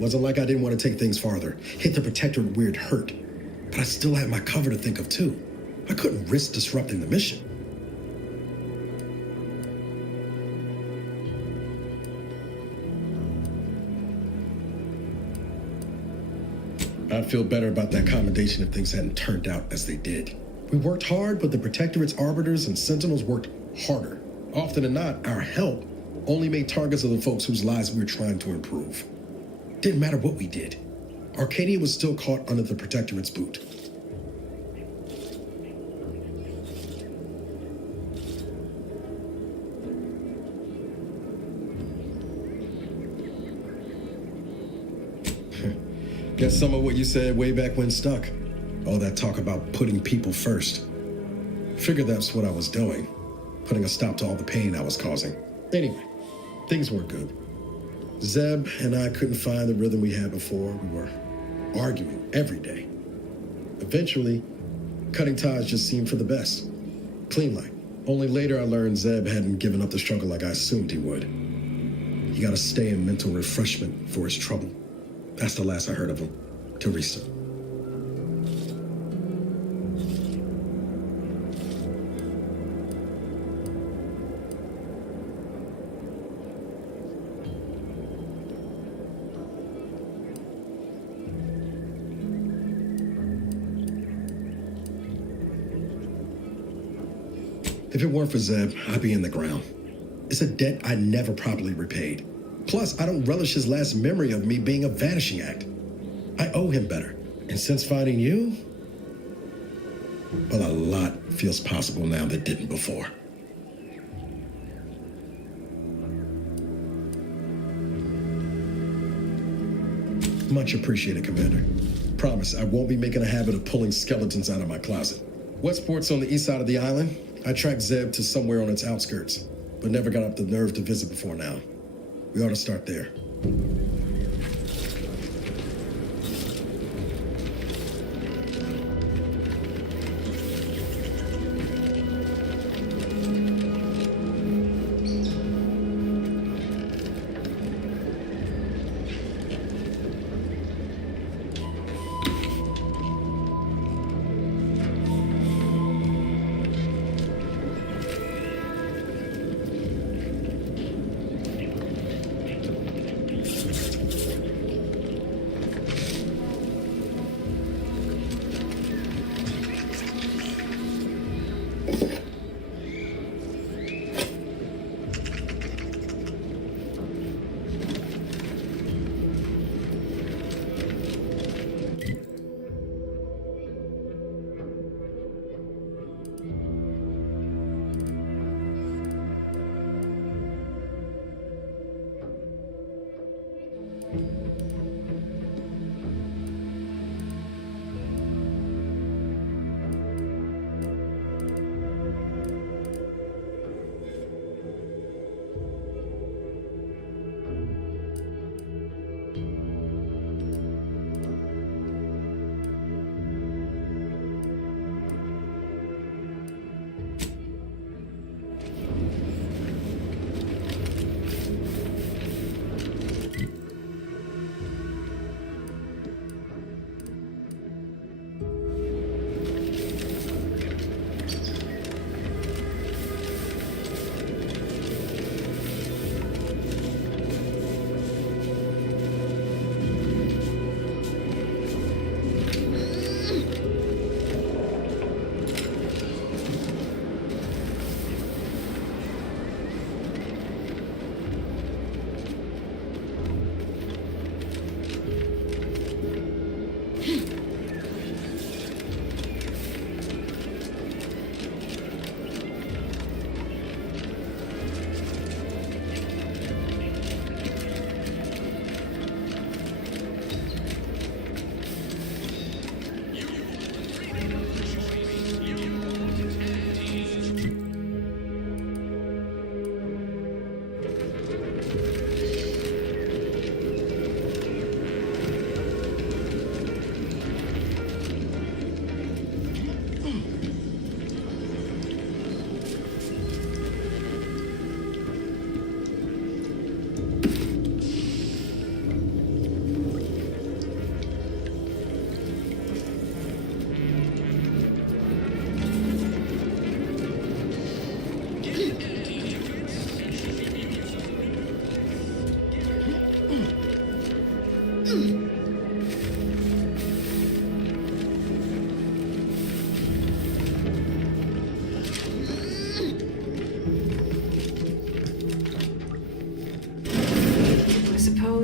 Wasn't like I didn't want to take things farther, hit the protectorate where it hurt, but I still had my cover to think of too. I couldn't risk disrupting the mission. I'd feel better about that commendation if things hadn't turned out as they did. We worked hard, but the Protectorate's arbiters and sentinels worked harder. Often than not, our help only made targets of the folks whose lives we were trying to improve. Didn't matter what we did. Arcadia was still caught under the Protectorate's boot. Guess some of what you said way back when stuck. All that talk about putting people first. Figured that's what I was doing. Putting a stop to all the pain I was causing. Anyway, things weren't good. Zeb and I couldn't find the rhythm we had before. We were arguing every day. Eventually, cutting ties just seemed for the best. Clean like. Only later I learned Zeb hadn't given up the struggle like I assumed he would. He got to stay in mental refreshment for his trouble. That's the last I heard of him. Teresa. If it weren't for Zeb, I'd be in the ground. It's a debt I never properly repaid. Plus, I don't relish his last memory of me being a vanishing act. I owe him better. And since finding you, well, a lot feels possible now that didn't before. Much appreciated, Commander. Promise, I won't be making a habit of pulling skeletons out of my closet. Westport's on the east side of the island. I tracked Zeb to somewhere on its outskirts, but never got up the nerve to visit before now. We ought to start there.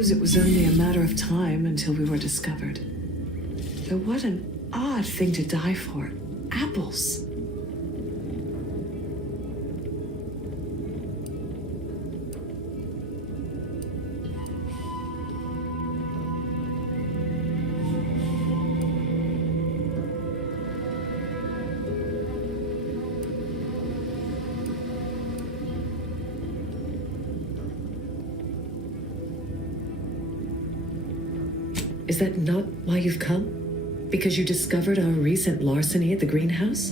suppose it was only a matter of time until we were discovered. Though what an odd thing to die for. Apples. Is that not why you've come? Because you discovered our recent larceny at the greenhouse?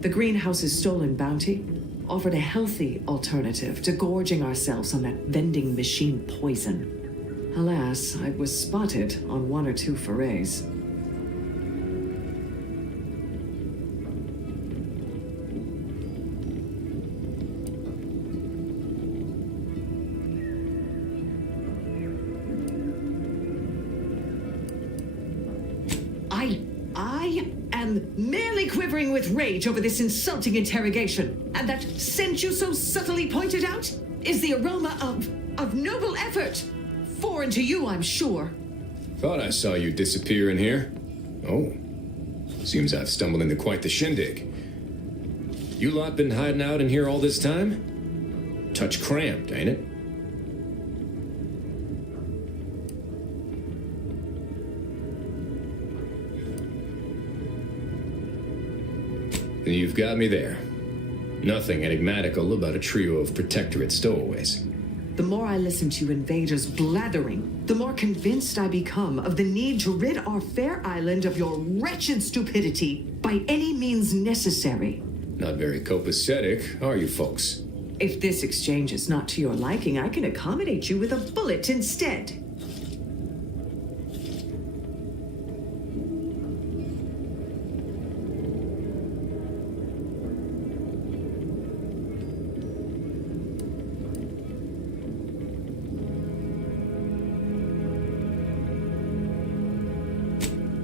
The greenhouse's stolen bounty offered a healthy alternative to gorging ourselves on that vending machine poison. Alas, I was spotted on 1 or 2 forays. I am merely quivering with rage over this insulting interrogation. And that scent you so subtly pointed out is the aroma of noble effort. Foreign to you, I'm sure. Thought I saw you disappear in here. Oh. Seems I've stumbled into quite the shindig. You lot been hiding out in here all this time? Touch cramped, ain't it? You've got me there. Nothing enigmatical about a trio of Protectorate stowaways. The more I listen to invaders blathering, the more convinced I become of the need to rid our fair island of your wretched stupidity by any means necessary. Not very copacetic, are you folks? If this exchange is not to your liking, I can accommodate you with a bullet instead.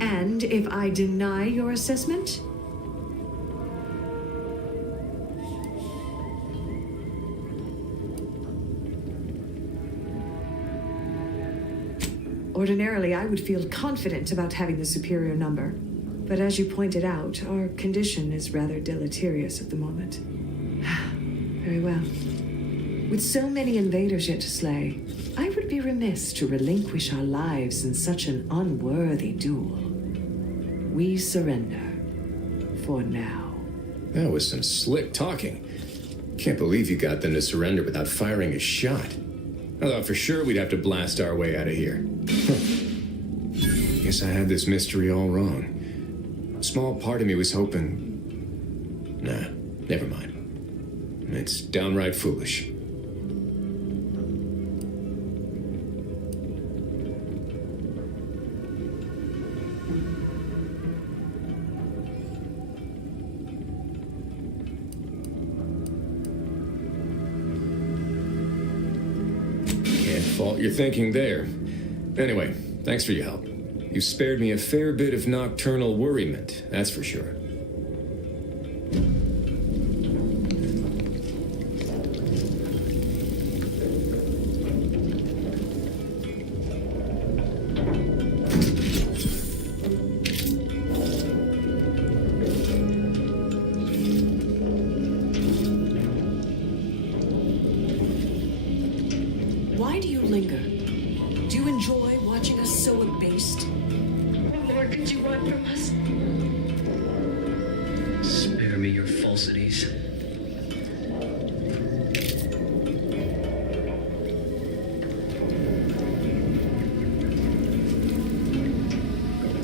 And if I deny your assessment? Ordinarily, I would feel confident about having the superior number. But as you pointed out, our condition is rather deleterious at the moment. Very well. With so many invaders yet to slay, I would be remiss to relinquish our lives in such an unworthy duel. We surrender. For now. That was some slick talking. Can't believe you got them to surrender without firing a shot. I thought for sure we'd have to blast our way out of here. Guess I had this mystery all wrong. A small part of me was hoping... Nah, never mind. It's downright foolish. Fault your thinking there. Anyway, thanks for your help. You spared me a fair bit of nocturnal worriment, that's for sure. Why do you linger? Do you enjoy watching us so abased? What more could you want from us? Spare me your falsities.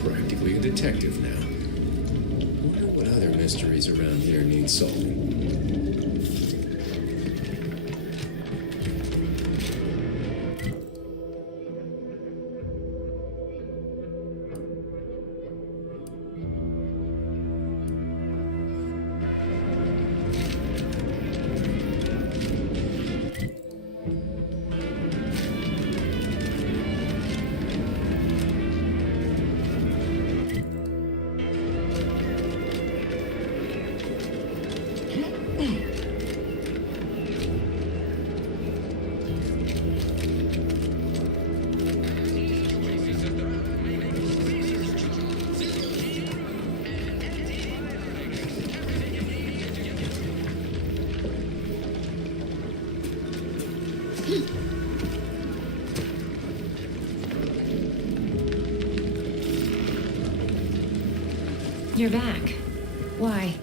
Practically a detective now. Wonder what other mysteries around here need solving. You're back. Why?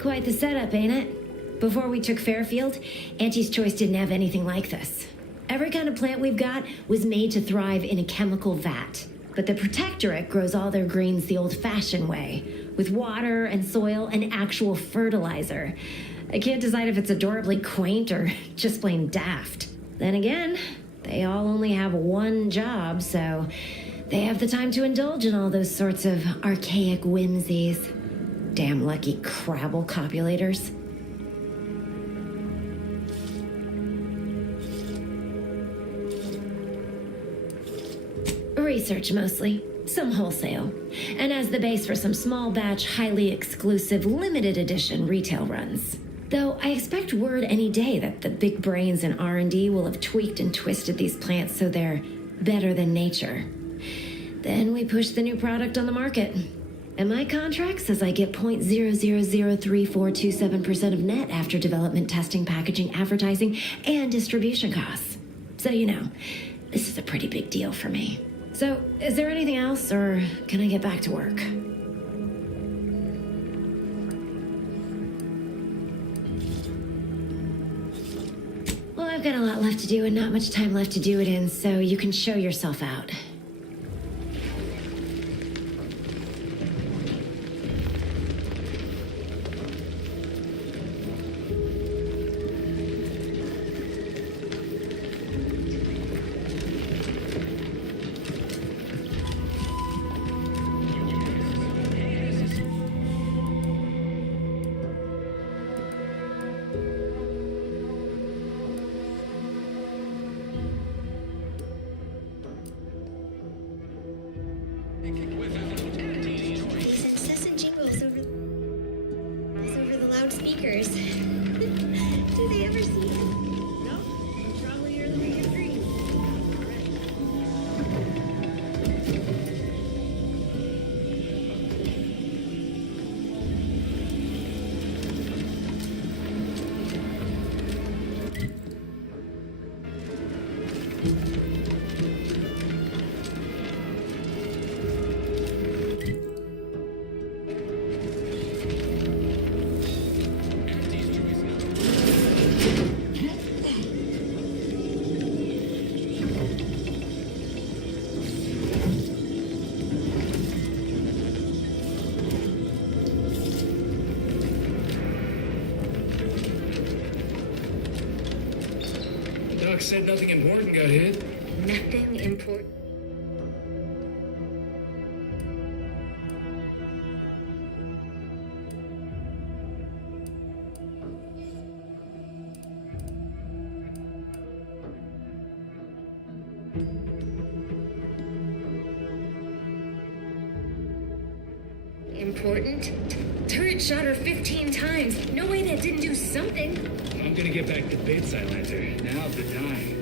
Quite the setup, ain't it? Before we took Fairfield, Auntie's Choice didn't have anything like this. Every kind of plant we've got was made to thrive in a chemical vat. But the Protectorate grows all their greens the old-fashioned way, with water and soil and actual fertilizer. I can't decide if it's adorably quaint or just plain daft. Then again, they all only have one job, so they have the time to indulge in all those sorts of archaic whimsies. Damn lucky Crabble copulators. Research mostly, some wholesale, and as the base for some small batch, highly exclusive, limited edition retail runs. Though I expect word any day that the big brains in R&D will have tweaked and twisted these plants so they're better than nature. Then we push the new product on the market. And my contract says I get 0.003427% of net after development, testing, packaging, advertising, and distribution costs. So you know, this is a pretty big deal for me. So, is there anything else, or can I get back to work? Well, I've got a lot left to do and not much time left to do it in, so you can show yourself out. These incessant jingles over the loudspeakers. Do they ever see it? No, probably you're living your dreams. Doc said nothing important got hit. Nothing important. Important? Turret shot her 15 times. No way that didn't do something. I'm gonna get back to bits, Islander. Now's the time.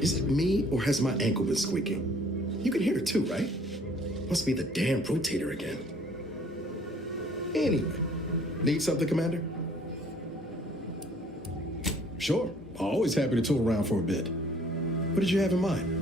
Is it me, or has my ankle been squeaking? You can hear it too, right? Must be the damn rotator again. Anyway, need something, Commander? Sure, always happy to tool around for a bit. What did you have in mind?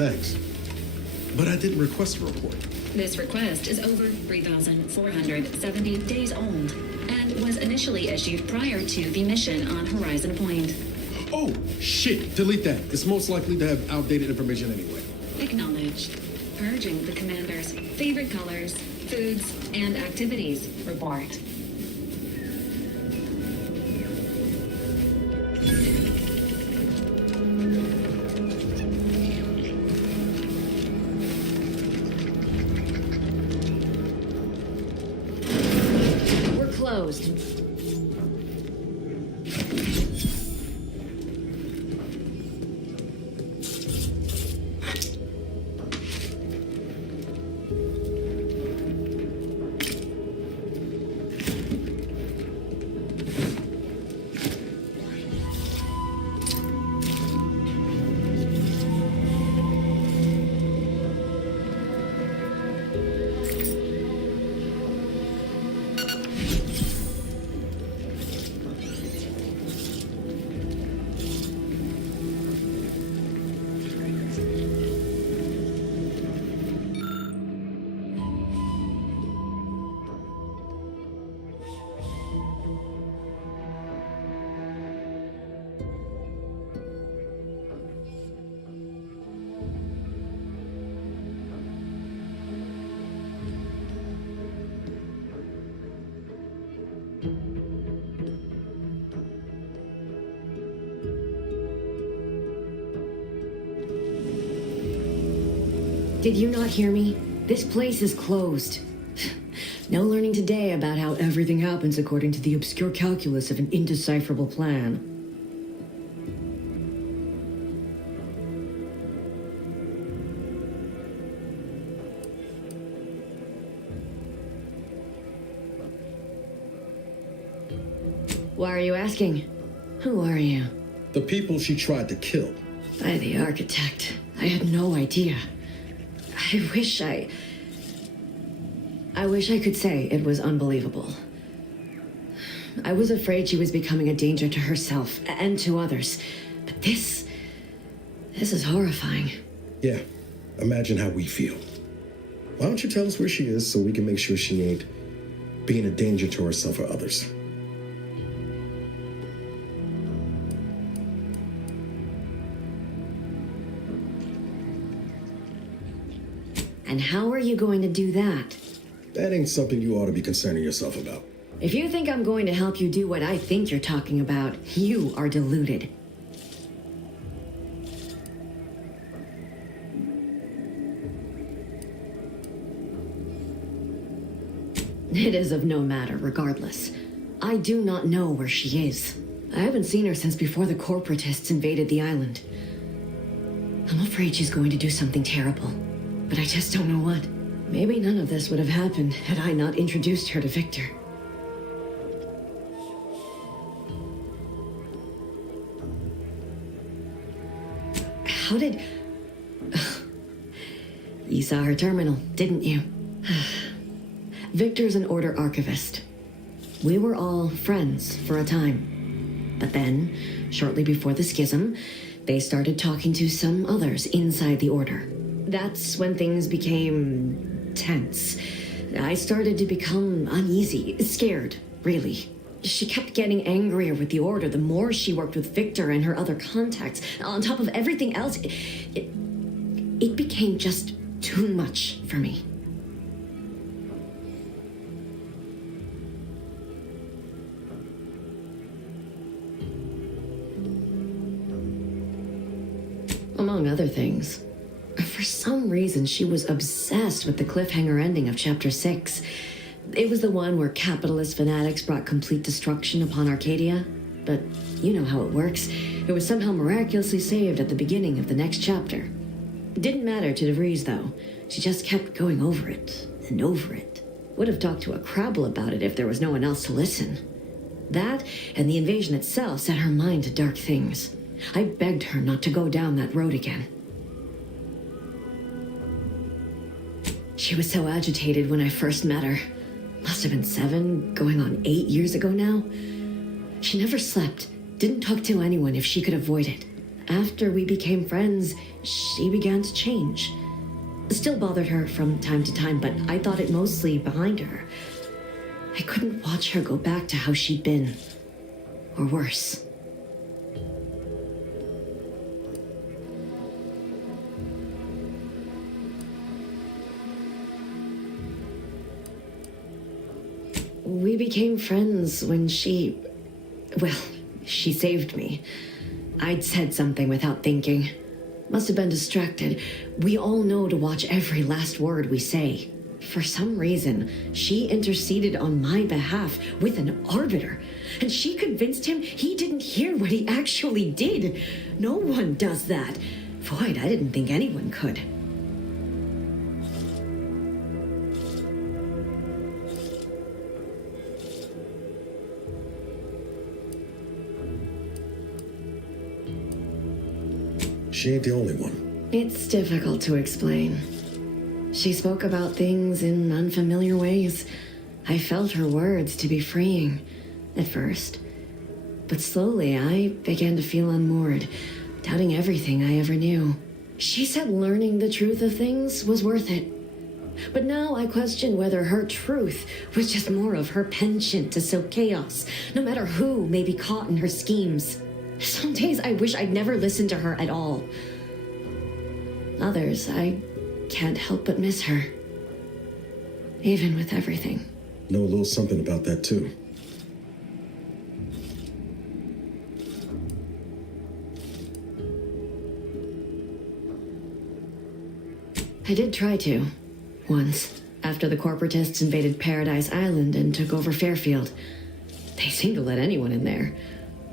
Thanks. But I didn't request a report. This request is over 3,470 days old and was initially issued prior to the mission on Horizon Point. Oh, shit. Delete that. It's most likely to have outdated information anyway. Acknowledged. Purging the commander's favorite colors, foods, and activities report. We're closed. Did you not hear me? This place is closed. No learning today about how everything happens according to the obscure calculus of an indecipherable plan. Why are you asking? Who are you? The people she tried to kill. By the architect. I had no idea. I wish I could say it was unbelievable. I was afraid she was becoming a danger to herself and to others. But this is horrifying. Yeah, imagine how we feel. Why don't you tell us where she is so we can make sure she ain't being a danger to herself or others? And how are you going to do that? That ain't something you ought to be concerning yourself about. If you think I'm going to help you do what I think you're talking about, you are deluded. It is of no matter, regardless. I do not know where she is. I haven't seen her since before the corporatists invaded the island. I'm afraid she's going to do something terrible, but I just don't know what. Maybe none of this would have happened had I not introduced her to Victor. How did... You saw her terminal, didn't you? Victor's an Order archivist. We were all friends for a time. But then, shortly before the schism, they started talking to some others inside the Order. That's when things became tense. I started to become uneasy, scared, really. She kept getting angrier with the Order the more she worked with Victor and her other contacts. On top of everything else, it became just too much for me. Among other things. For some reason, she was obsessed with the cliffhanger ending of Chapter 6. It was the one where capitalist fanatics brought complete destruction upon Arcadia. But you know how it works. It was somehow miraculously saved at the beginning of the next chapter. It didn't matter to DeVries, though. She just kept going over it and over it. Would have talked to a Crabble about it if there was no one else to listen. That and the invasion itself set her mind to dark things. I begged her not to go down that road again. She was so agitated when I first met her. Must have been 7, going on 8 years ago now. She never slept, didn't talk to anyone if she could avoid it. After we became friends, she began to change. Still bothered her from time to time, but I thought it mostly behind her. I couldn't watch her go back to how she'd been. Or worse. We became friends when she saved me. I'd said something without thinking. Must have been distracted. We all know to watch every last word we say. For some reason, she interceded on my behalf with an arbiter, and she convinced him he didn't hear what he actually did. No one does that. Void, I didn't think anyone could. She ain't the only one. It's difficult to explain. She spoke about things in unfamiliar ways. I felt her words to be freeing, at first. But slowly I began to feel unmoored, doubting everything I ever knew. She said learning the truth of things was worth it. But now I question whether her truth was just more of her penchant to sow chaos, no matter who may be caught in her schemes. Some days I wish I'd never listened to her at all. Others, I can't help but miss her. Even with everything. Know a little something about that, too. I did try to. Once. After the corporatists invaded Paradise Island and took over Fairfield. They seemed to let anyone in there.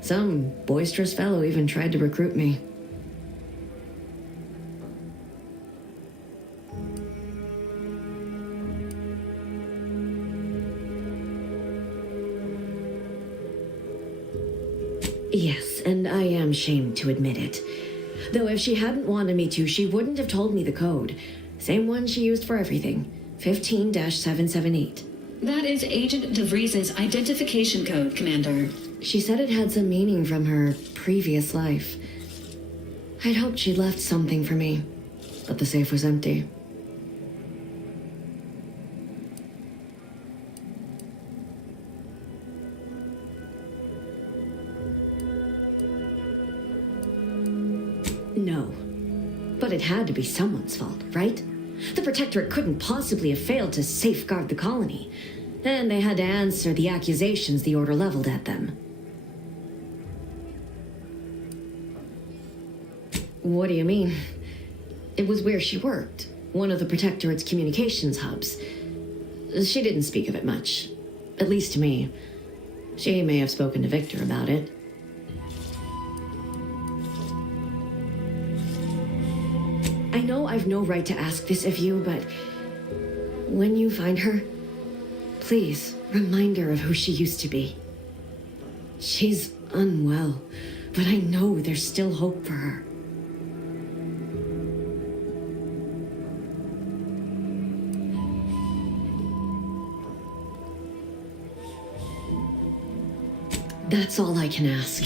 Some boisterous fellow even tried to recruit me. Yes, and I am ashamed to admit it. Though if she hadn't wanted me to, she wouldn't have told me the code. Same one she used for everything. 15-778. That is Agent DeVries's identification code, Commander. She said it had some meaning from her previous life. I'd hoped she'd left something for me, but the safe was empty. No. But it had to be someone's fault, right? The Protectorate couldn't possibly have failed to safeguard the colony. And they had to answer the accusations the Order leveled at them. What do you mean? It was where she worked, one of the Protectorate's communications hubs. She didn't speak of it much, at least to me. She may have spoken to Victor about it. I know I've no right to ask this of you, but when you find her, please remind her of who she used to be. She's unwell, but I know there's still hope for her. That's all I can ask.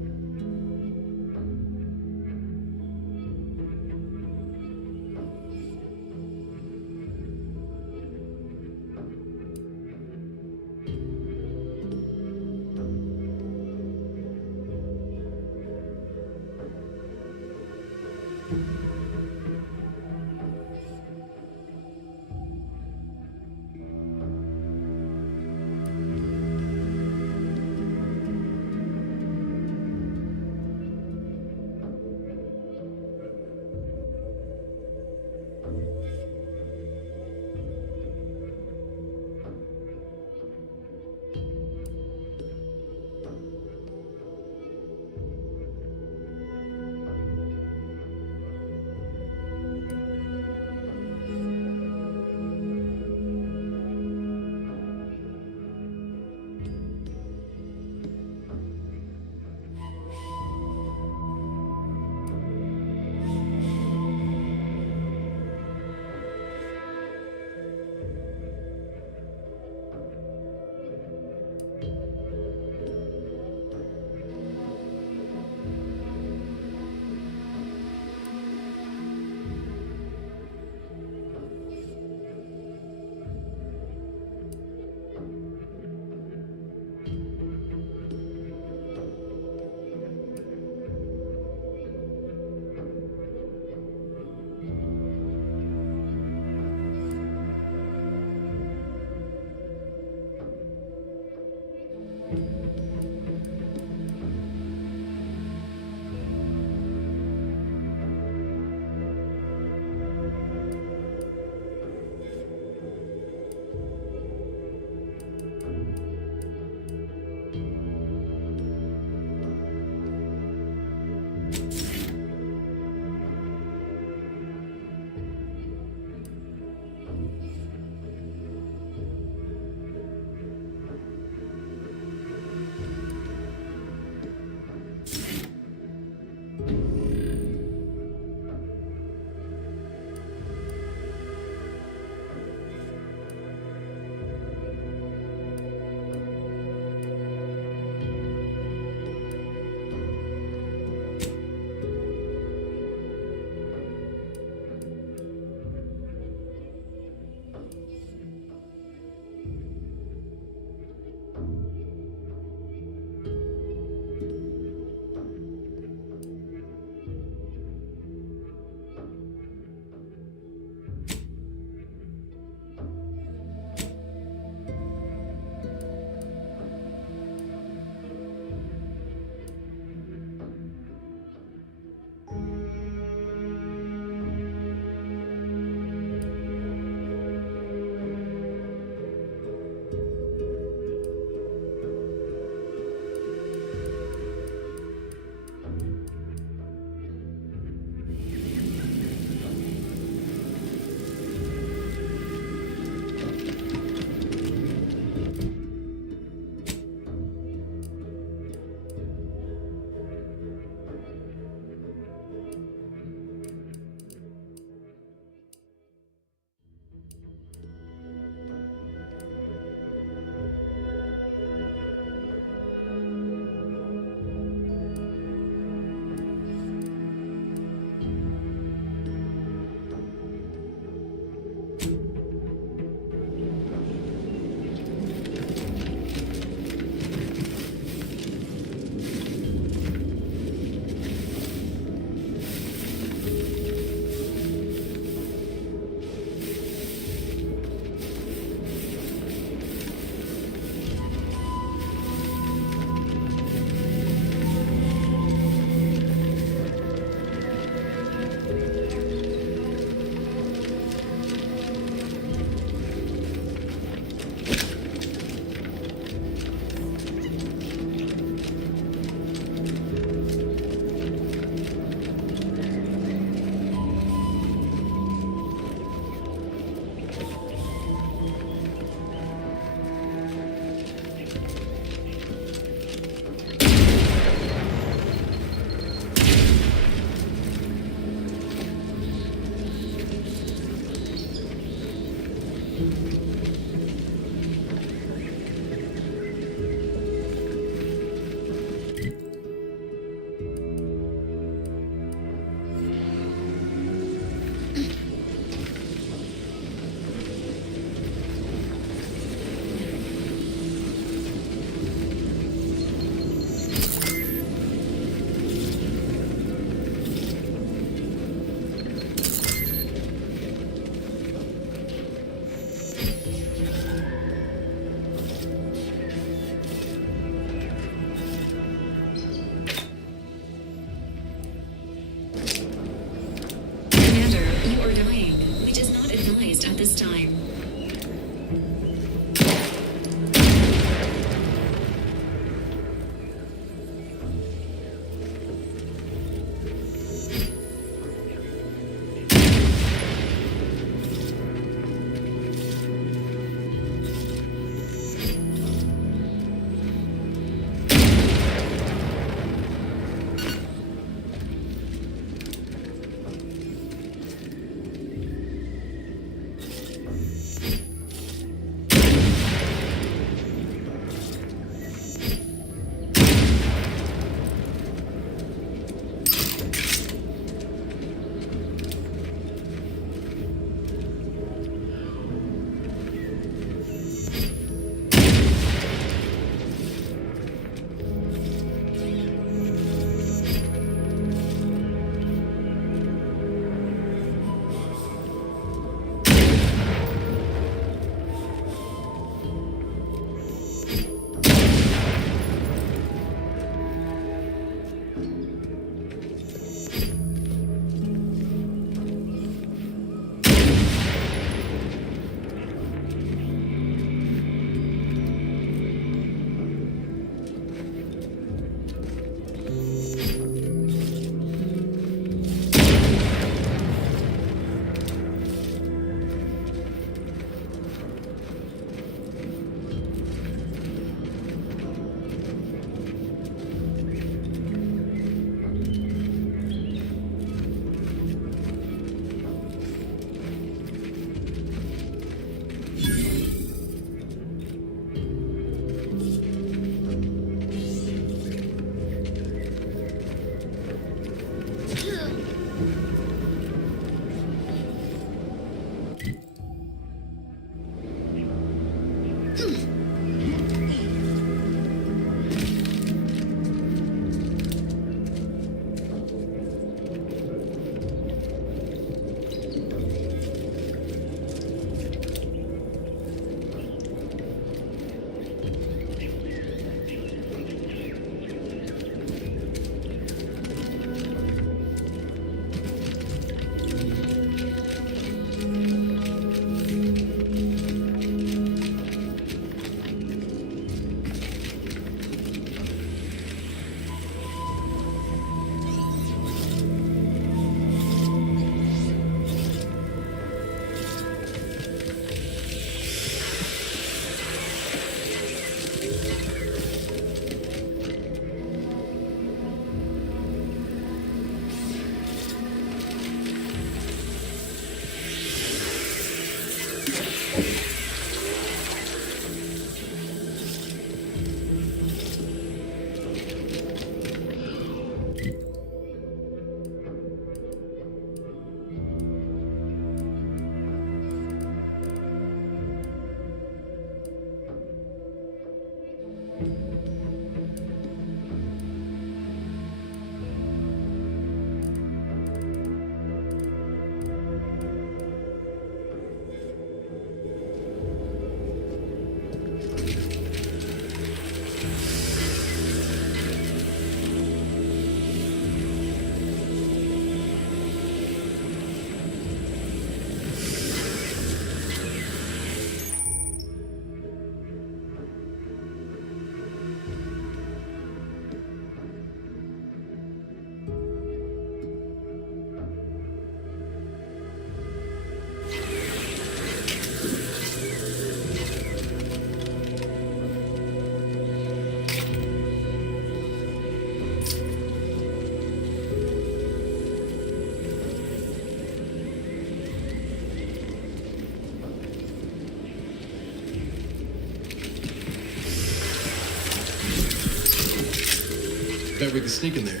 bet we can sneak in there.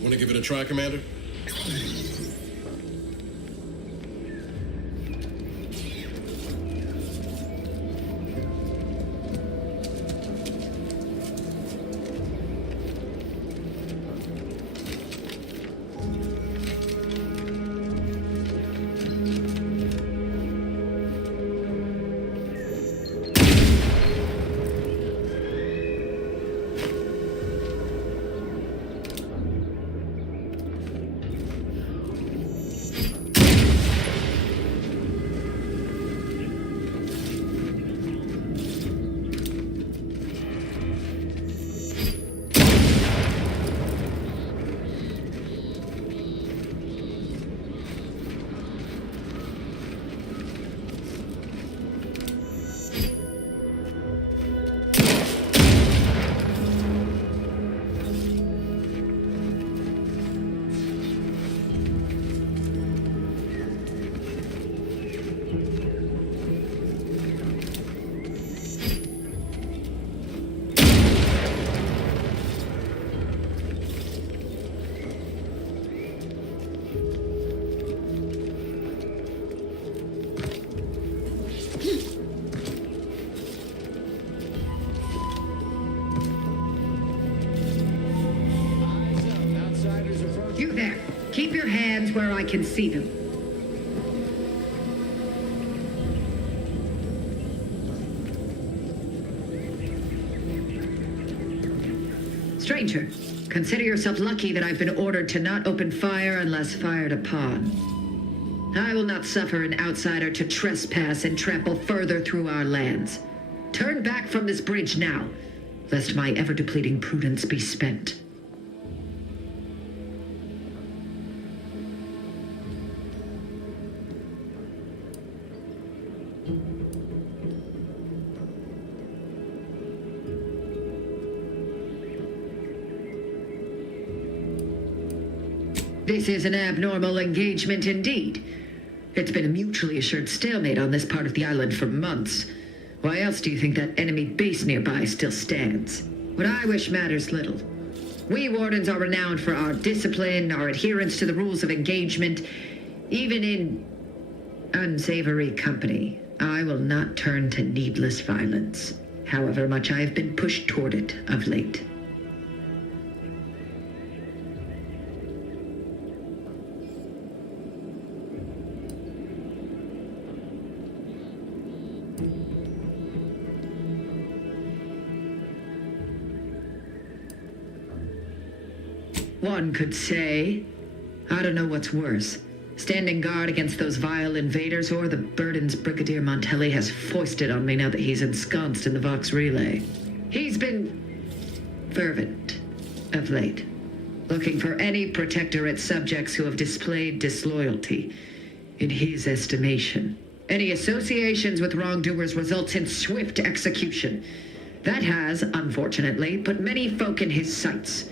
Want to give it a try, Commander? You there. Keep your hands where I can see them. Stranger, consider yourself lucky that I've been ordered to not open fire unless fired upon. I will not suffer an outsider to trespass and trample further through our lands. Turn back from this bridge now, lest my ever-depleting prudence be spent. This is an abnormal engagement indeed. It's been a mutually assured stalemate on this part of the island for months. Why else do you think that enemy base nearby still stands? What I wish matters little. We Wardens are renowned for our discipline, our adherence to the rules of engagement. Even in unsavory company, I will not turn to needless violence, however much I have been pushed toward it of late. One could say, I don't know what's worse, standing guard against those vile invaders or the burdens Brigadier Montelli has foisted on me now that he's ensconced in the Vox relay. He's been fervent of late, looking for any Protectorate subjects who have displayed disloyalty. In his estimation, any associations with wrongdoers results in swift execution. That has, unfortunately, put many folk in his sights,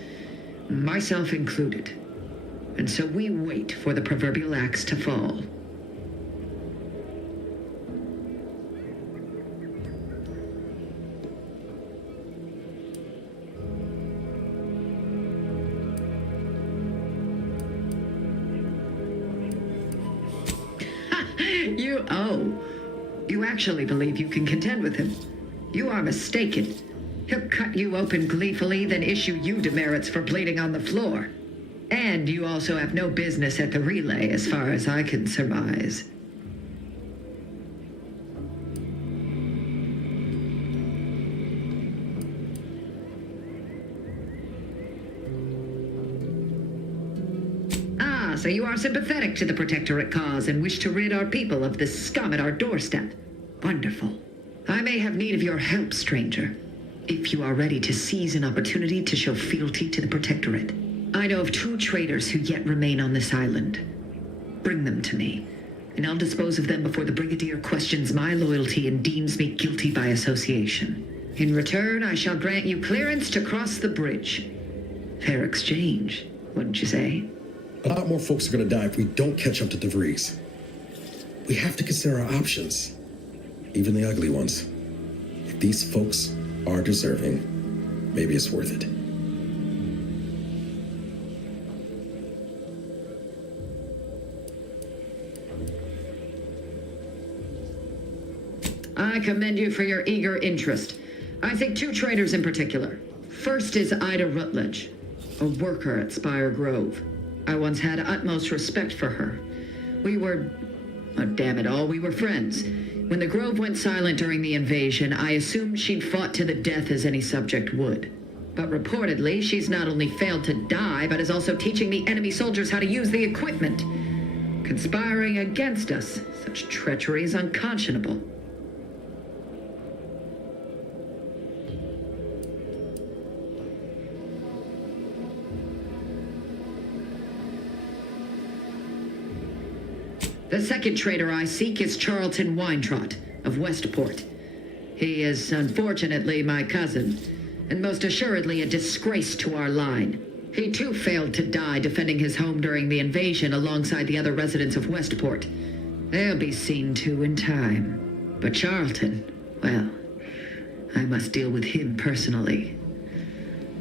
myself included. And so we wait for the proverbial axe to fall. You actually believe you can contend with him. You are mistaken. He'll cut you open gleefully, then issue you demerits for bleeding on the floor. And you also have no business at the relay, as far as I can surmise. Ah, so you are sympathetic to the Protectorate cause and wish to rid our people of this scum at our doorstep. Wonderful. I may have need of your help, stranger, if you are ready to seize an opportunity to show fealty to the Protectorate. I know of 2 traitors who yet remain on this island. Bring them to me, and I'll dispose of them before the Brigadier questions my loyalty and deems me guilty by association. In return, I shall grant you clearance to cross the bridge. Fair exchange, wouldn't you say? A lot more folks are gonna die if we don't catch up to DeVries. We have to consider our options, even the ugly ones. If these folks are deserving, maybe it's worth it. I commend you for your eager interest. I think two traitors in particular. First is Ida Rutledge, a worker at Spire Grove. I once had utmost respect for her. We were, oh, damn it all, we were friends. When the Grove went silent during the invasion, I assumed she'd fought to the death as any subject would. But reportedly, she's not only failed to die, but is also teaching the enemy soldiers how to use the equipment. Conspiring against us. Such treachery is unconscionable. The second traitor I seek is Charlton Weintrot of Westport. He is unfortunately my cousin, and most assuredly a disgrace to our line. He too failed to die defending his home during the invasion alongside the other residents of Westport. They'll be seen to in time. But Charlton, well, I must deal with him personally.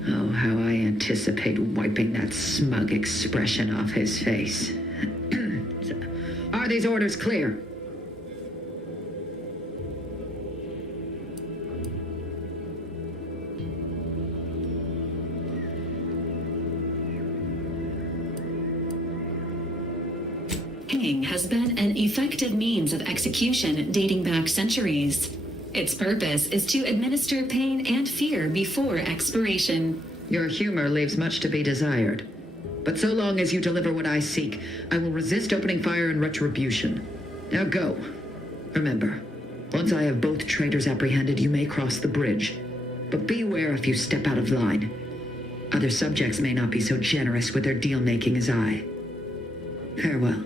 Oh, how I anticipate wiping that smug expression off his face. Are these orders clear? Hanging has been an effective means of execution dating back centuries. Its purpose is to administer pain and fear before expiration. Your humor leaves much to be desired. But so long as you deliver what I seek, I will resist opening fire in retribution. Now go. Remember, once I have both traitors apprehended, you may cross the bridge. But beware if you step out of line. Other subjects may not be so generous with their deal-making as I. Farewell.